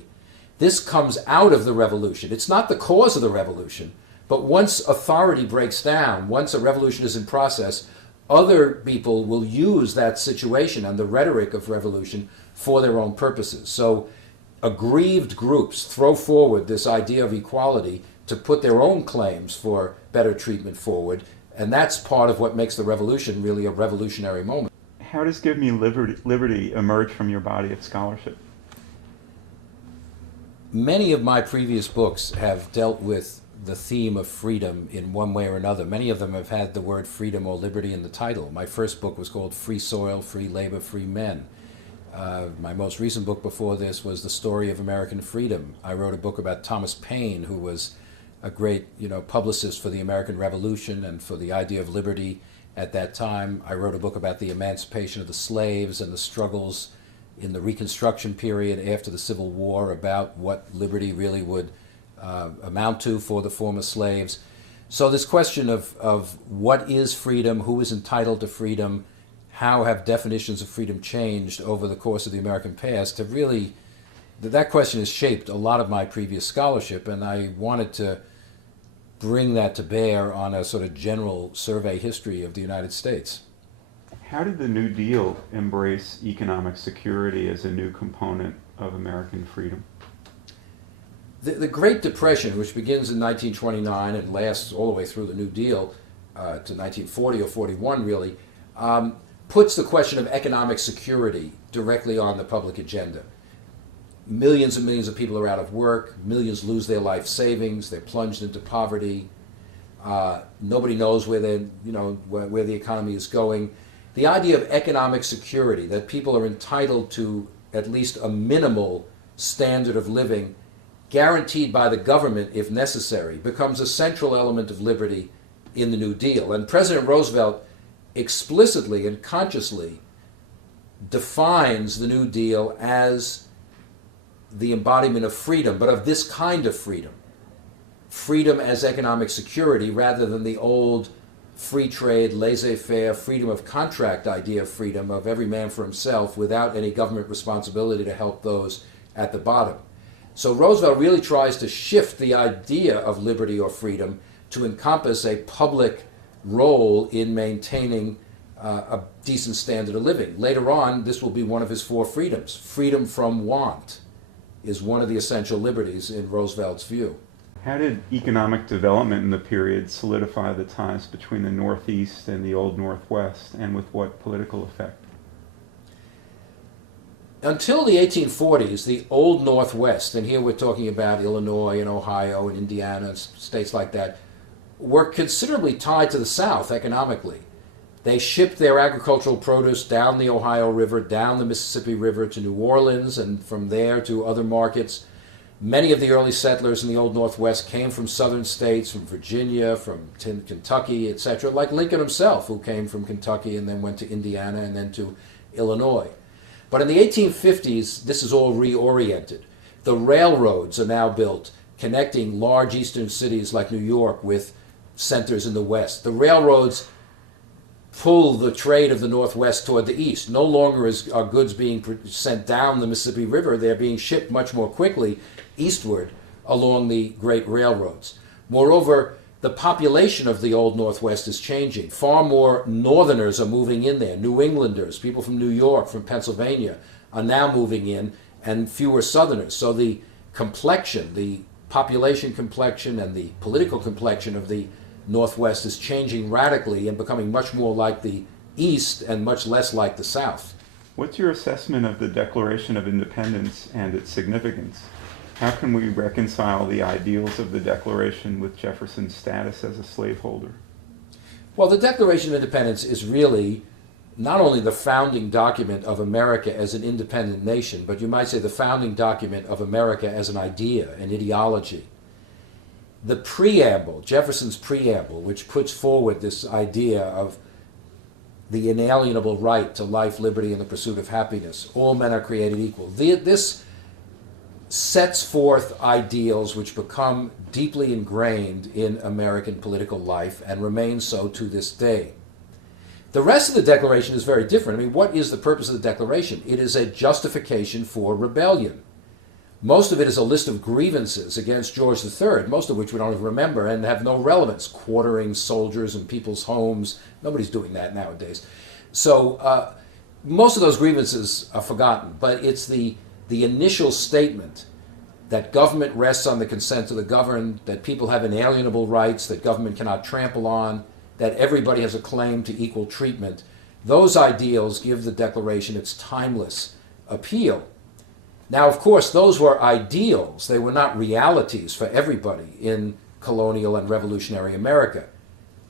this comes out of the revolution. It's not the cause of the revolution, but once authority breaks down, once a revolution is in process, other people will use that situation and the rhetoric of revolution for their own purposes. So aggrieved groups throw forward this idea of equality to put their own claims for better treatment forward, and that's part of what makes the revolution really a revolutionary moment. How does Give Me Liberty emerge from your body of scholarship? Many of my previous books have dealt with the theme of freedom in one way or another. Many of them have had the word freedom or liberty in the title. My first book was called Free Soil, Free Labor, Free Men. My most recent book before this was The Story of American Freedom. I wrote a book about Thomas Paine, who was a great publicist for the American Revolution and for the idea of liberty at that time. I wrote a book about the emancipation of the slaves and the struggles in the Reconstruction period after the Civil War about what liberty really would amount to for the former slaves. So this question of what is freedom, who is entitled to freedom, how have definitions of freedom changed over the course of the American past, have really, that question has shaped a lot of my previous scholarship, and I wanted to bring that to bear on a sort of general survey history of the United States. How did the New Deal embrace economic security as a new component of American freedom? The Great Depression, which begins in 1929 and lasts all the way through the New Deal to 1940 or 41 really, puts the question of economic security directly on the public agenda. Millions and millions of people are out of work, millions lose their life savings, they're plunged into poverty, nobody knows where the economy is going. The idea of economic security, that people are entitled to at least a minimal standard of living guaranteed by the government if necessary, becomes a central element of liberty in the New Deal. And President Roosevelt explicitly and consciously defines the New Deal as the embodiment of freedom, but of this kind of freedom. Freedom as economic security rather than the old free trade, laissez-faire, freedom of contract idea of freedom, of every man for himself without any government responsibility to help those at the bottom. So Roosevelt really tries to shift the idea of liberty or freedom to encompass a public role in maintaining a decent standard of living. Later on, this will be one of his four freedoms. Freedom from want is one of the essential liberties in Roosevelt's view. How did economic development in the period solidify the ties between the Northeast and the Old Northwest, and with what political effect? Until the 1840s, the Old Northwest, and here we're talking about Illinois and Ohio and Indiana, states like that, were considerably tied to the South economically. They shipped their agricultural produce down the Ohio River, down the Mississippi River to New Orleans, and from there to other markets. Many of the early settlers in the Old Northwest came from southern states, from Virginia, from Kentucky, etc., like Lincoln himself, who came from Kentucky and then went to Indiana and then to Illinois. But in the 1850s, this is all reoriented. The railroads are now built, connecting large eastern cities like New York with centers in the West. The railroads pull the trade of the Northwest toward the East. No longer are goods being sent down the Mississippi River. They're being shipped much more quickly eastward along the great railroads. Moreover, the population of the Old Northwest is changing. Far more Northerners are moving in there. New Englanders, people from New York, from Pennsylvania, are now moving in, and fewer Southerners. So the complexion, the population complexion and the political complexion of the Northwest is changing radically and becoming much more like the East and much less like the South. What's your assessment of the Declaration of Independence and its significance? How can we reconcile the ideals of the Declaration with Jefferson's status as a slaveholder? Well, the Declaration of Independence is really not only the founding document of America as an independent nation, but you might say the founding document of America as an idea, an ideology. The preamble, Jefferson's preamble, which puts forward this idea of the inalienable right to life, liberty, and the pursuit of happiness. All men are created equal. This sets forth ideals which become deeply ingrained in American political life and remain so to this day. The rest of the Declaration is very different. I mean, what is the purpose of the Declaration? It is a justification for rebellion. Most of it is a list of grievances against George III, most of which we don't even remember and have no relevance. Quartering soldiers in people's homes. Nobody's doing that nowadays. So most of those grievances are forgotten, but it's the initial statement that government rests on the consent of the governed, that people have inalienable rights, that government cannot trample on, that everybody has a claim to equal treatment. Those ideals give the Declaration its timeless appeal. Now, of course, those were ideals. They were not realities for everybody in colonial and revolutionary America.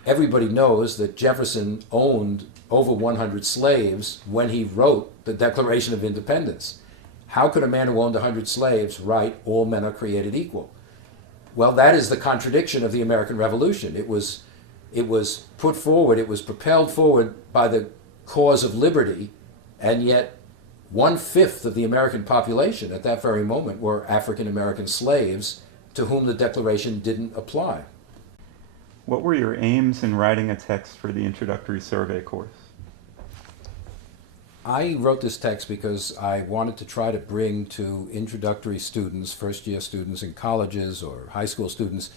Everybody knows that Jefferson owned over 100 slaves when he wrote the Declaration of Independence. How could a man who owned 100 slaves write, all men are created equal? Well, that is the contradiction of the American Revolution. It was put forward, it was propelled forward by the cause of liberty, and yet 1/5 of the American population at that very moment were African American slaves to whom the Declaration didn't apply. What were your aims in writing a text for the introductory survey course? I wrote this text because I wanted to try to bring to introductory students, first-year students in colleges or high school students,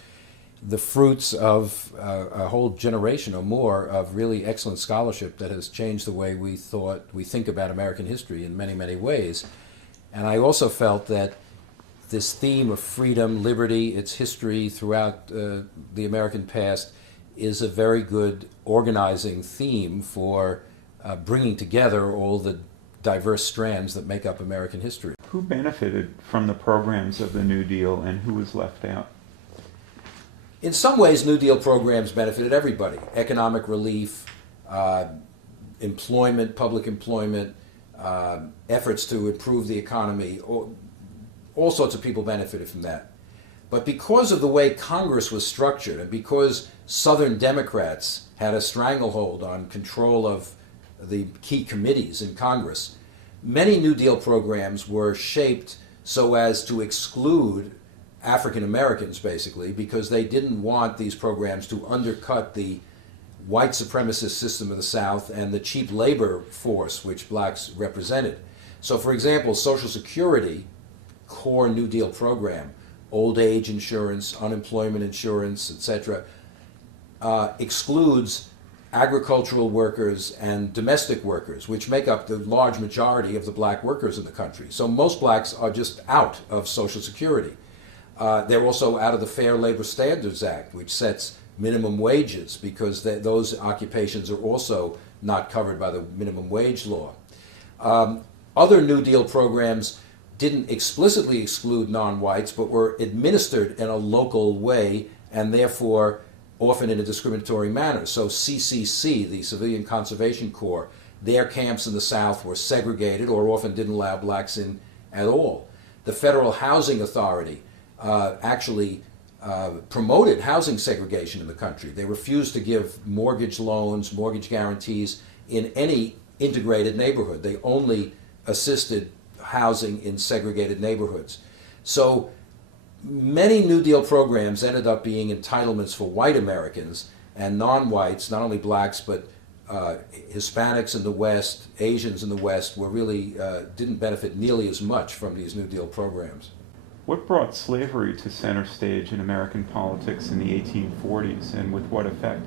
the fruits of a whole generation or more of really excellent scholarship that has changed the way we think about American history in many, many ways. And I also felt that this theme of freedom, liberty, its history throughout the American past is a very good organizing theme for bringing together all the diverse strands that make up American history. Who benefited from the programs of the New Deal and who was left out? In some ways, New Deal programs benefited everybody. Economic relief, employment, public employment, efforts to improve the economy, all sorts of people benefited from that. But because of the way Congress was structured and because Southern Democrats had a stranglehold on control of the key committees in Congress, many New Deal programs were shaped so as to exclude African Americans, basically, because they didn't want these programs to undercut the white supremacist system of the South and the cheap labor force which blacks represented. So, for example, Social Security, core New Deal program, old age insurance, unemployment insurance, etc., excludes agricultural workers and domestic workers, which make up the large majority of the black workers in the country. So most blacks are just out of Social Security. They're also out of the Fair Labor Standards Act, which sets minimum wages, because those occupations are also not covered by the minimum wage law. Other New Deal programs didn't explicitly exclude non-whites, but were administered in a local way and therefore often in a discriminatory manner. So CCC, the Civilian Conservation Corps, their camps in the South were segregated or often didn't allow blacks in at all. The Federal Housing Authority actually promoted housing segregation in the country. They refused to give mortgage loans, mortgage guarantees in any integrated neighborhood. They only assisted housing in segregated neighborhoods. So many New Deal programs ended up being entitlements for white Americans, and non-whites, not only blacks, but Hispanics in the West, Asians in the West, were really didn't benefit nearly as much from these New Deal programs. What brought slavery to center stage in American politics in the 1840s, and with what effect?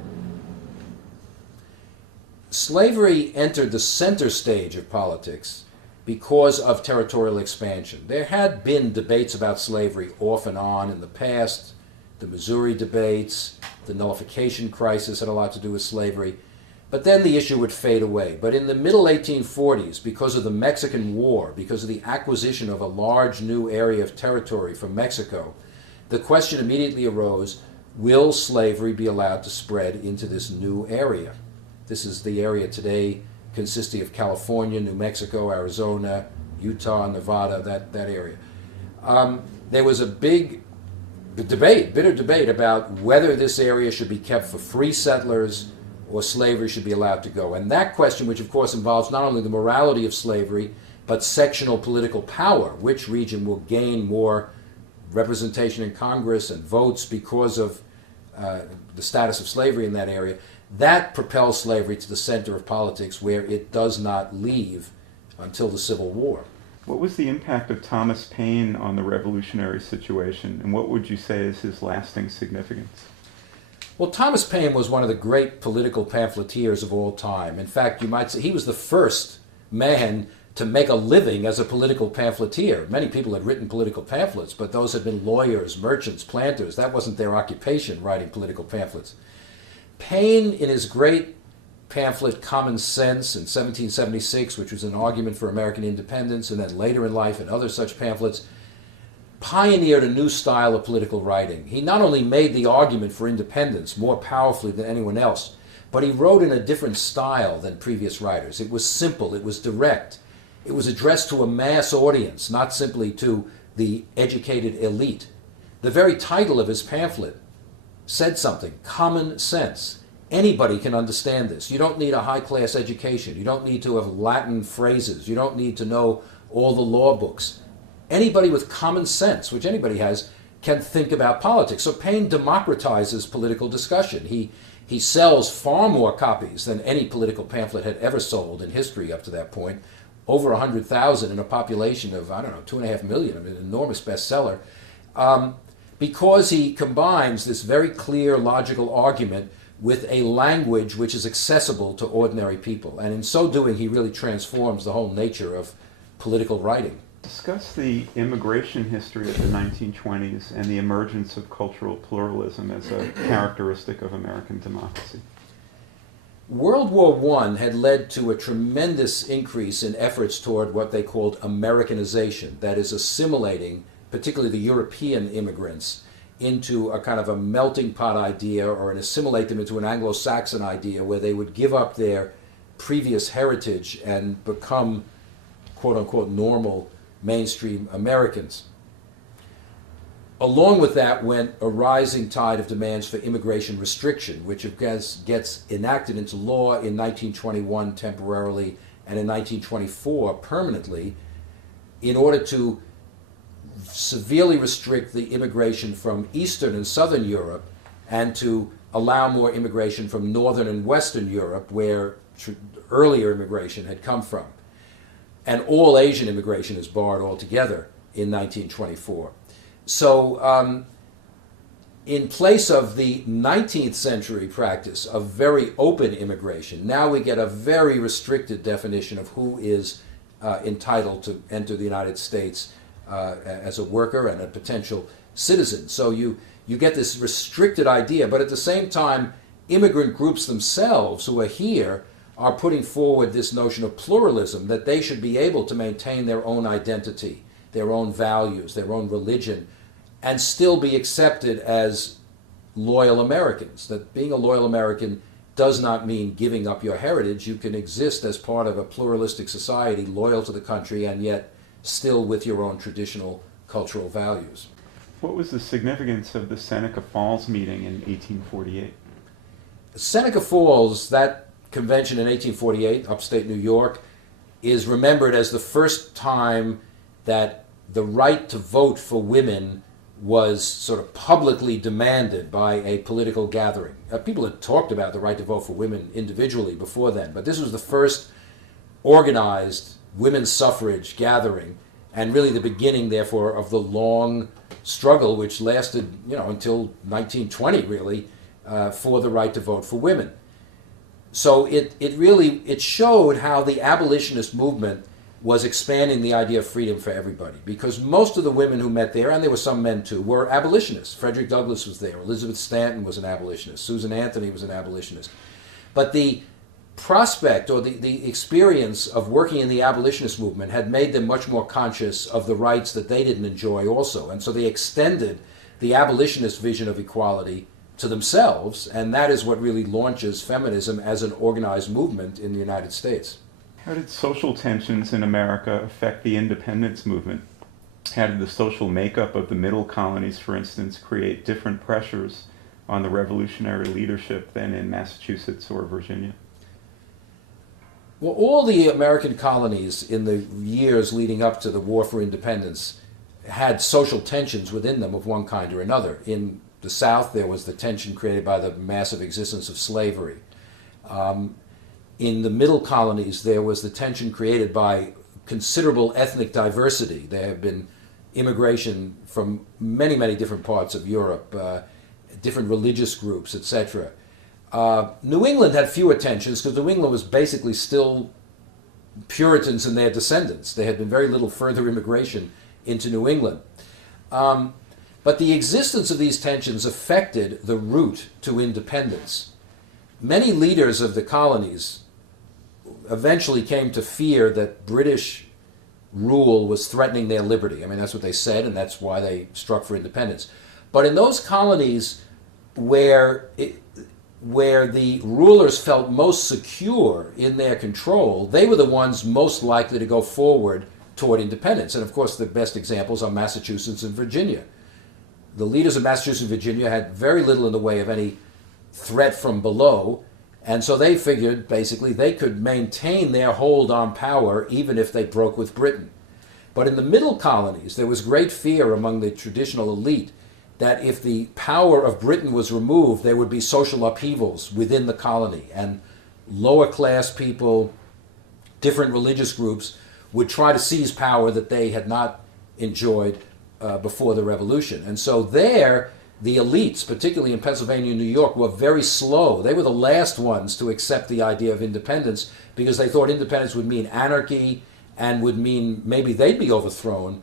Slavery entered the center stage of politics because of territorial expansion. There had been debates about slavery off and on in the past. The Missouri debates, the nullification crisis had a lot to do with slavery. But then the issue would fade away. But in the middle 1840s, because of the Mexican War, because of the acquisition of a large new area of territory from Mexico, the question immediately arose, will slavery be allowed to spread into this new area? This is the area today consisting of California, New Mexico, Arizona, Utah, Nevada, that area. There was a big debate, bitter debate, about whether this area should be kept for free settlers or slavery should be allowed to go. And that question, which of course involves not only the morality of slavery, but sectional political power, which region will gain more representation in Congress and votes because of the status of slavery in that area, that propels slavery to the center of politics, where it does not leave until the Civil War. What was the impact of Thomas Paine on the revolutionary situation, and what would you say is his lasting significance? Well, Thomas Paine was one of the great political pamphleteers of all time. In fact, you might say he was the first man to make a living as a political pamphleteer. Many people had written political pamphlets, but those had been lawyers, merchants, planters. That wasn't their occupation, writing political pamphlets. Paine, in his great pamphlet Common Sense in 1776, which was an argument for American independence, and then later in life in other such pamphlets, pioneered a new style of political writing. He not only made the argument for independence more powerfully than anyone else, but he wrote in a different style than previous writers. It was simple, it was direct, it was addressed to a mass audience, not simply to the educated elite. The very title of his pamphlet said something, Common Sense. Anybody can understand this. You don't need a high-class education. You don't need to have Latin phrases. You don't need to know all the law books. Anybody with common sense, which anybody has, can think about politics. So Paine democratizes political discussion. He sells far more copies than any political pamphlet had ever sold in history up to that point. Over 100,000 in a population of, 2.5 million, an enormous bestseller. Because he combines this very clear, logical argument with a language which is accessible to ordinary people. And in so doing, he really transforms the whole nature of political writing. Discuss the immigration history of the 1920s and the emergence of cultural pluralism as a characteristic of American democracy. World War I had led to a tremendous increase in efforts toward what they called Americanization, that is, assimilating particularly the European immigrants into a kind of a melting pot idea, or assimilate them into an Anglo-Saxon idea where they would give up their previous heritage and become quote-unquote normal mainstream Americans. Along with that went a rising tide of demands for immigration restriction, which gets enacted into law in 1921 temporarily and in 1924 permanently, in order to severely restrict the immigration from Eastern and Southern Europe and to allow more immigration from Northern and Western Europe, where earlier immigration had come from. And all Asian immigration is barred altogether in 1924. So in place of the 19th century practice of very open immigration, now we get a very restricted definition of who is entitled to enter the United States as a worker and a potential citizen. So you get this restricted idea, but at the same time, immigrant groups themselves who are here are putting forward this notion of pluralism, that they should be able to maintain their own identity, their own values, their own religion, and still be accepted as loyal Americans. That being a loyal American does not mean giving up your heritage. You can exist as part of a pluralistic society, loyal to the country, and yet still with your own traditional cultural values. What was the significance of the Seneca Falls meeting in 1848? Seneca Falls, that convention in 1848, upstate New York, is remembered as the first time that the right to vote for women was sort of publicly demanded by a political gathering. People had talked about the right to vote for women individually before then, but this was the first organized women's suffrage gathering, and really the beginning, therefore, of the long struggle which lasted, until 1920, really, for the right to vote for women. So it showed how the abolitionist movement was expanding the idea of freedom for everybody, because most of the women who met there, and there were some men too, were abolitionists. Frederick Douglass was there, Elizabeth Stanton was an abolitionist, Susan Anthony was an abolitionist. But the prospect or the experience of working in the abolitionist movement had made them much more conscious of the rights that they didn't enjoy also, and so they extended the abolitionist vision of equality to themselves, and that is what really launches feminism as an organized movement in the United States. How did social tensions in America affect the independence movement? How did the social makeup of the middle colonies, for instance, create different pressures on the revolutionary leadership than in Massachusetts or Virginia? Well, all the American colonies in the years leading up to the War for Independence had social tensions within them of one kind or another. In the South, there was the tension created by the massive existence of slavery. In the middle colonies, there was the tension created by considerable ethnic diversity. There have been immigration from many, many different parts of Europe, different religious groups, etc. New England had fewer tensions because New England was basically still Puritans and their descendants. There had been very little further immigration into New England. But the existence of these tensions affected the route to independence. Many leaders of the colonies eventually came to fear that British rule was threatening their liberty. I mean, that's what they said, and that's why they struck for independence. But in those colonies where the rulers felt most secure in their control, they were the ones most likely to go forward toward independence. And of course, the best examples are Massachusetts and Virginia. The leaders of Massachusetts and Virginia had very little in the way of any threat from below, and so they figured basically they could maintain their hold on power even if they broke with Britain. But in the middle colonies, there was great fear among the traditional elite that if the power of Britain was removed, there would be social upheavals within the colony, and lower class people, different religious groups, would try to seize power that they had not enjoyed before the Revolution. And so there, the elites, particularly in Pennsylvania and New York, were very slow. They were the last ones to accept the idea of independence because they thought independence would mean anarchy and would mean maybe they'd be overthrown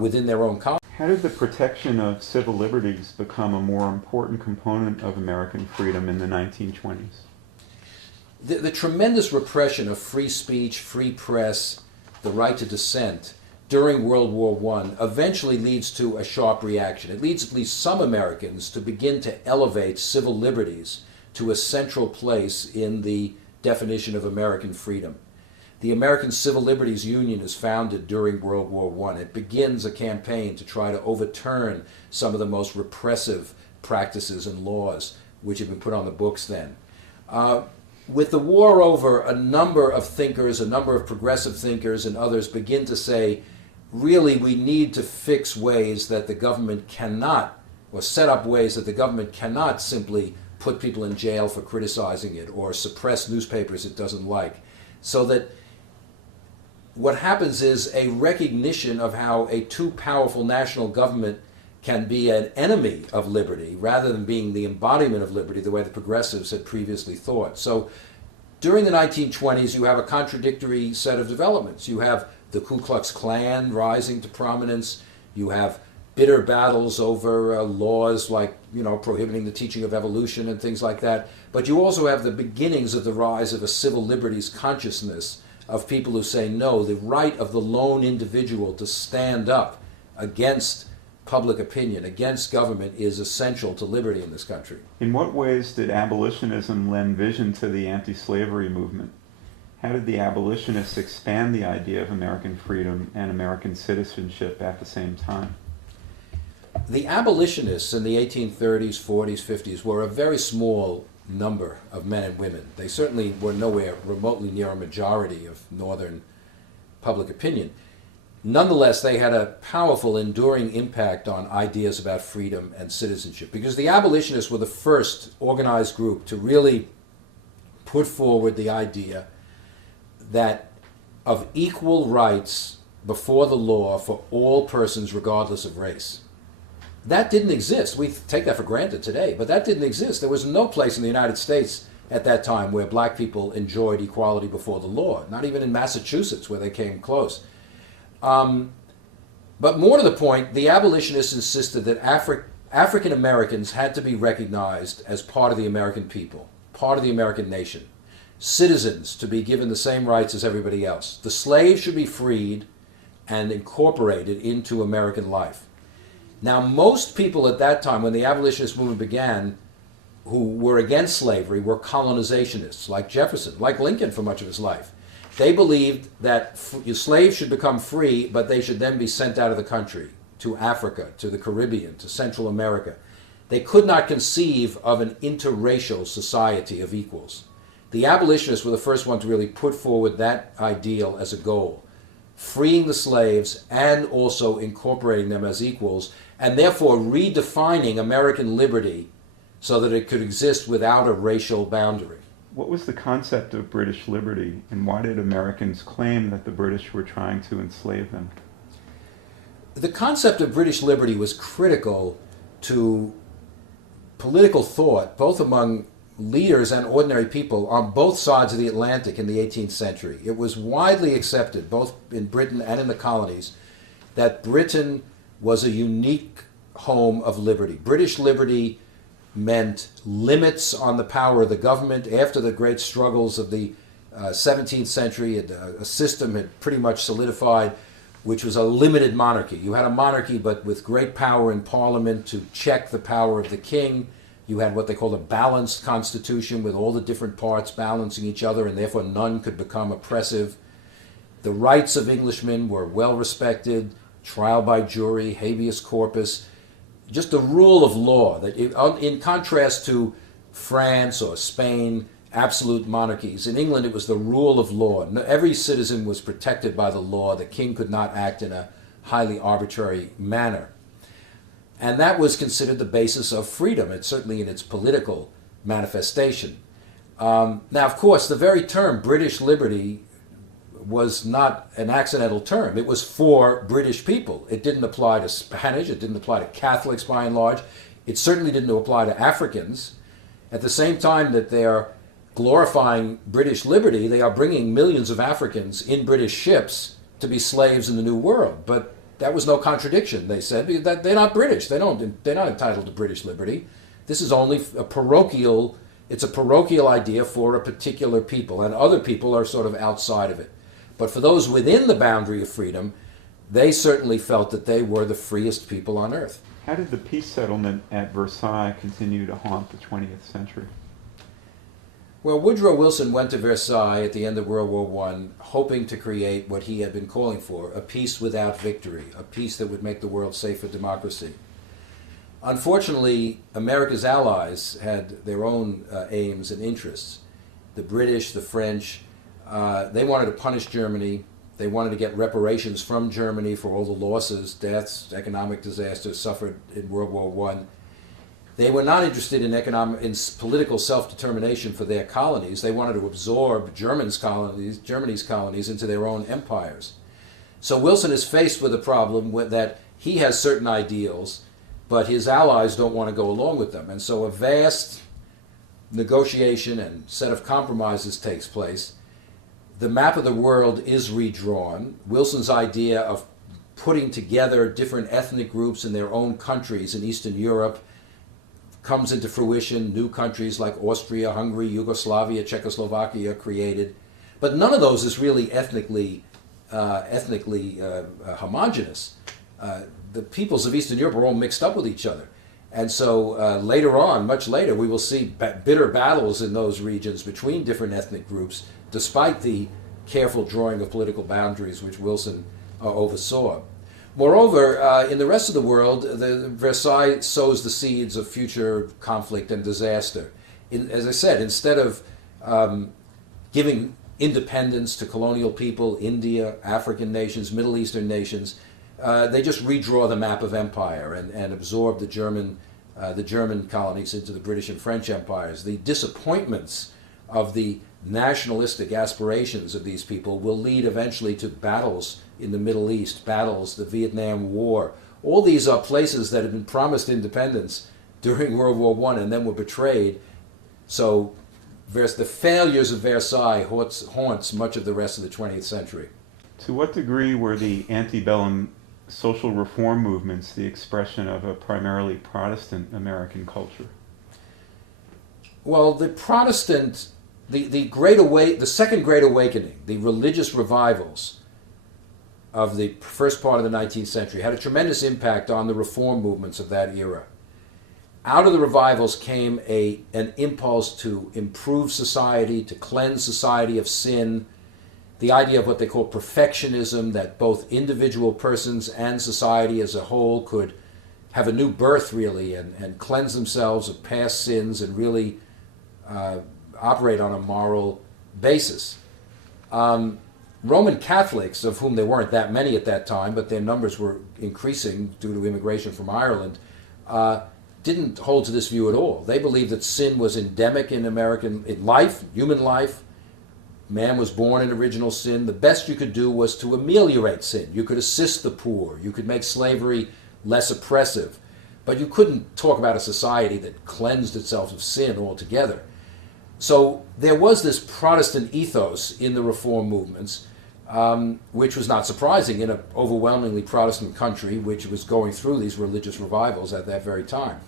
within their own colony. How did the protection of civil liberties become a more important component of American freedom in the 1920s? The tremendous repression of free speech, free press, the right to dissent during World War I eventually leads to a sharp reaction. It leads at least some Americans to begin to elevate civil liberties to a central place in the definition of American freedom. The American Civil Liberties Union is founded during World War I. It begins a campaign to try to overturn some of the most repressive practices and laws which had been put on the books then. With the war over, a number of thinkers, a number of progressive thinkers and others begin to say, really, we need to fix ways that the government cannot, or set up ways that the government cannot simply put people in jail for criticizing it or suppress newspapers it doesn't like. So that what happens is a recognition of how a too powerful national government can be an enemy of liberty rather than being the embodiment of liberty the way the progressives had previously thought. So during the 1920s, you have a contradictory set of developments. You have the Ku Klux Klan rising to prominence. You have bitter battles over laws like, prohibiting the teaching of evolution and things like that. But you also have the beginnings of the rise of a civil liberties consciousness of people who say, no, the right of the lone individual to stand up against public opinion, against government, is essential to liberty in this country. In what ways did abolitionism lend vision to the anti-slavery movement? How did the abolitionists expand the idea of American freedom and American citizenship at the same time? The abolitionists in the 1830s, 40s, 50s were a very small number of men and women. They certainly were nowhere remotely near a majority of Northern public opinion. nonetheless, they had a powerful, enduring impact on ideas about freedom and citizenship, because the abolitionists were the first organized group to really put forward the idea that of equal rights before the law for all persons regardless of race. That didn't exist. We take that for granted today, but that didn't exist. There was no place in the United States at that time where black people enjoyed equality before the law, not even in Massachusetts where they came close. But more to the point, the abolitionists insisted that African Americans had to be recognized as part of the American people, part of the American nation, citizens to be given the same rights as everybody else. The slaves should be freed and incorporated into American life. Now, most people at that time, when the abolitionist movement began, who were against slavery, were colonizationists, like Jefferson, like Lincoln for much of his life. They believed that slaves should become free, but they should then be sent out of the country to Africa, to the Caribbean, to Central America. They could not conceive of an interracial society of equals. The abolitionists were the first one to really put forward that ideal as a goal, freeing the slaves and also incorporating them as equals, and therefore redefining American liberty so that it could exist without a racial boundary. What was the concept of British liberty, and why did Americans claim that the British were trying to enslave them? The concept of British liberty was critical to political thought, both among leaders and ordinary people on both sides of the Atlantic in the 18th century. It was widely accepted, both in Britain and in the colonies, that Britain was a unique home of liberty. British liberty meant limits on the power of the government. After the great struggles of the 17th century, a system had pretty much solidified, which was a limited monarchy. You had a monarchy, but with great power in Parliament to check the power of the king. You had what they called a balanced constitution with all the different parts balancing each other, and therefore none could become oppressive. The rights of Englishmen were well respected, trial by jury, habeas corpus, just the rule of law. That in contrast to France or Spain, absolute monarchies, in England it was the rule of law. Every citizen was protected by the law. The king could not act in a highly arbitrary manner. And that was considered the basis of freedom, it's certainly in its political manifestation. Now, of course, the very term British liberty was not an accidental term. It was for British people. It didn't apply to Spanish. It didn't apply to Catholics by and large. It certainly didn't apply to Africans. At the same time that they're glorifying British liberty, they are bringing millions of Africans in British ships to be slaves in the New World. But that was no contradiction, they said, because they're not British. They're not entitled to British liberty. This is only it's a parochial idea for a particular people, and other people are sort of outside of it. But for those within the boundary of freedom, they certainly felt that they were the freest people on earth. How did the peace settlement at Versailles continue to haunt the 20th century? Well, Woodrow Wilson went to Versailles at the end of World War I, hoping to create what he had been calling for, a peace without victory, a peace that would make the world safe for democracy. Unfortunately, America's allies had their own aims and interests. The British, the French, they wanted to punish Germany. They wanted to get reparations from Germany for all the losses, deaths, economic disasters suffered in World War I. They were not interested in political self-determination for their colonies. They wanted to absorb Germany's colonies into their own empires. So Wilson is faced with a problem that he has certain ideals, but his allies don't want to go along with them. And so a vast negotiation and set of compromises takes place. The map of the world is redrawn. Wilson's idea of putting together different ethnic groups in their own countries in Eastern Europe comes into fruition. New countries like Austria, Hungary, Yugoslavia, Czechoslovakia created. But none of those is really ethnically homogenous. The peoples of Eastern Europe are all mixed up with each other. And so later on, much later, we will see bitter battles in those regions between different ethnic groups, despite the careful drawing of political boundaries which Wilson oversaw. Moreover, in the rest of the world, Versailles sows the seeds of future conflict and disaster. As I said, instead of giving independence to colonial people, India, African nations, Middle Eastern nations. They just redraw the map of empire and absorb the German colonies into the British and French empires. The disappointments of the nationalistic aspirations of these people will lead eventually to battles in the Middle East, battles, the Vietnam War. All these are places that had been promised independence during World War I and then were betrayed. So the failures of Versailles haunts much of the rest of the 20th century. To what degree were the antebellum social reform movements the expression of a primarily Protestant American culture? Well, the Protestant, the Second Great Awakening, the religious revivals of the first part of the 19th century had a tremendous impact on the reform movements of that era. Out of the revivals came an impulse to improve society, to cleanse society of sin, the idea of what they call perfectionism, that both individual persons and society as a whole could have a new birth, really, and cleanse themselves of past sins and really operate on a moral basis. Roman Catholics, of whom there weren't that many at that time, but their numbers were increasing due to immigration from Ireland, didn't hold to this view at all. They believed that sin was endemic in human life. Man was born in original sin. The best you could do was to ameliorate sin. You could assist the poor. You could make slavery less oppressive. But you couldn't talk about a society that cleansed itself of sin altogether. So there was this Protestant ethos in the reform movements, which was not surprising in an overwhelmingly Protestant country which was going through these religious revivals at that very time.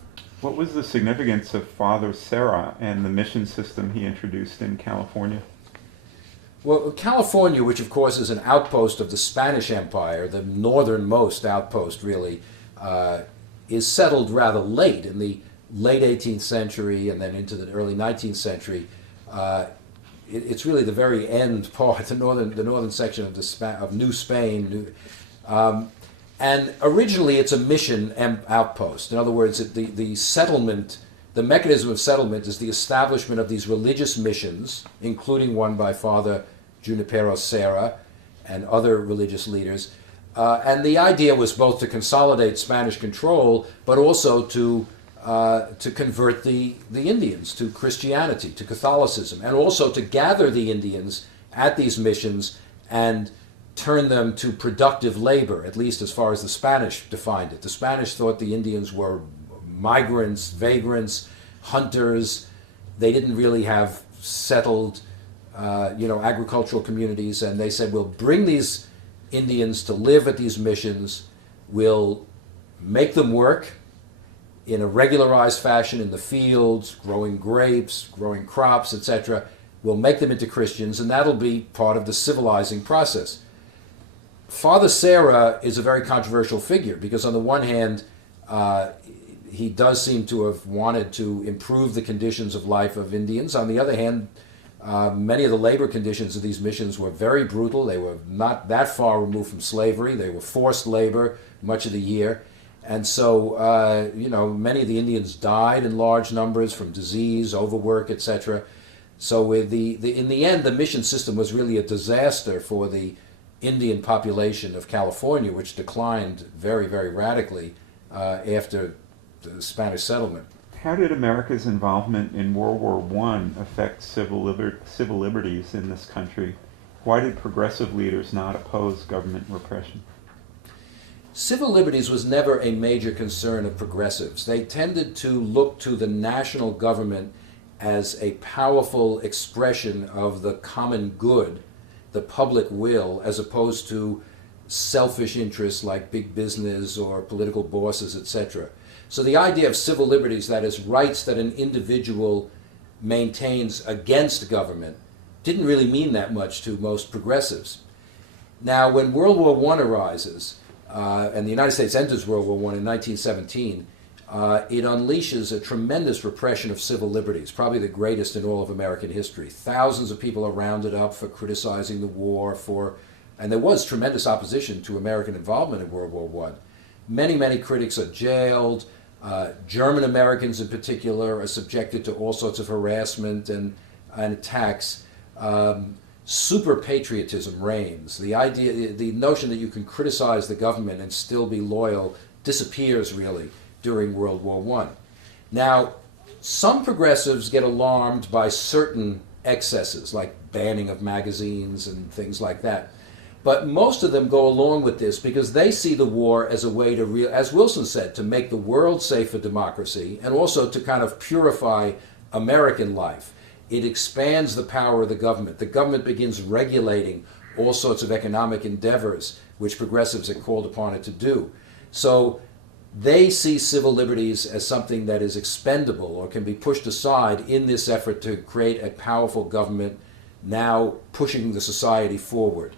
What was the significance of Father Serra and the mission system he introduced in California? Well, California, which of course is an outpost of the Spanish Empire, the northernmost outpost really, is settled rather late in the late 18th century and then into the early 19th century. It's really the very end part, the northern section of New Spain. And originally it's a mission outpost. In other words, the settlement, the mechanism of settlement is the establishment of these religious missions, including one by Father Junipero Serra and other religious leaders. And the idea was both to consolidate Spanish control, but also to convert the Indians to Christianity, to Catholicism, and also to gather the Indians at these missions and turn them to productive labor, at least as far as the Spanish defined it. The Spanish thought the Indians were migrants, vagrants, hunters. They didn't really have settled, agricultural communities, and they said, we'll bring these Indians to live at these missions, we'll make them work in a regularized fashion in the fields, growing grapes, growing crops, etc. We'll make them into Christians, and that'll be part of the civilizing process. Father Serra is a very controversial figure because on the one hand, he does seem to have wanted to improve the conditions of life of Indians. On the other hand, many of the labor conditions of these missions were very brutal. They were not that far removed from slavery. They were forced labor much of the year. And so, many of the Indians died in large numbers from disease, overwork, etc. So in the end, the mission system was really a disaster for the Indian population of California, which declined very, very radically after the Spanish settlement. How did America's involvement in World War I affect civil liberties in this country? Why did progressive leaders not oppose government repression? Civil liberties was never a major concern of progressives. They tended to look to the national government as a powerful expression of the common good, the public will, as opposed to selfish interests like big business or political bosses, etc. So the idea of civil liberties, that is, rights that an individual maintains against government, didn't really mean that much to most progressives. Now, when World War I arises, and the United States enters World War I in 1917, it unleashes a tremendous repression of civil liberties, probably the greatest in all of American history. Thousands of people are rounded up for criticizing the war, and there was tremendous opposition to American involvement in World War I. Many, many critics are jailed. German Americans in particular are subjected to all sorts of harassment and attacks. super patriotism reigns. The idea, the notion that you can criticize the government and still be loyal disappears really during World War One. Now, some progressives get alarmed by certain excesses, like banning of magazines and things like that. But most of them go along with this because they see the war as a way to, as Wilson said, to make the world safe for democracy and also to kind of purify American life. It expands the power of the government. The government begins regulating all sorts of economic endeavors, which progressives had called upon it to do. So they see civil liberties as something that is expendable or can be pushed aside in this effort to create a powerful government now pushing the society forward.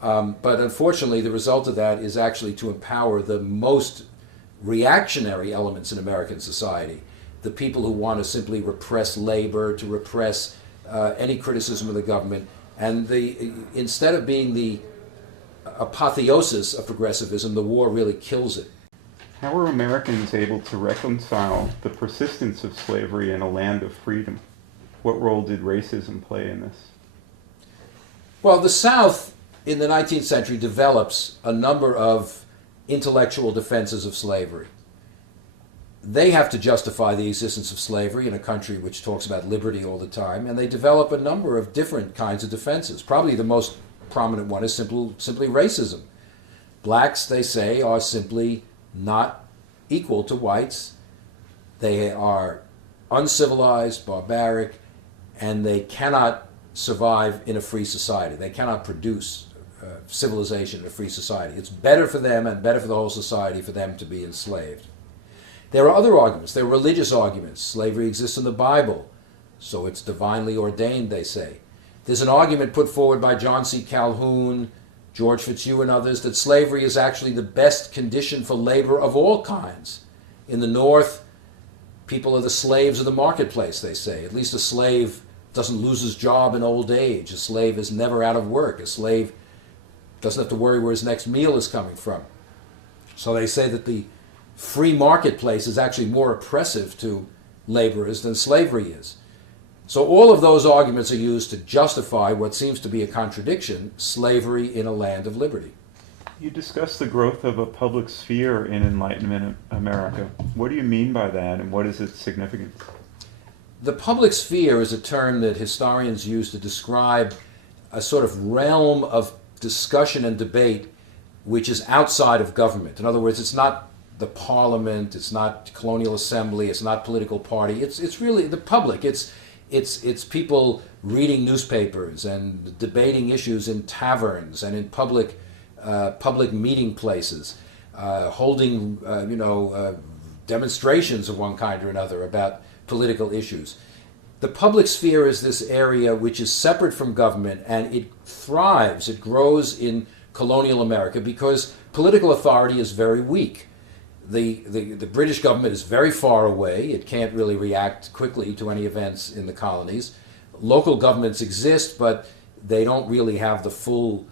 But unfortunately, the result of that is actually to empower the most reactionary elements in American society, the people who want to simply repress labor, to repress any criticism of the government. And instead of being the apotheosis of progressivism, the war really kills it. How are Americans able to reconcile the persistence of slavery in a land of freedom? What role did racism play in this? Well, the South in the 19th century develops a number of intellectual defenses of slavery. They have to justify the existence of slavery in a country which talks about liberty all the time, and they develop a number of different kinds of defenses. Probably the most prominent one is simply racism. Blacks, they say, are simply not equal to whites. They are uncivilized, barbaric, and they cannot survive in a free society. They cannot produce civilization in a free society. It's better for them and better for the whole society for them to be enslaved. There are other arguments. There are religious arguments. Slavery exists in the Bible, so it's divinely ordained, they say. There's an argument put forward by John C. Calhoun, George Fitzhugh, and others that slavery is actually the best condition for labor of all kinds. In the North, people are the slaves of the marketplace, they say. At least a slave doesn't lose his job in old age. A slave is never out of work. A slave doesn't have to worry where his next meal is coming from. So they say that the free marketplace is actually more oppressive to laborers than slavery is. So all of those arguments are used to justify what seems to be a contradiction, slavery in a land of liberty. You discussed the growth of a public sphere in Enlightenment America. What do you mean by that, and what is its significance? The public sphere is a term that historians use to describe a sort of realm of discussion and debate which is outside of government. In other words, it's not the parliament, it's not colonial assembly, it's not political party, it's really the public. It's people reading newspapers and debating issues in taverns and in public meeting places, holding demonstrations of one kind or another about political issues. The public sphere is this area which is separate from government, and it thrives, it grows in colonial America because political authority is very weak. The British government is very far away. It can't really react quickly to any events in the colonies. Local governments exist, but they don't really have the full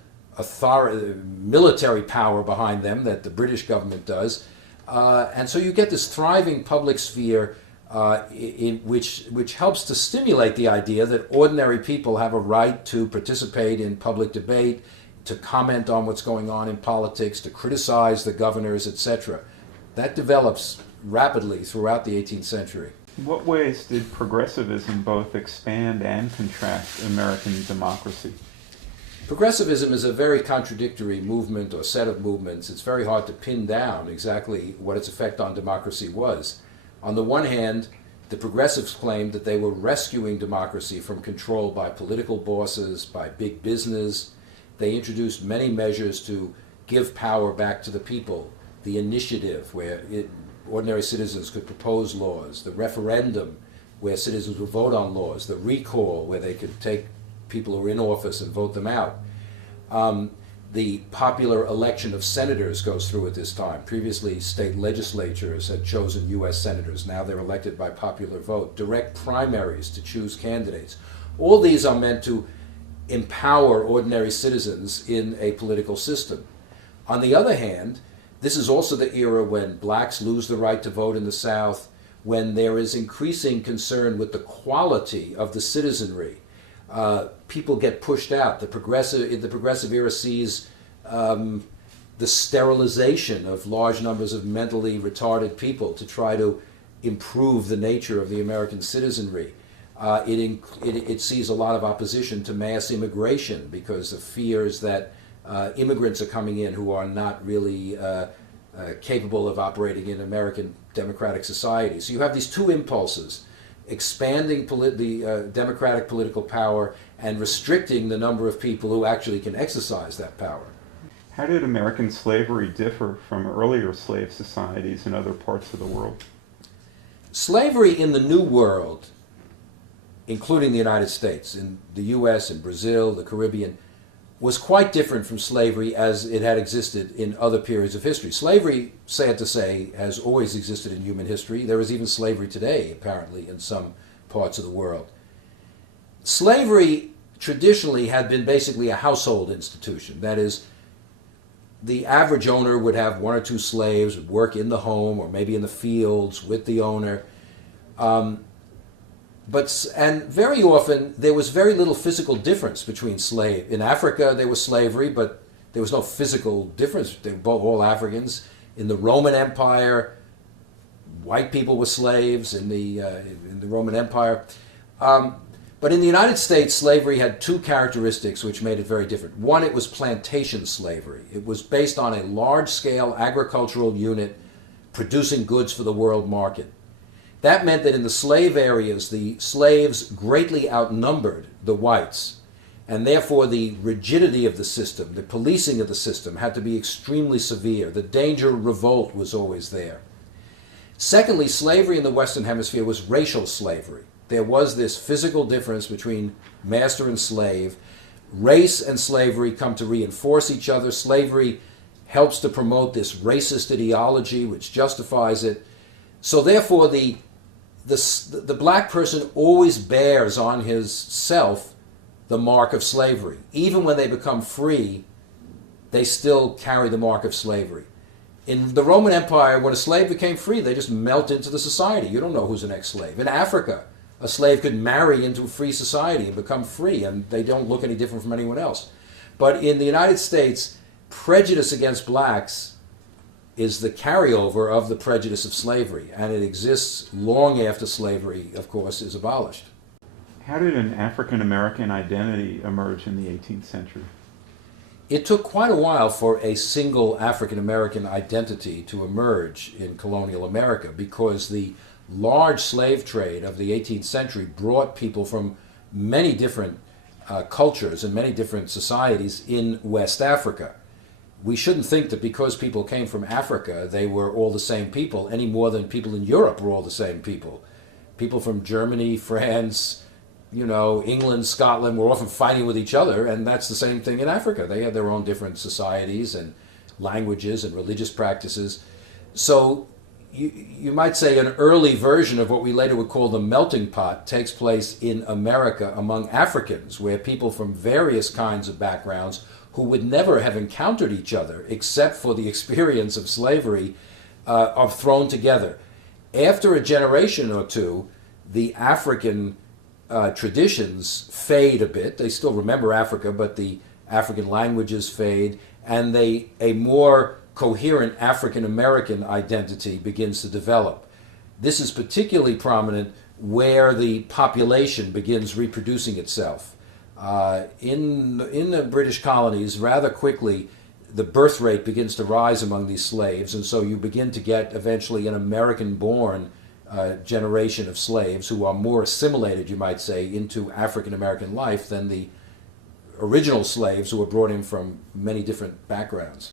military power behind them that the British government does. And so you get this thriving public sphere which helps to stimulate the idea that ordinary people have a right to participate in public debate, to comment on what's going on in politics, to criticize the governors, etc. That develops rapidly throughout the 18th century. In what ways did progressivism both expand and contract American democracy? Progressivism is a very contradictory movement or set of movements. It's very hard to pin down exactly what its effect on democracy was. On the one hand, the progressives claimed that they were rescuing democracy from control by political bosses, by big business. They introduced many measures to give power back to the people. The initiative, where ordinary citizens could propose laws. The referendum, where citizens would vote on laws. The recall, where they could take people who were in office and vote them out. The popular election of senators goes through at this time. Previously, state legislatures had chosen U.S. senators. Now they're elected by popular vote. Direct primaries to choose candidates. All these are meant to empower ordinary citizens in a political system. On the other hand, this is also the era when blacks lose the right to vote in the South, when there is increasing concern with the quality of the citizenry. People get pushed out. The progressive era sees the sterilization of large numbers of mentally retarded people to try to improve the nature of the American citizenry. It sees a lot of opposition to mass immigration because of fears that immigrants are coming in who are not really capable of operating in American democratic society. So you have these two impulses, expanding the democratic political power and restricting the number of people who actually can exercise that power. How did American slavery differ from earlier slave societies in other parts of the world? Slavery in the New World, including the United States, in the U.S., in Brazil, the Caribbean, was quite different from slavery as it had existed in other periods of history. Slavery, sad to say, has always existed in human history. There is even slavery today, apparently, in some parts of the world. Slavery traditionally had been basically a household institution. That is, the average owner would have one or two slaves, would work in the home or maybe in the fields with the owner. And very often there was very little physical difference between slave. In Africa there was slavery, but there was no physical difference. They were both all Africans. In the Roman Empire, white people were slaves in the Roman Empire. But in the United States, slavery had two characteristics which made it very different. One, it was plantation slavery. It was based on a large-scale agricultural unit producing goods for the world market. That meant that in the slave areas, the slaves greatly outnumbered the whites, and therefore the rigidity of the system, the policing of the system, had to be extremely severe. The danger of revolt was always there. Secondly, slavery in the Western Hemisphere was racial slavery. There was this physical difference between master and slave. Race and slavery come to reinforce each other. Slavery helps to promote this racist ideology which justifies it. So therefore the black person always bears on his self the mark of slavery. Even when they become free, they still carry the mark of slavery. In the Roman Empire, when a slave became free, they just melt into the society. You don't know who's an ex-slave. In Africa, a slave could marry into a free society and become free, and they don't look any different from anyone else. But in the United States, prejudice against blacks is the carryover of the prejudice of slavery, and it exists long after slavery, of course, is abolished. How did an African American identity emerge in the 18th century? It took quite a while for a single African American identity to emerge in colonial America because the large slave trade of the 18th century brought people from many different cultures and many different societies in West Africa. We shouldn't think that because people came from Africa, they were all the same people, any more than people in Europe were all the same people. People from Germany, France, England, Scotland were often fighting with each other, and that's the same thing in Africa. They had their own different societies and languages and religious practices. So you might say an early version of what we later would call the melting pot takes place in America among Africans, where people from various kinds of backgrounds who would never have encountered each other except for the experience of slavery are thrown together. After a generation or two, the African traditions fade a bit. They still remember Africa, but the African languages fade, and a more coherent African American identity begins to develop. This is particularly prominent where the population begins reproducing itself. In the British colonies, rather quickly, the birth rate begins to rise among these slaves, and so you begin to get eventually an American-born generation of slaves who are more assimilated, you might say, into African American life than the original slaves who were brought in from many different backgrounds.